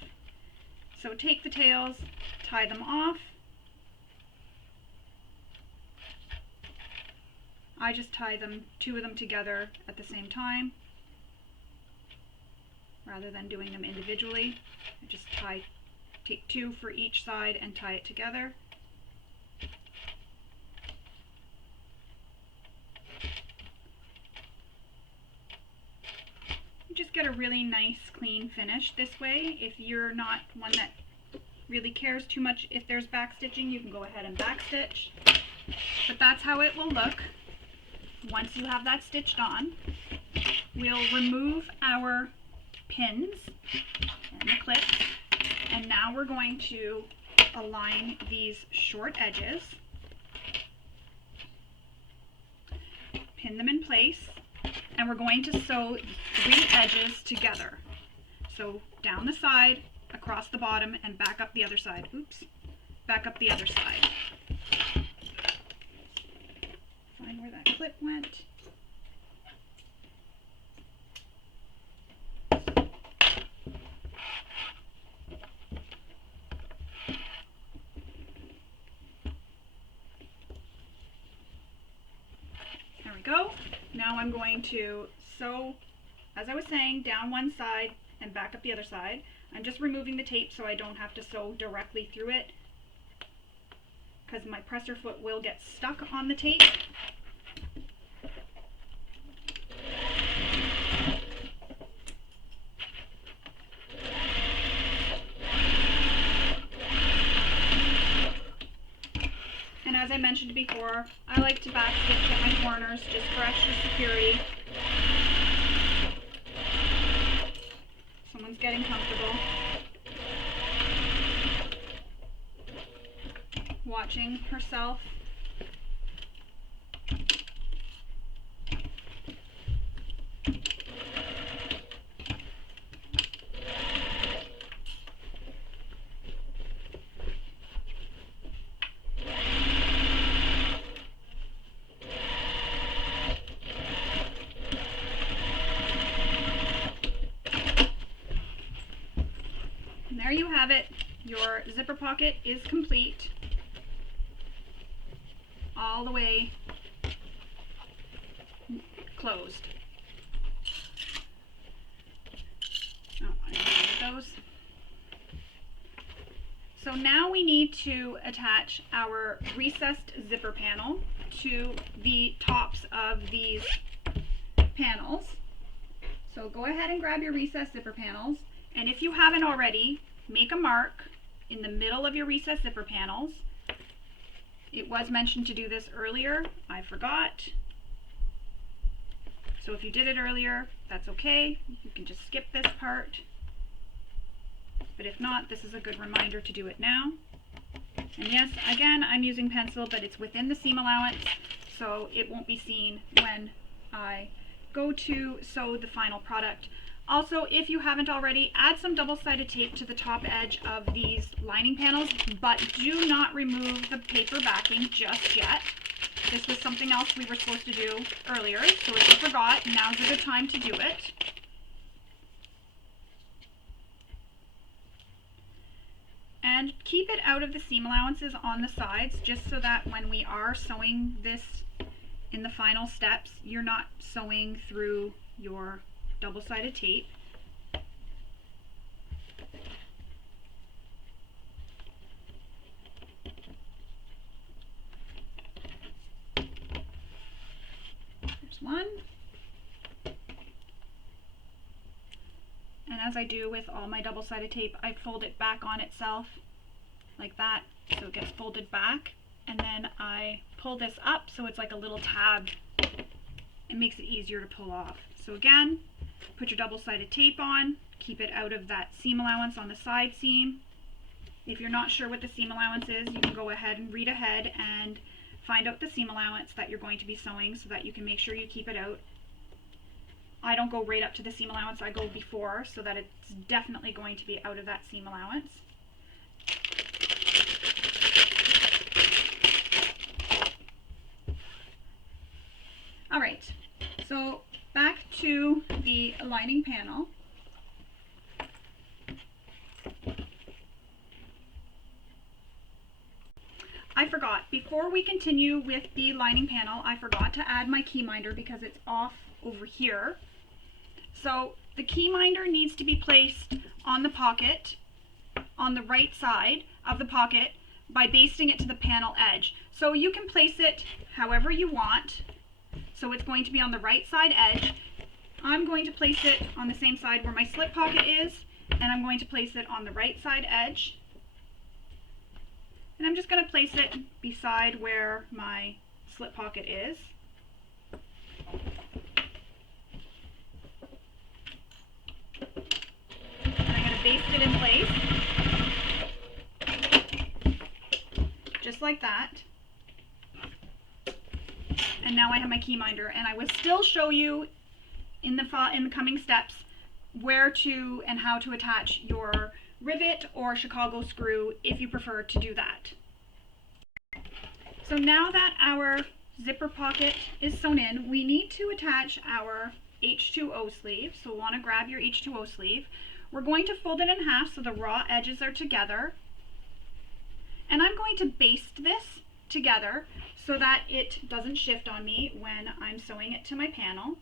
So take the tails, tie them off. I just tie them, two of them together at the same time, rather than doing them individually. I just take two for each side and tie it together. Just get a really nice clean finish this way. If you're not one that really cares too much if there's back stitching, you can go ahead and back stitch, but that's how it will look once you have that stitched on. We'll remove our pins and the clips, and now we're going to align these short edges, pin them in place, and we're going to sew 3 edges together. So down the side, across the bottom, and back up the other side. Oops, back up the other side. Find where that clip went. There we go. Now I'm going to sew, as I was saying, down one side and back up the other side. I'm just removing the tape so I don't have to sew directly through it, because my presser foot will get stuck on the tape. And as I mentioned before, I like to back stitch at my corners just for extra security. Someone's getting comfortable watching herself. There you have it. Your zipper pocket is complete all the way closed. Oh, I didn't those. So now we need to attach our recessed zipper panel to the tops of these panels. So go ahead and grab your recessed zipper panels, and if you haven't already, make a mark in the middle of your recessed zipper panels. It was mentioned to do this earlier. I forgot. So if you did it earlier, that's okay. You can just skip this part. But if not, this is a good reminder to do it now. And yes, again, I'm using pencil, but it's within the seam allowance, so it won't be seen when I go to sew the final product. Also, if you haven't already, add some double-sided tape to the top edge of these lining panels, but do not remove the paper backing just yet. This was something else we were supposed to do earlier, so if you forgot, now's a good time to do it. And keep it out of the seam allowances on the sides, just so that when we are sewing this in the final steps, you're not sewing through your double-sided tape. one. And as I do with all my double-sided tape, I fold it back on itself like that, so it gets folded back. And then I pull this up so it's like a little tab. It makes it easier to pull off. So again, put your double-sided tape on, keep it out of that seam allowance on the side seam. If you're not sure what the seam allowance is, you can go ahead and read ahead and find out the seam allowance that you're going to be sewing so that you can make sure you keep it out. I don't go right up to the seam allowance, I go before so that it's definitely going to be out of that seam allowance. Alright, so back to the lining panel. I forgot, before we continue with the lining panel, I forgot to add my key minder because it's off over here. So the key minder needs to be placed on the pocket, on the right side of the pocket, by basting it to the panel edge. So you can place it however you want. So it's going to be on the right side edge. I'm going to place it on the same side where my slip pocket is, and I'm going to place it on the right side edge. And I'm just going to place it beside where my slip pocket is. And I'm going to baste it in place, just like that. And now I have my key minder, and I will still show you in the coming steps where to and how to attach your rivet or Chicago screw if you prefer to do that. So now that our zipper pocket is sewn in, we need to attach our H2O sleeve. So we'll want to grab your H2O sleeve. We're going to fold it in half so the raw edges are together. And I'm going to baste this together so that it doesn't shift on me when I'm sewing it to my panel.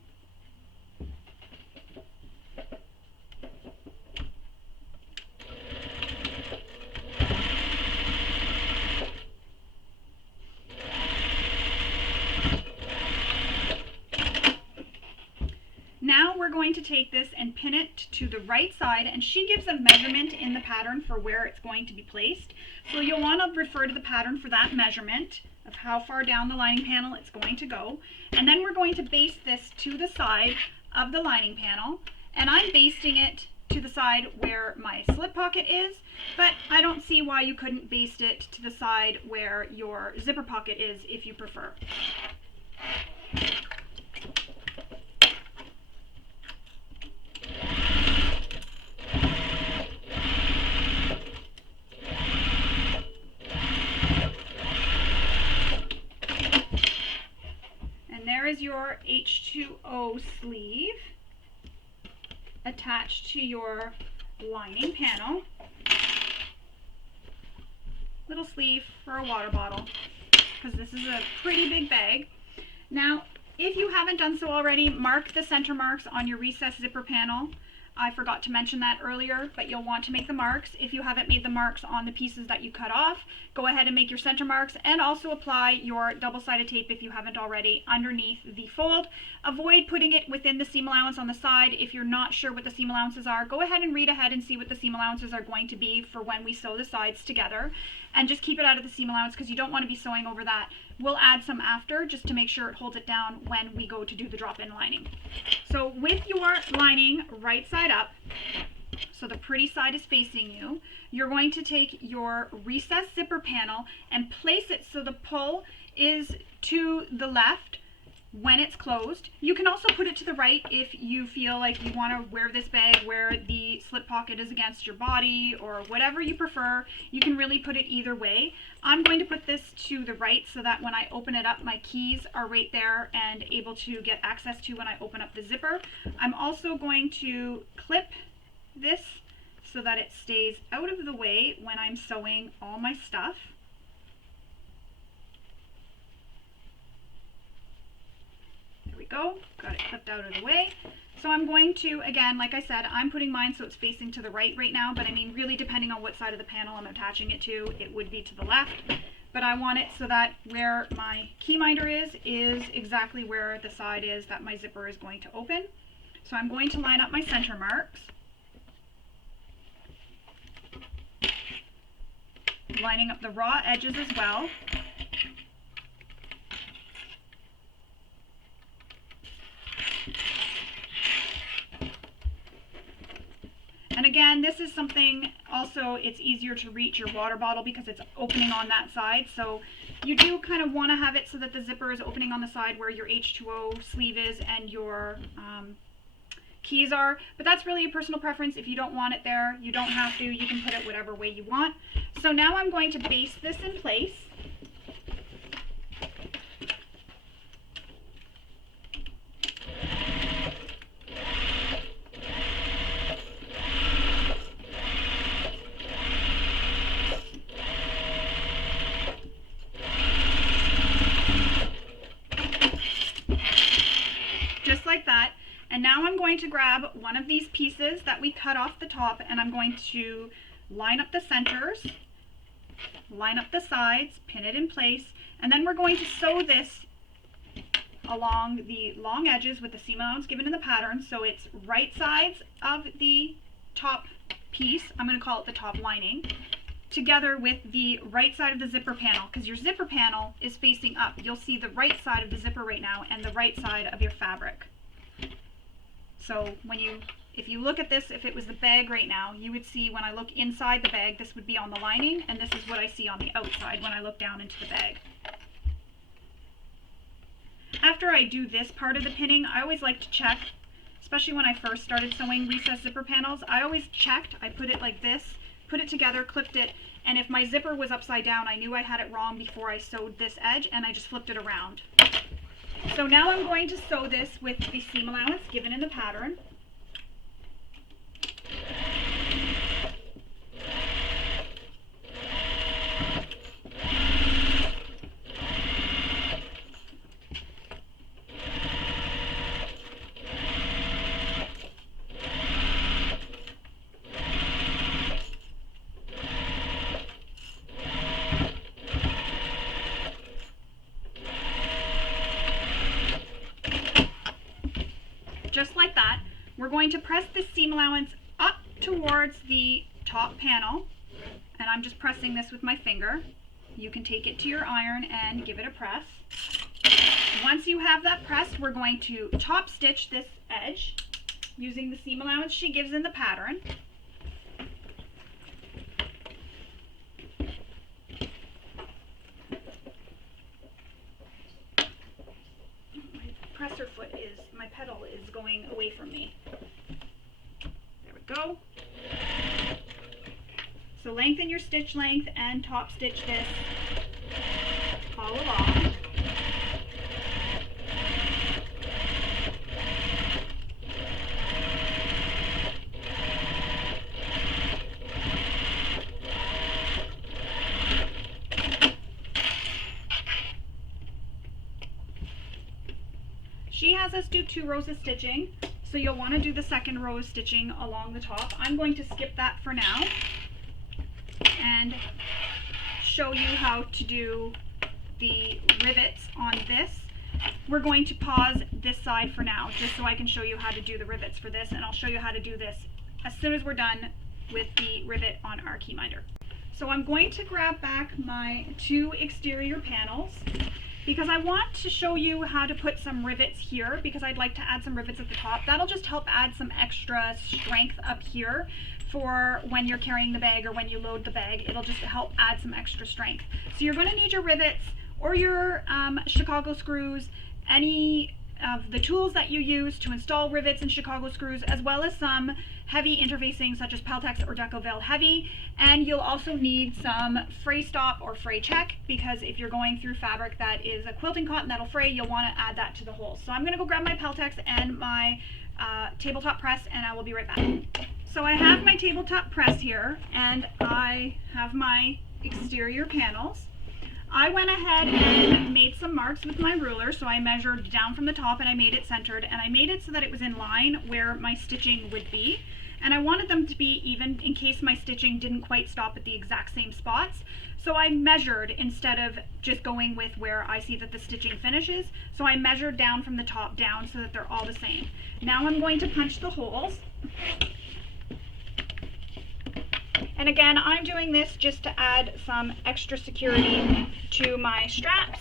Now we're going to take this and pin it to the right side, and she gives a measurement in the pattern for where it's going to be placed. So you'll want to refer to the pattern for that measurement of how far down the lining panel it's going to go. And then we're going to baste this to the side of the lining panel, and I'm basting it to the side where my slip pocket is, but I don't see why you couldn't baste it to the side where your zipper pocket is if you prefer. Is your H2O sleeve attached to your lining panel. Little sleeve for a water bottle, because this is a pretty big bag. Now, if you haven't done so already, mark the center marks on your recessed zipper panel. I forgot to mention that earlier, but you'll want to make the marks. If you haven't made the marks on the pieces that you cut off, go ahead and make your center marks, and also apply your double-sided tape if you haven't already underneath the fold. Avoid putting it within the seam allowance on the side. If you're not sure what the seam allowances are, go ahead and read ahead and see what the seam allowances are going to be for when we sew the sides together, and just keep it out of the seam allowance because you don't want to be sewing over that. We'll add some after just to make sure it holds it down when we go to do the drop-in lining. So with your lining right side up, so the pretty side is facing you, you're going to take your recessed zipper panel and place it so the pull is to the left when it's closed. You can also put it to the right if you feel like you want to wear this bag where the slip pocket is against your body, or whatever you prefer. You can really put it either way. I'm going to put this to the right so that when I open it up, my keys are right there and able to get access to when I open up the zipper. I'm also going to clip this so that it stays out of the way when I'm sewing all my stuff. There we go, got it clipped out of the way. So I'm going to, again, like I said, I'm putting mine so it's facing to the right now, but I mean really depending on what side of the panel I'm attaching it to, it would be to the left. but I want it so that where my keyminder is exactly where the side is that my zipper is going to open. So I'm going to line up my center marks, lining up the raw edges as well. And again, this is something also, it's easier to reach your water bottle because it's opening on that side. So you do kind of want to have it so that the zipper is opening on the side where your H2O sleeve is and your keys are. But that's really a personal preference. If you don't want it there, you don't have to. You can put it whatever way you want. So now I'm going to base this in place. Just like that. And now I'm going to grab one of these pieces that we cut off the top, and I'm going to line up the centers, line up the sides, pin it in place, and then we're going to sew this along the long edges with the seam allowance given in the pattern. So it's right sides of the top piece, I'm going to call it the top lining, together with the right side of the zipper panel, because your zipper panel is facing up. You'll see the right side of the zipper right now and the right side of your fabric. So if you look at this, if it was the bag right now, you would see when I look inside the bag, this would be on the lining, and this is what I see on the outside when I look down into the bag. After I do this part of the pinning, I always like to check, especially when I first started sewing recessed zipper panels, I always checked. I put it like this, put it together, clipped it, and if my zipper was upside down, I knew I had it wrong before I sewed this edge, and I just flipped it around. So now I'm going to sew this with the seam allowance given in the pattern. Just like that, we're going to press the seam allowance up towards the top panel, and I'm just pressing this with my finger. You can take it to your iron and give it a press. Once you have that pressed, we're going to top stitch this edge using the seam allowance she gives in the pattern. Presser foot is, my pedal is going away from me. There we go. So lengthen your stitch length and top stitch this all along. She has us do 2 rows of stitching, so you'll want to do the second row of stitching along the top. I'm going to skip that for now and show you how to do the rivets on this. We're going to pause this side for now, just so I can show you how to do the rivets for this, and I'll show you how to do this as soon as we're done with the rivet on our keyminder. So I'm going to grab back my 2 exterior panels, because I want to show you how to put some rivets here, because I'd like to add some rivets at the top. That'll just help add some extra strength up here for when you're carrying the bag or when you load the bag. It'll just help add some extra strength. So you're going to need your rivets or your Chicago screws, any of the tools that you use to install rivets and Chicago screws, as well as some heavy interfacing such as Peltex or Decovale Heavy. And you'll also need some fray stop or fray check, because if you're going through fabric that is a quilting cotton that'll fray, you'll want to add that to the hole. So I'm going to go grab my Peltex and my tabletop press, and I will be right back. So I have my tabletop press here, and I have my exterior panels. I went ahead and made some marks with my ruler, so I measured down from the top and I made it centered, and I made it so that it was in line where my stitching would be. And I wanted them to be even in case my stitching didn't quite stop at the exact same spots. So I measured instead of just going with where I see that the stitching finishes. So I measured down from the top down so that they're all the same. Now I'm going to punch the holes. And again, I'm doing this just to add some extra security to my straps.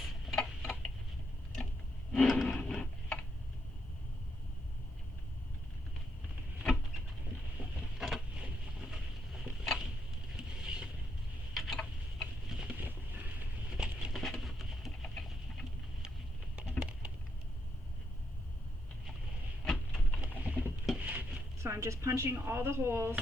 So I'm just punching all the holes.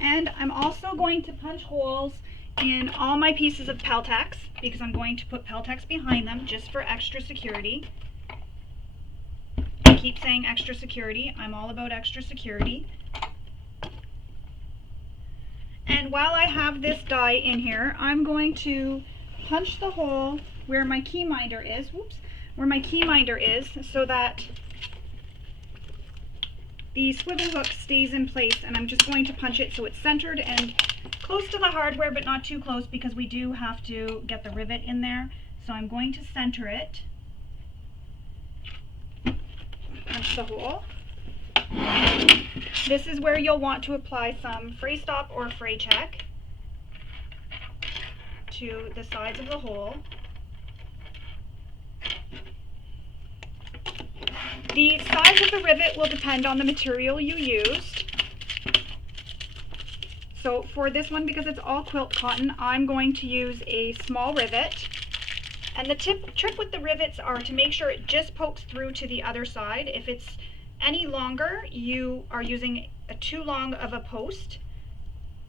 And I'm also going to punch holes in all my pieces of Peltex because I'm going to put Peltex behind them just for extra security. I keep saying extra security. I'm all about extra security. And while I have this die in here, I'm going to punch the hole where my key minder is, so that the swivel hook stays in place, and I'm just going to punch it so it's centered and close to the hardware, but not too close because we do have to get the rivet in there. So I'm going to center it, punch the hole. This is where you'll want to apply some fray stop or fray check to the sides of the hole. The size of the rivet will depend on the material you used. So for this one, because it's all quilt cotton, I'm going to use a small rivet. And the trick with the rivets are to make sure it just pokes through to the other side. If it's any longer, you are using too long of a post.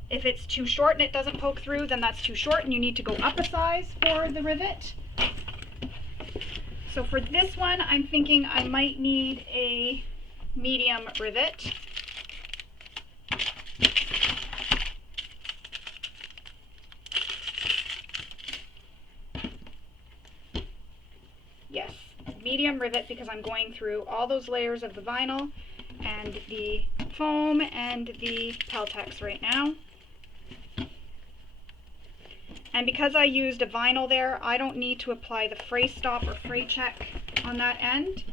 If it's too short and it doesn't poke through, then that's too short and you need to go up a size for the rivet. So for this one, I'm thinking I might need a medium rivet. Yes, medium rivet because I'm going through all those layers of the vinyl and the foam and the Peltex right now. And because I used a vinyl there, I don't need to apply the fray stop or fray check on that end.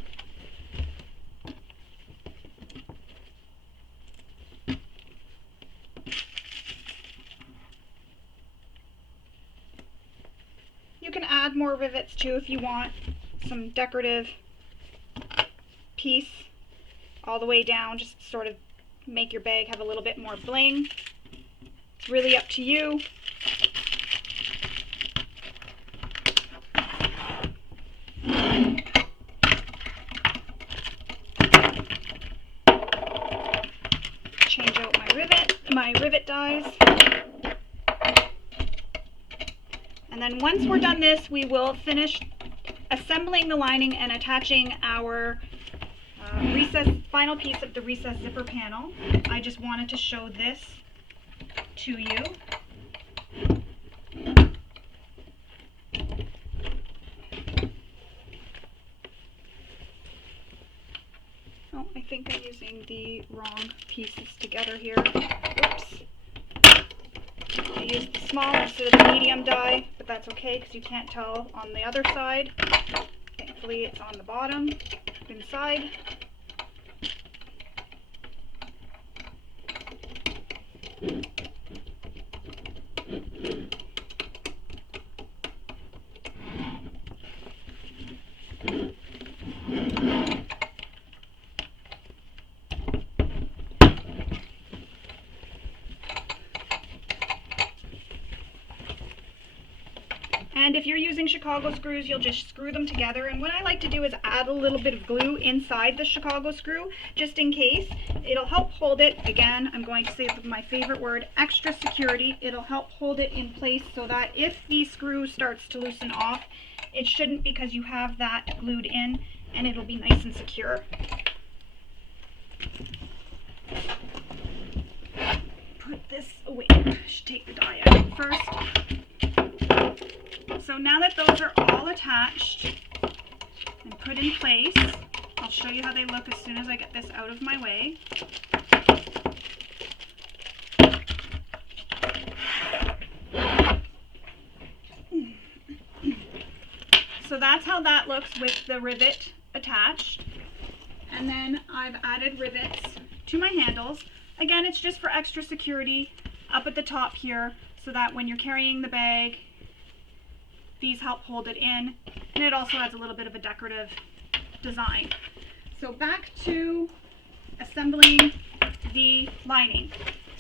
You can add more rivets too if you want some decorative piece all the way down, just to sort of make your bag have a little bit more bling. It's really up to you. Change out my rivet dies. And then once we're done this, we will finish assembling the lining and attaching our final piece of the recessed zipper panel. I just wanted to show this to you. Oh, I think I'm using the wrong pieces together here. Oops. I used the small instead of the medium die, but that's okay because you can't tell on the other side. Thankfully it's on the bottom, inside. And if you're using Chicago screws, you'll just screw them together. And what I like to do is add a little bit of glue inside the Chicago screw, just in case. It'll help hold it. Again, I'm going to say my favorite word, extra security. It'll help hold it in place so that if the screw starts to loosen off, it shouldn't because you have that glued in, and it'll be nice and secure. put this away. I should take the die out first. So now that those are all attached and put in place, I'll show you how they look as soon as I get this out of my way. So that's how that looks with the rivet attached. And then I've added rivets to my handles. Again, it's just for extra security up at the top here so that when you're carrying the bag, these help hold it in. And it also adds a little bit of a decorative design. So back to assembling the lining.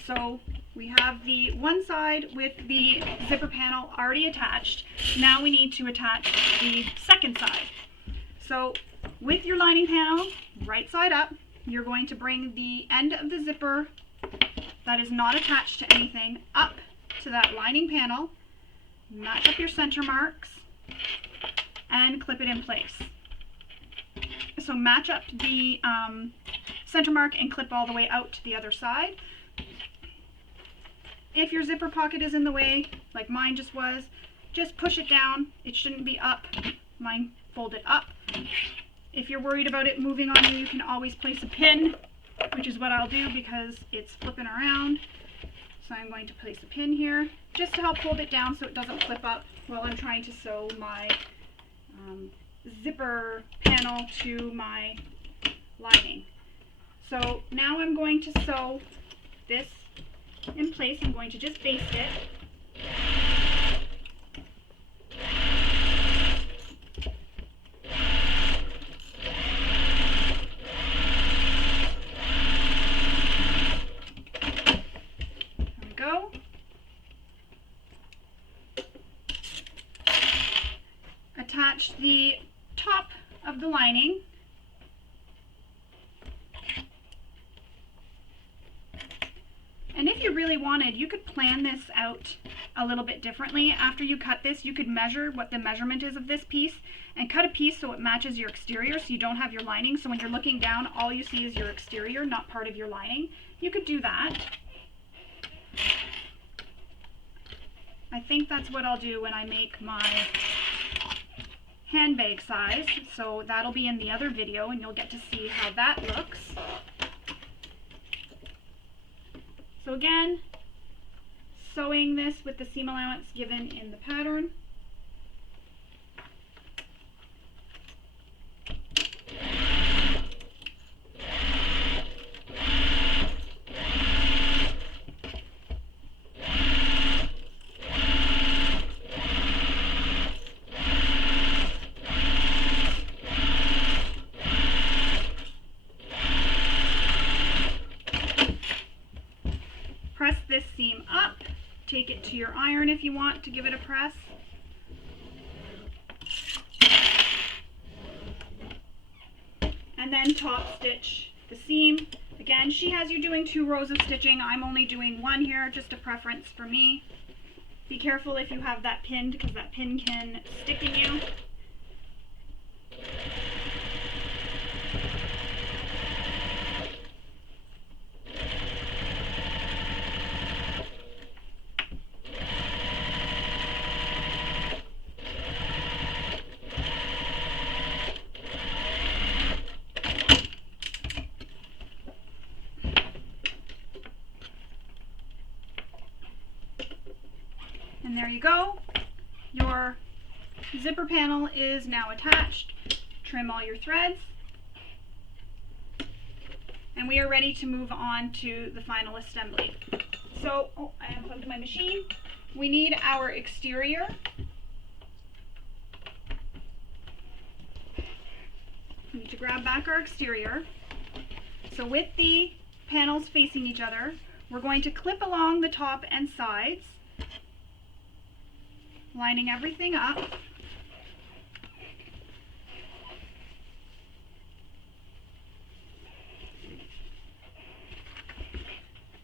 So we have the one side with the zipper panel already attached. Now we need to attach the second side. So with your lining panel, right side up, you're going to bring the end of the zipper that is not attached to anything up to that lining panel, match up your center marks, and clip it in place. So match up the center mark and clip all the way out to the other side. If your zipper pocket is in the way, like mine just was, just push it down. It shouldn't be up. Mine folded up. If you're worried about it moving on you, you can always place a pin, which is what I'll do because it's flipping around. So I'm going to place a pin here just to help hold it down so it doesn't flip up while I'm trying to sew my zipper panel to my lining. So now I'm going to sew this in place. I'm going to just baste it. There we go. Attach the top of the lining. And if you really wanted, you could plan this out a little bit differently. After you cut this, you could measure what the measurement is of this piece and cut a piece so it matches your exterior so you don't have your lining. So when you're looking down, all you see is your exterior, not part of your lining. You could do that. I think that's what I'll do when I make my handbag size. So that'll be in the other video and you'll get to see how that looks. So again, sewing this with the seam allowance given in the pattern. Press this seam up, take it to your iron if you want to give it a press. And then top stitch the seam. Again, she has you doing 2 rows of stitching. I'm only doing 1 here, just a preference for me. Be careful if you have that pinned because that pin can stick in you. And there you go. Your zipper panel is now attached. Trim all your threads. And we are ready to move on to the final assembly. So, I unplugged my machine. We need our exterior. We need to grab back our exterior. So with the panels facing each other, we're going to clip along the top and sides, lining everything up.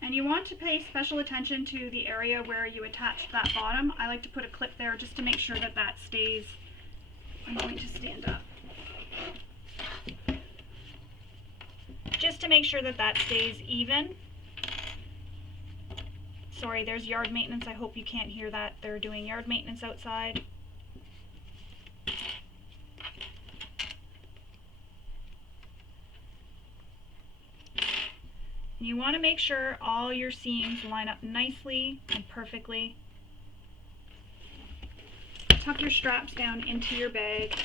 And you want to pay special attention to the area where you attached that bottom. I like to put a clip there just to make sure that that stays. I'm going to stand up. Just to make sure that that stays even. Sorry, there's yard maintenance. I hope you can't hear that. They're doing yard maintenance outside. You want to make sure all your seams line up nicely and perfectly. Tuck your straps down into your bag.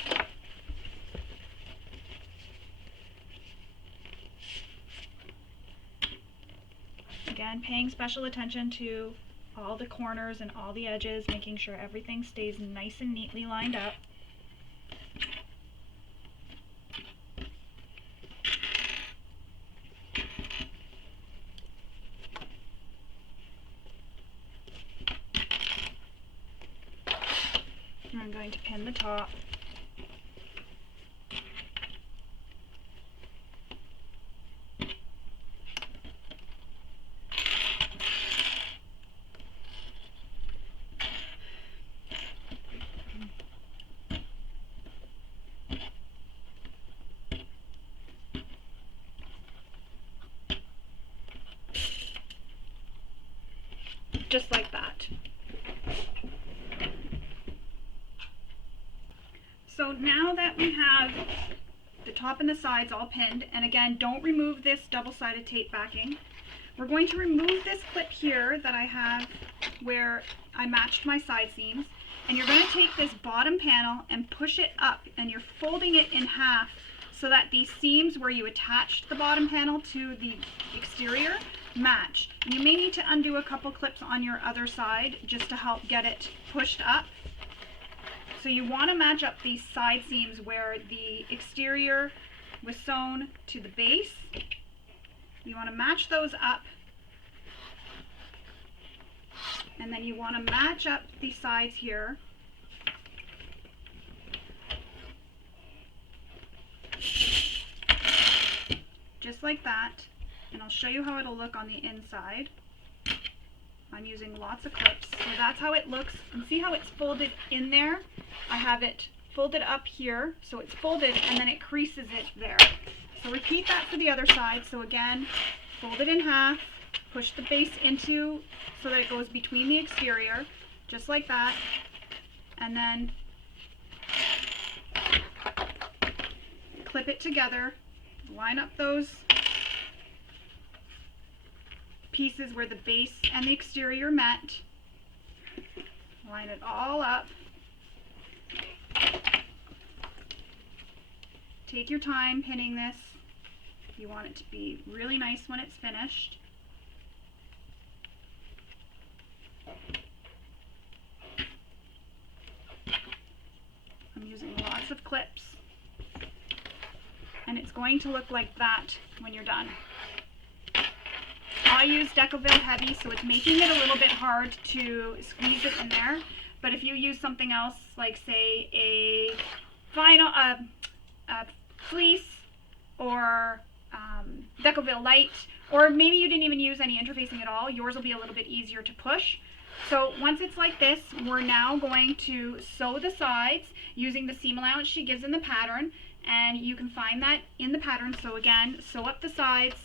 Again, paying special attention to all the corners and all the edges, making sure everything stays nice and neatly lined up. And I'm going to pin the top. Just like that. So now that we have the top and the sides all pinned, and again, don't remove this double-sided tape backing. We're going to remove this clip here that I have where I matched my side seams, and you're going to take this bottom panel and push it up, and you're folding it in half so that these seams where you attached the bottom panel to the exterior match. And you may need to undo a couple clips on your other side just to help get it pushed up. So you want to match up these side seams where the exterior was sewn to the base. You want to match those up, and then you want to match up the sides here. Just like that, and I'll show you how it'll look on the inside. I'm using lots of clips, so that's how it looks. And see how it's folded in there? I have it folded up here, so it's folded and then it creases it there. So repeat that for the other side. So again, fold it in half, push the base into so that it goes between the exterior, just like that, and then clip it together, line up those pieces where the base and the exterior met, line it all up. Take your time pinning this. You want it to be really nice when it's finished. I'm using lots of clips, and it's going to look like that when you're done. I use Decoville Heavy, so it's making it a little bit hard to squeeze it in there. But if you use something else, like say a vinyl, fleece, or Decoville Light, or maybe you didn't even use any interfacing at all, yours will be a little bit easier to push. So once it's like this, we're now going to sew the sides using the seam allowance she gives in the pattern, and you can find that in the pattern. So again, sew up the sides,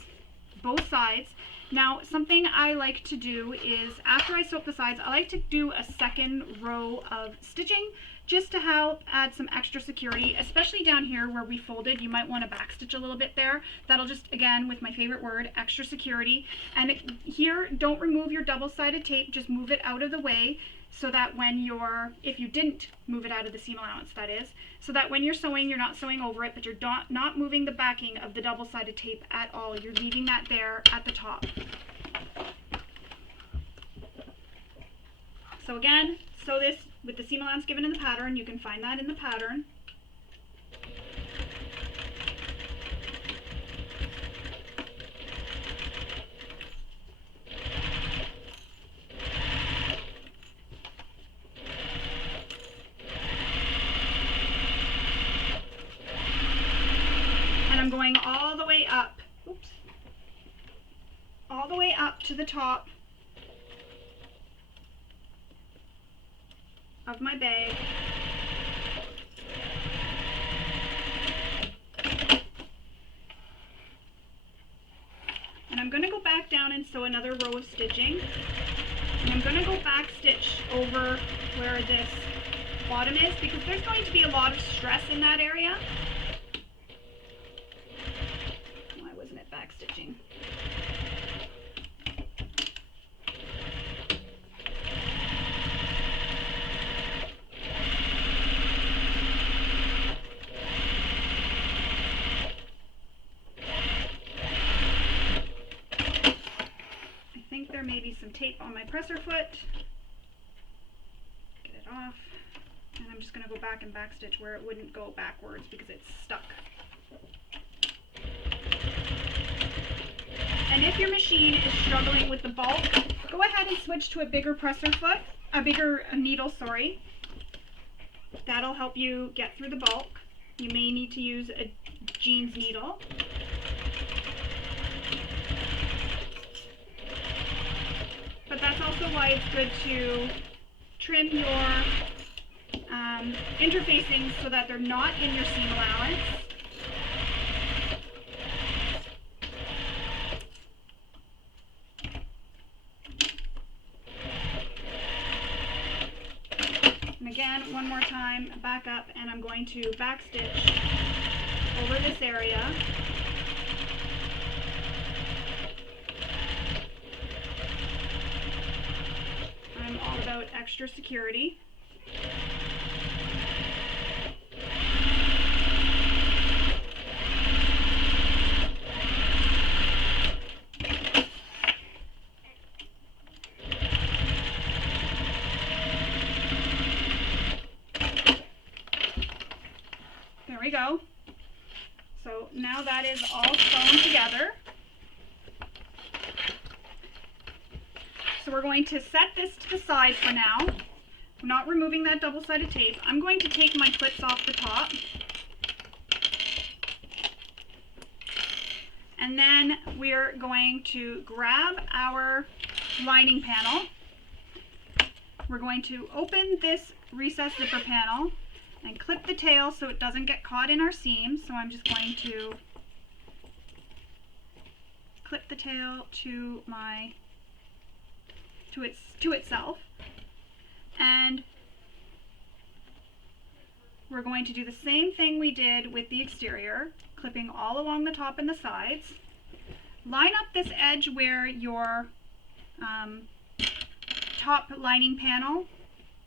both sides. Now, something I like to do is, after I sew up the sides, I like to do a second row of stitching just to help add some extra security, especially down here where we folded. You might want to backstitch a little bit there. That'll just, again, with my favorite word, extra security. And here, don't remove your double-sided tape, just move it out of the way so that when you're, if you didn't move it out of the seam allowance, that is, so that when you're sewing, you're not sewing over it, but you're not moving the backing of the double-sided tape at all. You're leaving that there at the top. So again, sew this with the seam allowance given in the pattern. You can find that in the pattern. And I'm going all the way up, oops, all the way up to the top of my bag. And I'm going to go back down and sew another row of stitching. And I'm going to go back stitch over where this bottom is because there's going to be a lot of stress in that area. Why wasn't it back stitching? I think there may be some tape on my presser foot. Get it off. And I'm just going to go back and backstitch where it wouldn't go backwards because it's stuck. And if your machine is struggling with the bulk, go ahead and switch to a bigger presser foot, a bigger needle, sorry. That'll help you get through the bulk. You may need to use a jeans needle. But that's also why it's good to trim your interfacings so that they're not in your seam allowance. And again, one more time, back up, and I'm going to backstitch over this area. I'm all about extra security. There we go. So now that is all sewn together. So we're going to set this to the side for now. I'm not removing that double-sided tape. I'm going to take my clips off the top. And then we're going to grab our lining panel. We're going to open this recessed zipper panel and clip the tail so it doesn't get caught in our seam. So I'm just going to clip the tail to itself, and we're going to do the same thing we did with the exterior, clipping all along the top and the sides. Line up this edge where your top lining panel,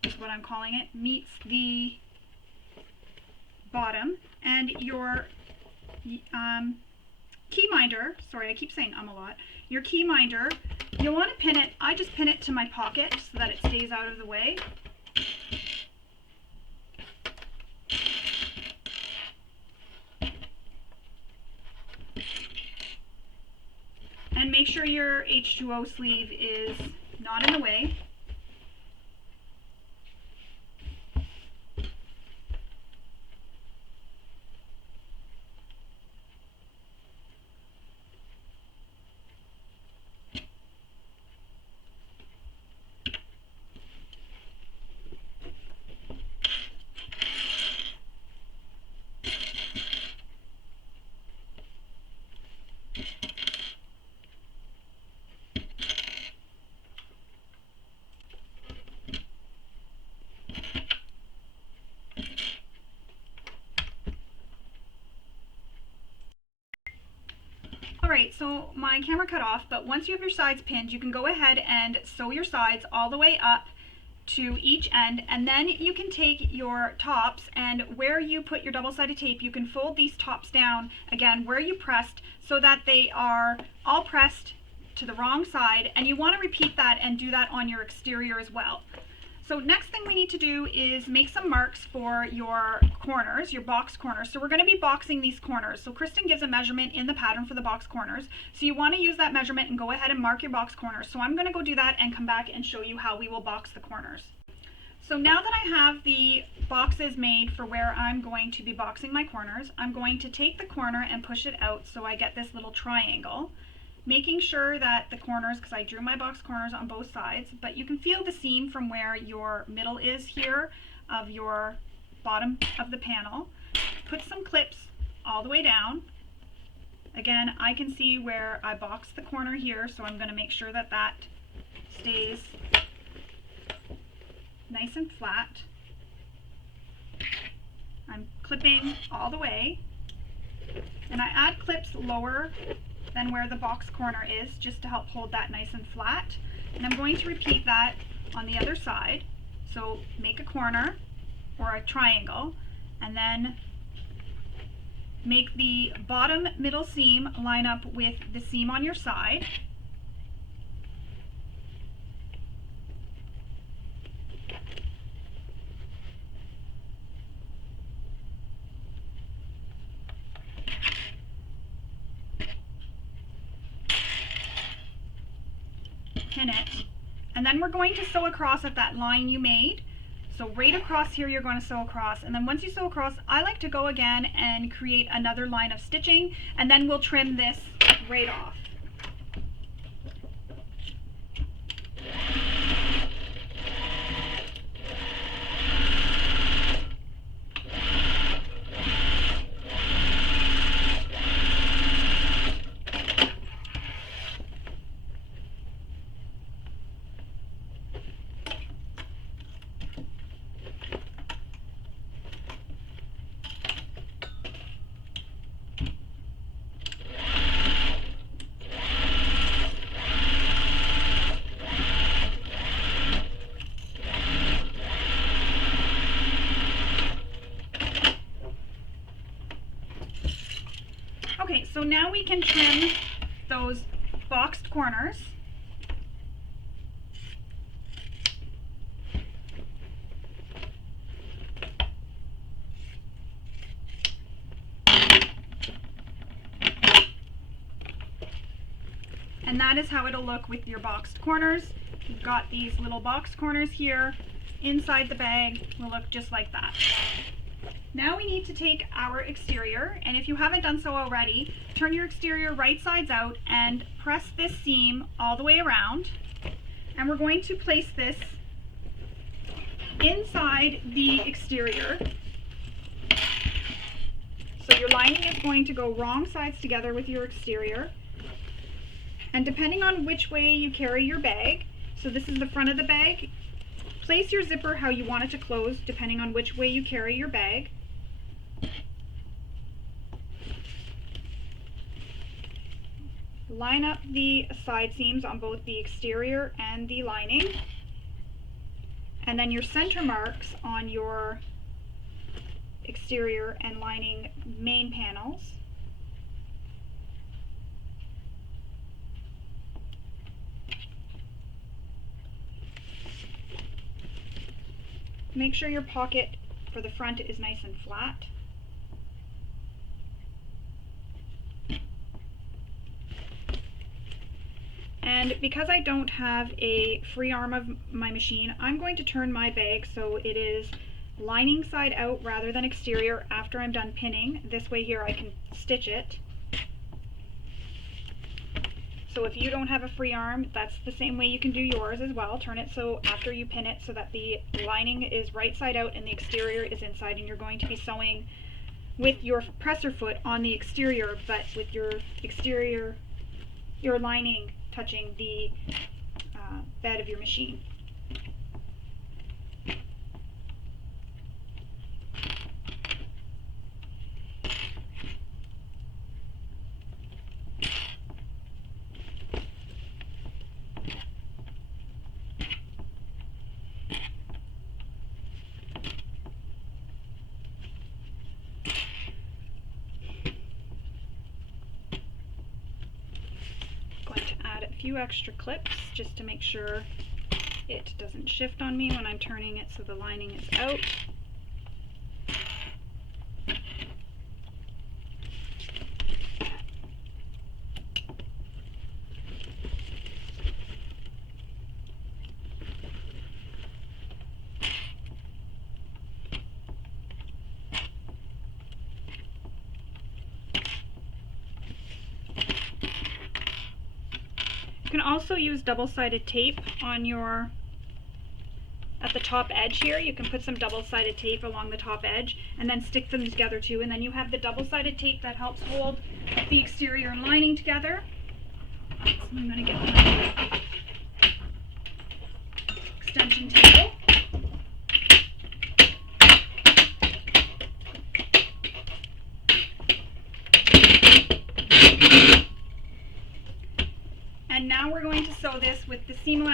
is what I'm calling it, meets the bottom, and your key minder, sorry I keep saying a lot, your key minder, you'll want to pin it, I just pin it to my pocket so that it stays out of the way. And make sure your H2O sleeve is not in the way. Alright, so my camera cut off, but once you have your sides pinned, you can go ahead and sew your sides all the way up to each end, and then you can take your tops, and where you put your double-sided tape, you can fold these tops down, again, where you pressed, so that they are all pressed to the wrong side, and you want to repeat that and do that on your exterior as well. So next thing we need to do is make some marks for your corners, your box corners. So we're going to be boxing these corners. So Kristen gives a measurement in the pattern for the box corners. So you want to use that measurement and go ahead and mark your box corners. So I'm going to go do that and come back and show you how we will box the corners. So now that I have the boxes made for where I'm going to be boxing my corners, I'm going to take the corner and push it out so I get this little triangle, making sure that the corners, because I drew my box corners on both sides, but you can feel the seam from where your middle is here of your bottom of the panel. Put some clips all the way down. Again, I can see where I boxed the corner here, so I'm going to make sure that that stays nice and flat. I'm clipping all the way, and I add clips lower than where the box corner is just to help hold that nice and flat. And I'm going to repeat that on the other side. So make a corner or a triangle, and then make the bottom middle seam line up with the seam on your side. Pin it, and then we're going to sew across at that line you made. So right across here you're going to sew across, and then once you sew across, I like to go again and create another line of stitching, and then we'll trim this right off. Okay, so now we can trim those boxed corners. And that is how it'll look with your boxed corners. You've got these little boxed corners here. Inside the bag will look just like that. Now we need to take our exterior, and if you haven't done so already, turn your exterior right sides out and press this seam all the way around. And we're going to place this inside the exterior. So your lining is going to go wrong sides together with your exterior. And depending on which way you carry your bag, so this is the front of the bag, place your zipper how you want it to close depending on which way you carry your bag. Line up the side seams on both the exterior and the lining, and then your center marks on your exterior and lining main panels. Make sure your pocket for the front is nice and flat. And because I don't have a free arm of my machine, I'm going to turn my bag so it is lining side out rather than exterior after I'm done pinning. This way here I can stitch it. So if you don't have a free arm, that's the same way you can do yours as well. Turn it so after you pin it so that the lining is right side out and the exterior is inside, and you're going to be sewing with your presser foot on the exterior, but with your exterior, your lining touching the bed of your machine. Few extra clips just to make sure it doesn't shift on me when I'm turning it so the lining is out. You can also use double-sided tape on your, at the top edge here. You can put some double-sided tape along the top edge and then stick them together too, and then you have the double-sided tape that helps hold the exterior and lining together. So I'm going to get my extension table.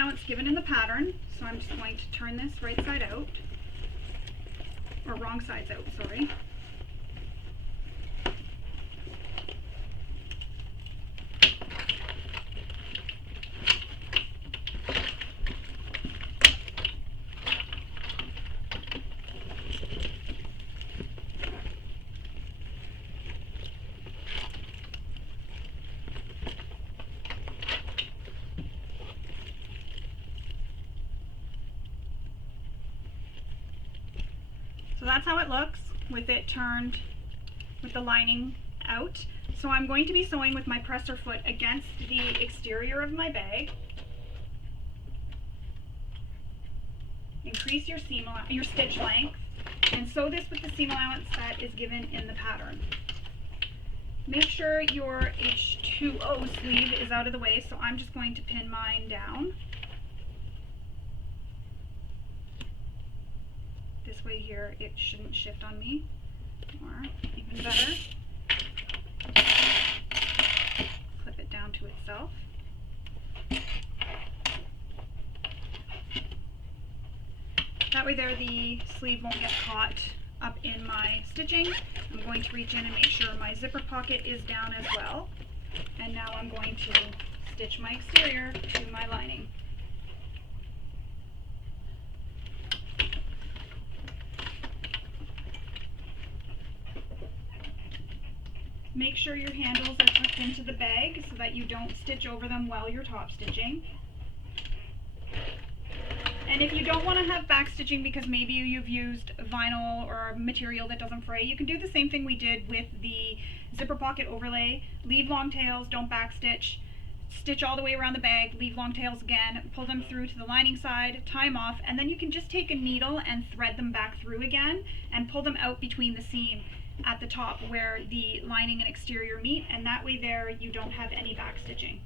allowance given in the pattern, so I'm just going to turn this right side out, or wrong sides out, sorry. So that's how it looks with it turned, with the lining out. So I'm going to be sewing with my presser foot against the exterior of my bag. Increase your stitch length, and sew this with the seam allowance that is given in the pattern. Make sure your H2O sleeve is out of the way, so I'm just going to pin mine down. This way here, it shouldn't shift on me, or even better, clip it down to itself. That way there, the sleeve won't get caught up in my stitching. I'm going to reach in and make sure my zipper pocket is down as well. And now I'm going to stitch my exterior to my lining. Make sure your handles are tucked into the bag so that you don't stitch over them while you're top stitching. And if you don't want to have back stitching because maybe you've used vinyl or material that doesn't fray, you can do the same thing we did with the zipper pocket overlay. Leave long tails, don't back stitch. Stitch all the way around the bag, leave long tails again, pull them through to the lining side, tie them off, and then you can just take a needle and thread them back through again and pull them out between the seam at the top where the lining and exterior meet, and that way there you don't have any back stitching.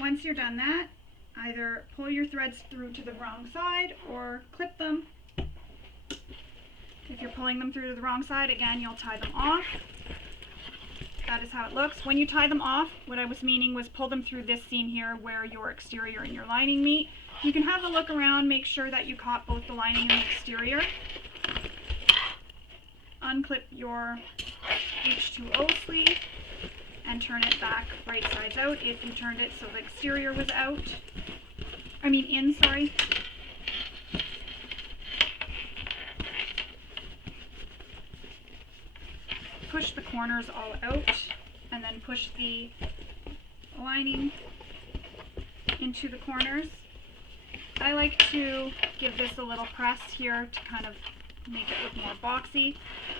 Once you're done that, either pull your threads through to the wrong side or clip them. If you're pulling them through to the wrong side, again, you'll tie them off. That is how it looks. When you tie them off, what I was meaning was pull them through this seam here where your exterior and your lining meet. You can have a look around, make sure that you caught both the lining and the exterior. Unclip your H2O sleeve and turn it back right sides out if you turned it so the exterior was in, sorry. Push the corners all out and then push the lining into the corners. I like to give this a little press here to kind of make it look more boxy.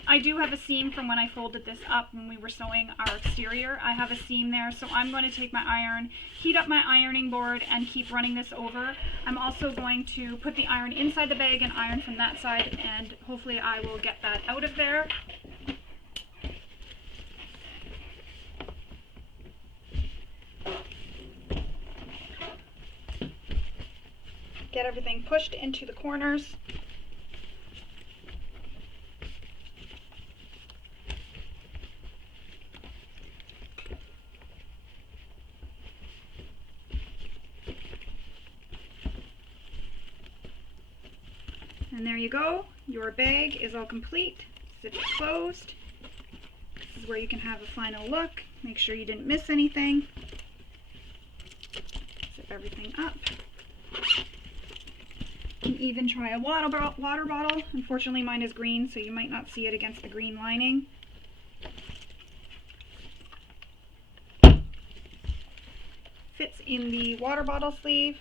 I do have a seam from when I folded this up when we were sewing our exterior. I have a seam there, so I'm going to take my iron, heat up my ironing board, and keep running this over. I'm also going to put the iron inside the bag and iron from that side, and hopefully I will get that out of there. Get everything pushed into the corners. And there you go. Your bag is all complete. Zip it closed. This is where you can have a final look. Make sure you didn't miss anything. Zip everything up. You can even try a water bottle. Unfortunately, mine is green, so you might not see it against the green lining. Fits in the water bottle sleeve.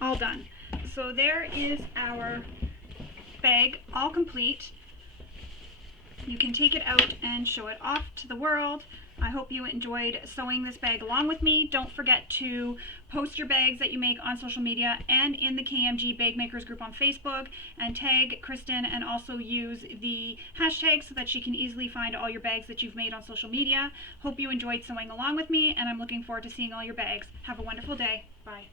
All done. So there is our bag, all complete. You can take it out and show it off to the world. I hope you enjoyed sewing this bag along with me. Don't forget to post your bags that you make on social media and in the KMG Bag Makers group on Facebook, and tag Kristen, and also use the hashtag so that she can easily find all your bags that you've made on social media. Hope you enjoyed sewing along with me, and I'm looking forward to seeing all your bags. Have a wonderful day. Bye.